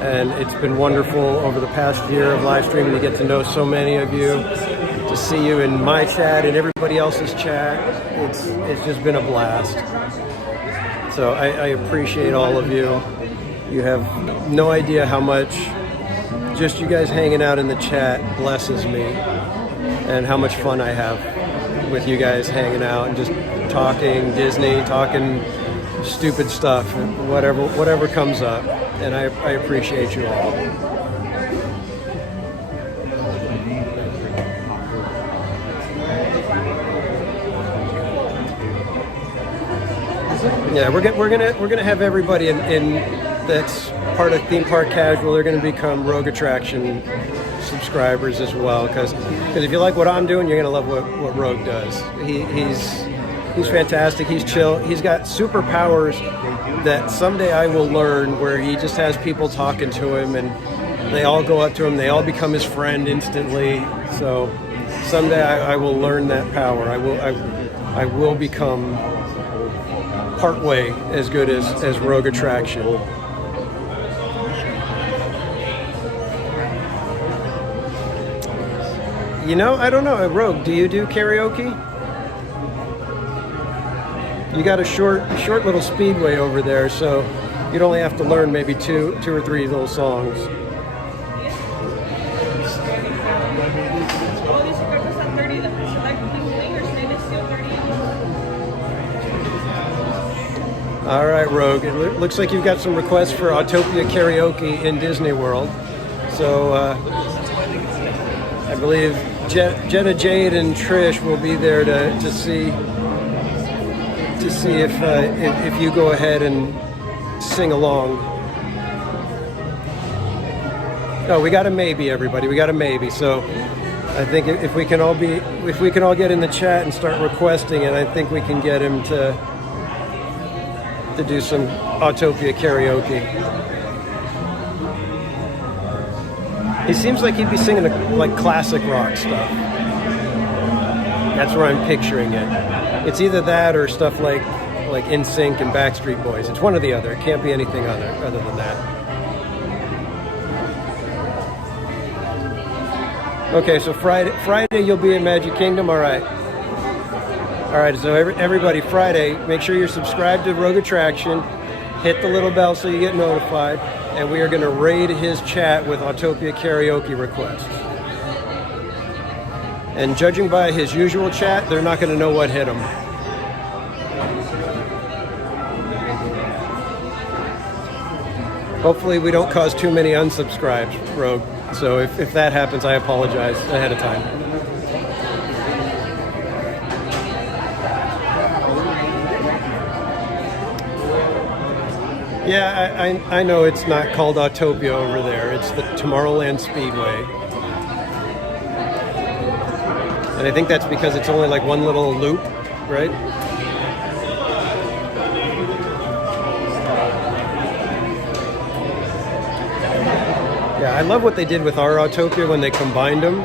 And it's been wonderful over the past year of live streaming to get to know so many of you, to see you in my chat and everybody else's chat. It's just been a blast. So I appreciate all of you. You have no idea how much just you guys hanging out in the chat blesses me, and how much fun I have with you guys hanging out and just talking Disney, talking stupid stuff, whatever comes up. And I appreciate you all. Yeah, we're gonna have everybody in that's part of Theme Park Casual. They're gonna become Rogue Attraction subscribers as well, because if you like what I'm doing, you're gonna love what Rogue does. He's fantastic. He's chill. He's got superpowers that someday I will learn, where he just has people talking to him and they all go up to him. They all become his friend instantly. So someday I will learn that power. I will become partway as good as Rogue Attraction. I don't know. Rogue, do you do karaoke? You got a short little speedway over there, so you'd only have to learn maybe two or three little songs. All right, Rogue. It looks like you've got some requests for Autopia karaoke in Disney World. So I believe Jenna, Jade, and Trish will be there to see if you go ahead and sing along. Oh, we got a maybe, everybody. We got a maybe. So I think if we can all get in the chat and start requesting it, I think we can get him to do some Autopia karaoke. He seems like he'd be singing like classic rock stuff. That's where I'm picturing it. It's either that or stuff like NSYNC and Backstreet Boys. It's one or the other. It can't be anything other than that. Okay, so Friday you'll be in Magic Kingdom. All right. So everybody, Friday, make sure you're subscribed to Rogue Attraction. Hit the little bell so you get notified. And we are going to raid his chat with Autopia karaoke requests. And judging by his usual chat, they're not going to know what hit him. Hopefully we don't cause too many unsubscribes, Rogue. So if that happens, I apologize ahead of time. Yeah, I know it's not called Autopia over there. It's the Tomorrowland Speedway. And I think that's because it's only like one little loop, right? Yeah, I love what they did with our Autopia when they combined them.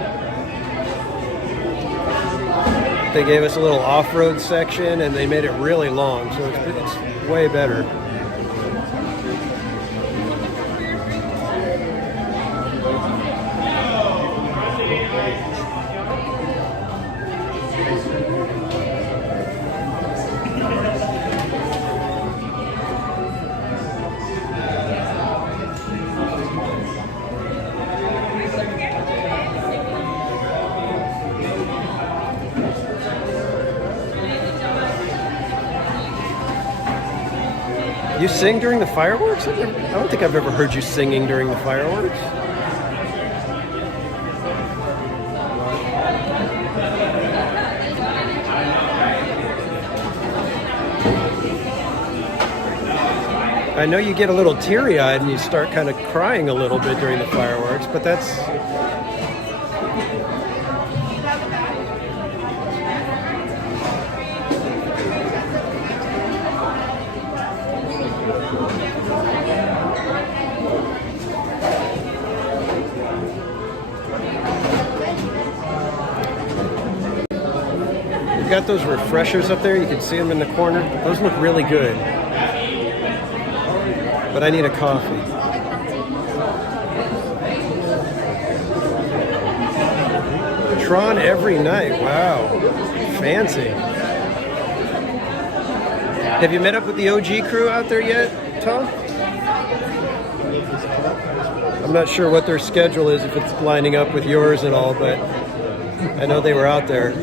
they gave us a little off-road section, and they made it really long, so it's way better. You sing during the fireworks? I don't think I've ever heard you singing during the fireworks. I know you get a little teary-eyed and you start kind of crying a little bit during the fireworks, but that's... We've got those refreshers up there. You can see them in the corner. Those look really good. But I need a coffee. Tron every night. Wow. Fancy. Have you met up with the OG crew out there yet, Tom? I'm not sure what their schedule is, if it's lining up with yours and all, but I know they were out there.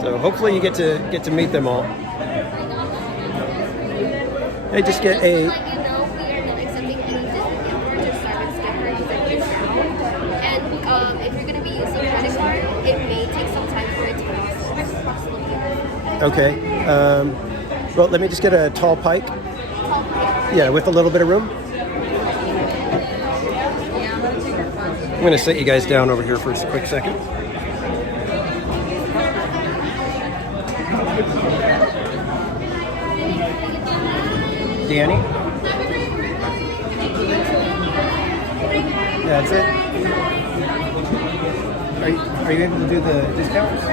So hopefully you get to meet them all. Hey, just get a... Okay. Well, let me just get a tall pike. Yeah, with a little bit of room. I'm going to set you guys down over here for a quick second. Danny? That's it? Are you able to do the discounts?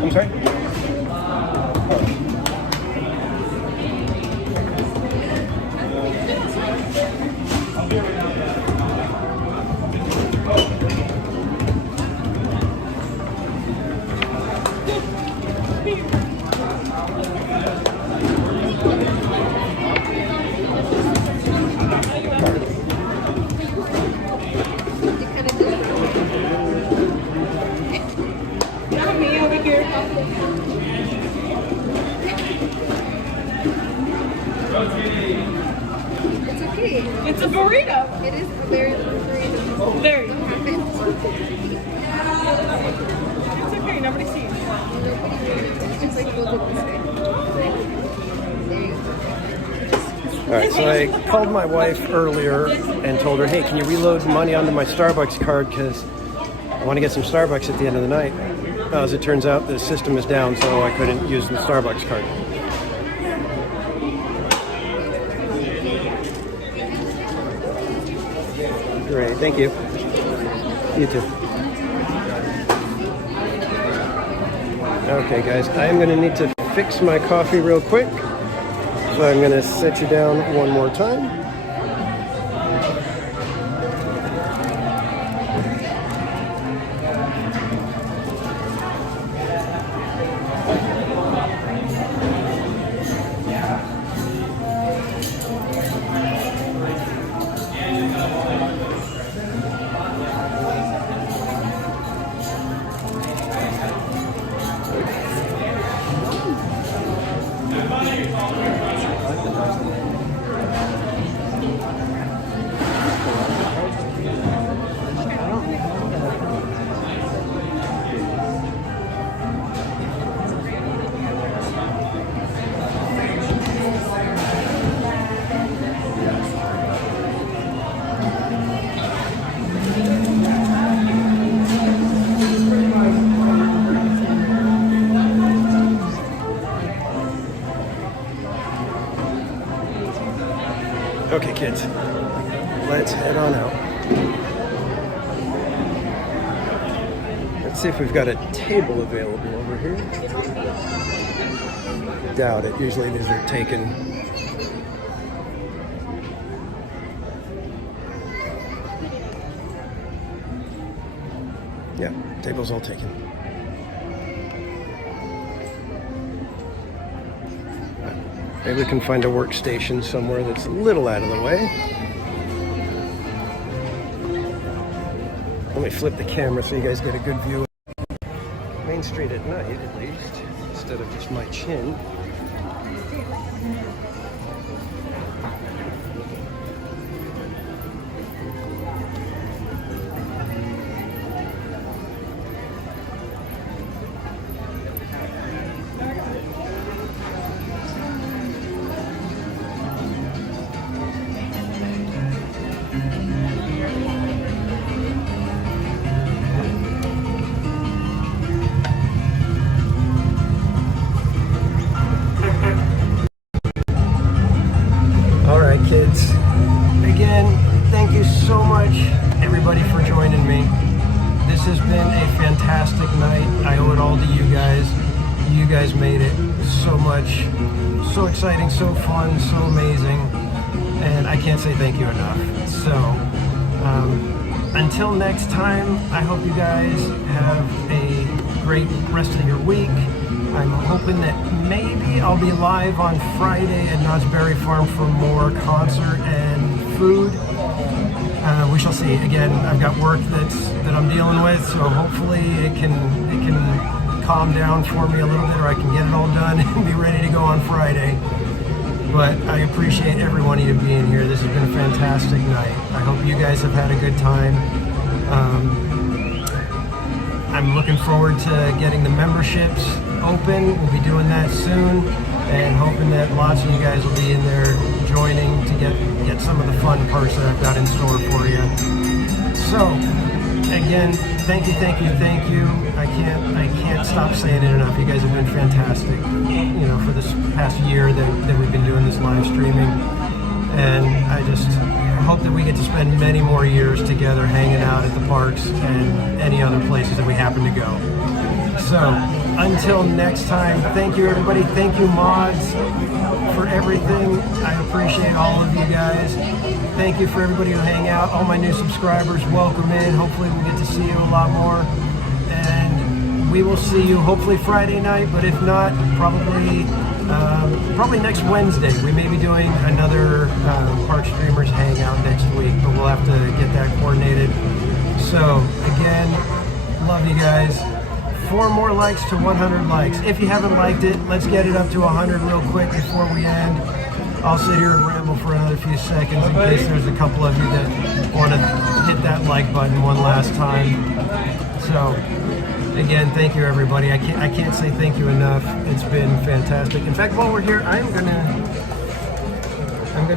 I'm sorry? It's okay. It's a burrito. It is a very burrito. Very. It's okay. Nobody sees. It's like we'll do this way. All right, so I called my wife earlier and told her, hey, can you reload money onto my Starbucks card because I want to get some Starbucks at the end of the night. As it turns out, the system is down, so I couldn't use the Starbucks card. Great, thank you. You too. Okay, guys, I am going to need to fix my coffee real quick. So I'm going to set you down one more time. Okay, kids, let's head on out. Let's see if we've got a table available over here. Doubt it. Usually these are taken. Yeah, table's all taken. Maybe we can find a workstation somewhere that's a little out of the way. Let me flip the camera so you guys get a good view of Main Street at night, at least, instead of just my chin. Kids, again, thank you so much, everybody, for joining me. This has been a fantastic night. I owe it all to you guys. You guys made it so much, so exciting, so fun, so amazing, and I can't say thank you enough. So, until next time, I hope you guys have a great rest of your week. I'm hoping that maybe I'll be live on Friday at Knott's Berry Farm for more concert and food. We shall see. Again, I've got work that I'm dealing with, so hopefully it can calm down for me a little bit, or I can get it all done and be ready to go on Friday. But I appreciate every one of you being here. This has been a fantastic night. I hope you guys have had a good time. I'm looking forward to getting the memberships open. We'll be doing that soon, and hoping that lots of you guys will be in there joining to get some of the fun parts that I've got in store for you. So, again, thank you. I can't stop saying it enough. You guys have been fantastic, you know, for this past year that we've been doing this live streaming, and I just hope that we get to spend many more years together hanging out at the parks and any other places that we happen to go. So, until next time, thank you, everybody. Thank you, mods, for everything. I appreciate all of you guys. Thank you for everybody who hang out. All my new subscribers, welcome in. Hopefully we'll get to see you a lot more. And we will see you hopefully Friday night, but if not, probably next Wednesday. We may be doing another Park Streamers Hangout next week, but we'll have to get that coordinated. So, again, love you guys. 4 more likes to 100 likes. If you haven't liked it, let's get it up to 100 real quick before we end. I'll sit here and ramble for another few seconds in case there's a couple of you that want to hit that like button one last time. So, again, thank you, everybody. I can't say thank you enough. It's been fantastic. In fact, while we're here, I'm gonna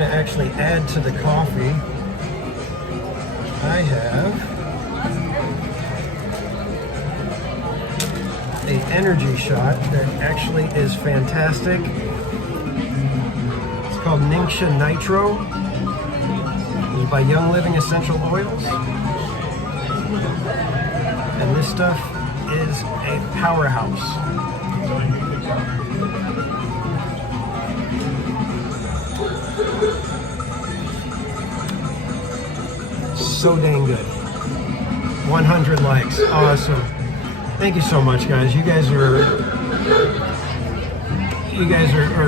actually add to the coffee. I have an energy shot that actually is fantastic. It's called Ningxia Nitro. It's by Young Living Essential Oils. And this stuff is a powerhouse. So dang good. 100 likes. Awesome. Thank you so much, guys. You guys are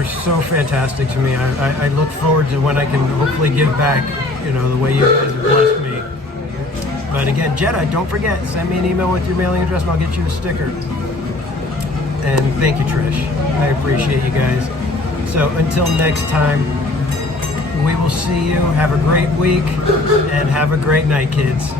so fantastic to me. I look forward to when I can hopefully give back, you know, the way you guys have blessed me. But again, Jedi, don't forget, send me an email with your mailing address and I'll get you a sticker. And thank you, Trish. I appreciate you guys. So until next time, we will see you. Have a great week and have a great night, kids.